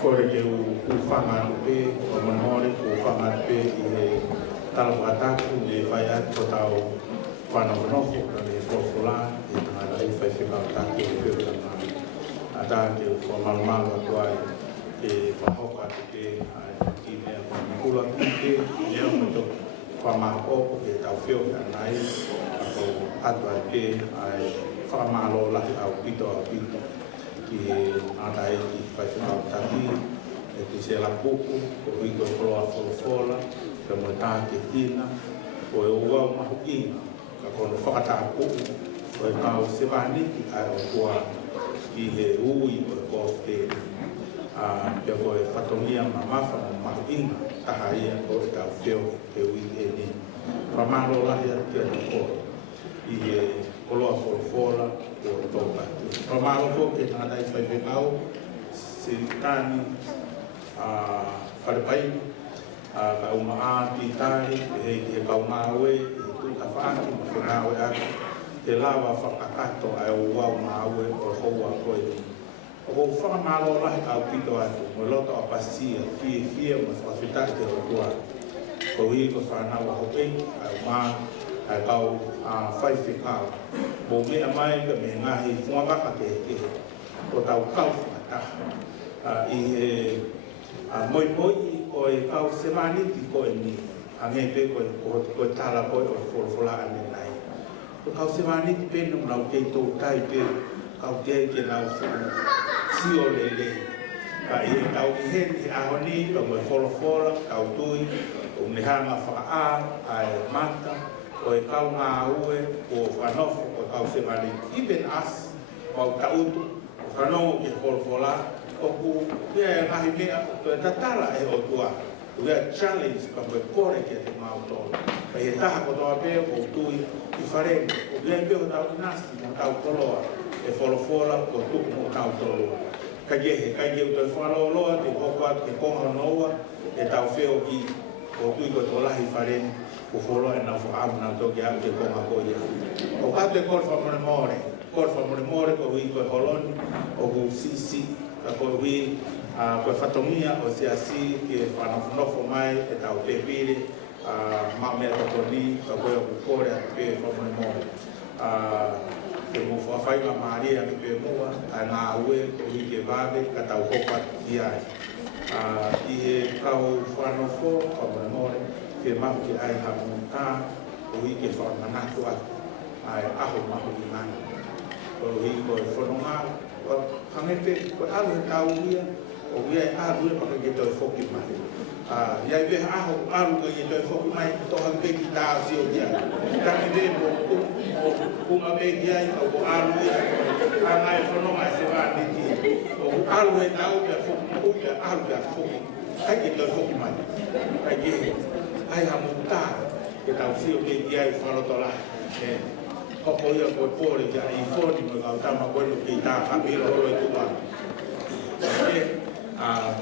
kore ke u whanga pe, o manore ku whanga pe i he talawataku le whai atu ko tau whanawanoho ka le whawhula e tangara i whai whekau taku e whiwiranga. A tā te whamalumalo atuai e whahoka te pe ai whaki mea kula kike leo me to whamako e tau whio ki anai ako atua pe ai whamalo lahi au pito ki atai ki whaifukau taki e ki se la kuku ko hiko e koloa wholofola ka mo tā ke tina ko e uau mahu inga ka kono whakata kuku ko e kau se whaniki ai o kua ki he ui o e koste pia ko e whatongia ma mawha mo mahu inga taha ia ko e tau whio ke ui e ni whamalo lahi a kia te kore i he koloa wholofola o tōpa. Whamalo fo ke tangata i whaiwhekau se tani wharepai ka uma a pitari e he kau mawe e tuta whaaki ma whenawe aki te lawa whakakato ai o wau mawe o houa koe. O kou whakamalo lahi au pito atu mo loto a pasia fie mo whawhitaki te rotua. Ko hi ko whanawa hopei ai maa ai kau whaiwhekau. Mo mea mai ka me ngahi whungawaka ke o tau kau whakataha. I he moi o e kau semaniti ko e ni. Ange pe ko tala ko o wholofola ane nai. O kau semaniti pe nung nau kei tō tai pe kau te ke nau sio lele. Ka i e kau i hen i ahoni o mo e wholofola kau tui o nehanga whakaa ai mata. O e kau ngā ue o whanofo o kau semaniti. Even us, mau tautu, o whanongo ke wholofola o ku pia e ngahi mea o e tatala e o tua. O e challenge pa koe kore ke te mautolo. Pa e taha ko toa pia o tui i wharene. O e pia o tau nasi mo tau koloa e wholofola o tuku mo tau toloa. Ka gehe o toi whaloloa te hokua te konga noa e tau wheo ki o tui ko tō lahi wharene. Ko wholoa e nau whaamu nau toki au te konga ko ia. O katu e kore whamore more. Kore whamore more ko hui koe holoni o ku sisi. Ka koe hui koe whatongia o se asi ki e whanofo mai e tau te pire. Mau mea totoni ka koe o ku kore a te whamore more. Ke mu whawhainga maaria ki pe mua a ngā ue ko hui ke vave ka tau hopa ki ai. I he kau whanofo whamore more. Ke mahu ke ai hamu tā, o hi ke whananatu atu, ai aho mahu i mana. O hi ko e whanonga, o hangepe, ko alu he tau uia, o ia e alu e maka ke toi whoki mai. Iai weha aho alu ke toi whoki mai, toha ke ki tā si o ia. Tangi me mo kunga me ki ai, o ko alu ia, a ngai whanonga e se wāniti. O alu he tau ke whoki, o ia alu ke whoki, kai ke toi whoki mai, kai ke ai ha muta ke tau sio ke ki ai whalotola e koko ia koe pōre ki ai whoni mo kau tama koe no ki tā kapira horo e tuwa e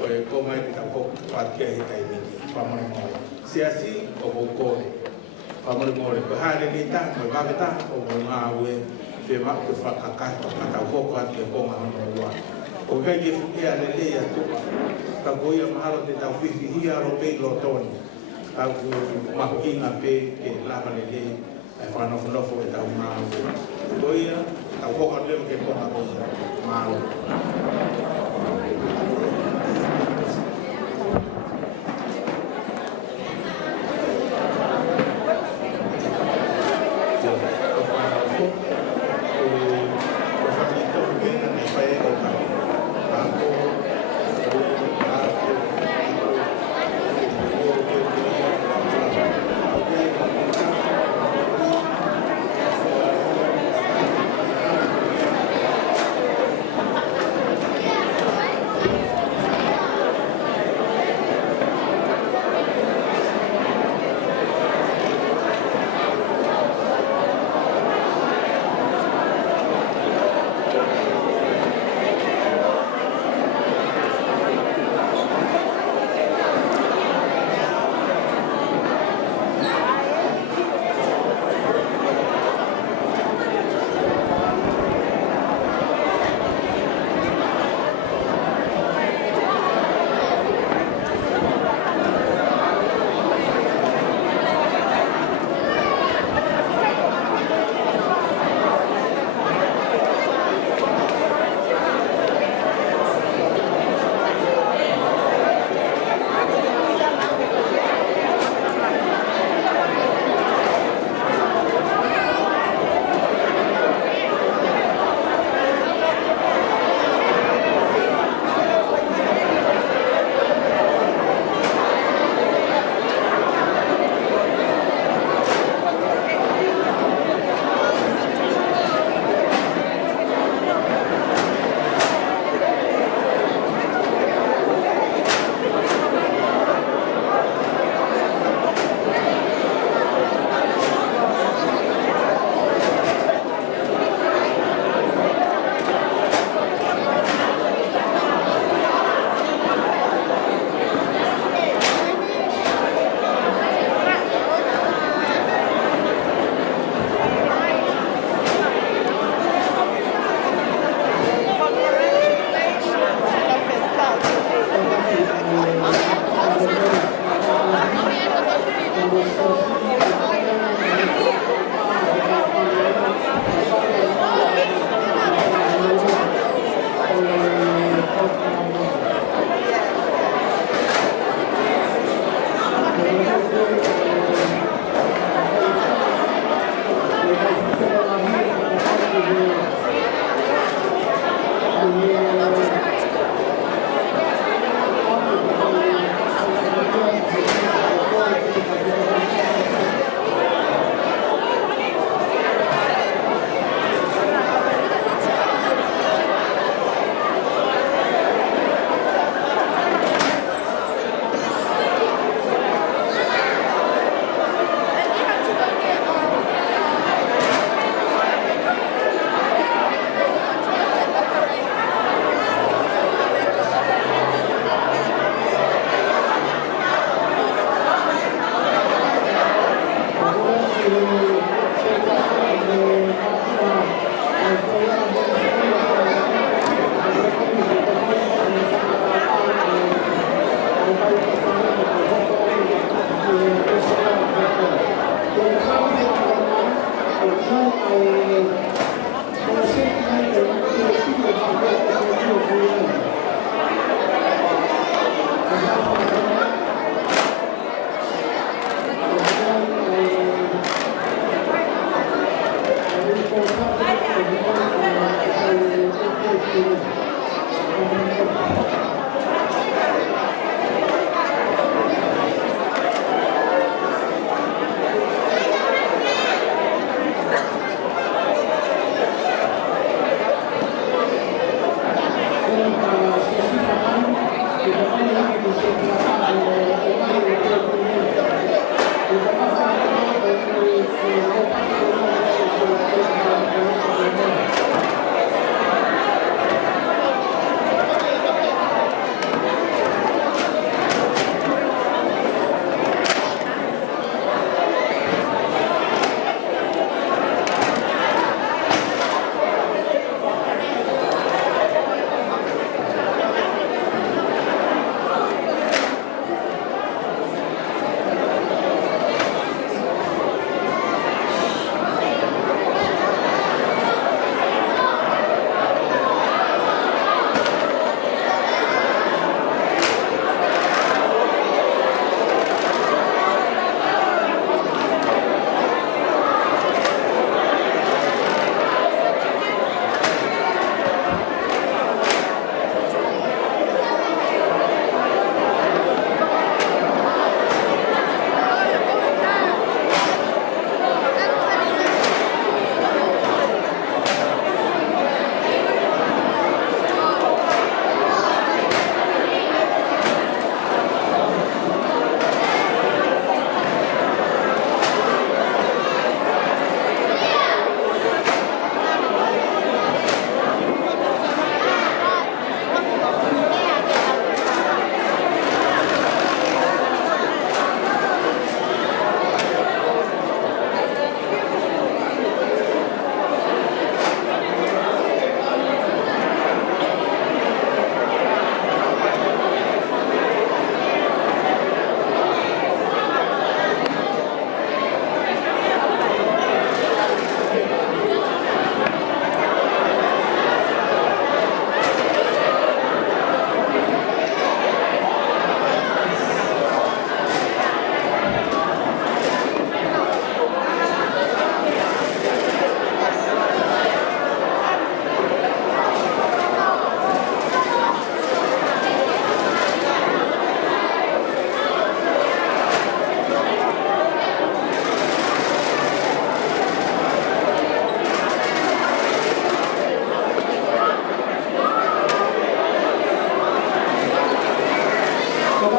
koe komai ki tau koku pat kia he kai miki whamore more se asi o kou kore whamore more koe haere ki tā koe maketa o kou ngā ue te mak te whakakato ka tau koku at ke konga hono ua o kai ke whukea lele a tuwa ka koe ia mahalo te tau whiwhi hia ro pei lo toni aku mahu inga pe ke lava lele e whanofo e tau māu. Koia, tau hoka leo ke konga koia māu.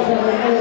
Gracias.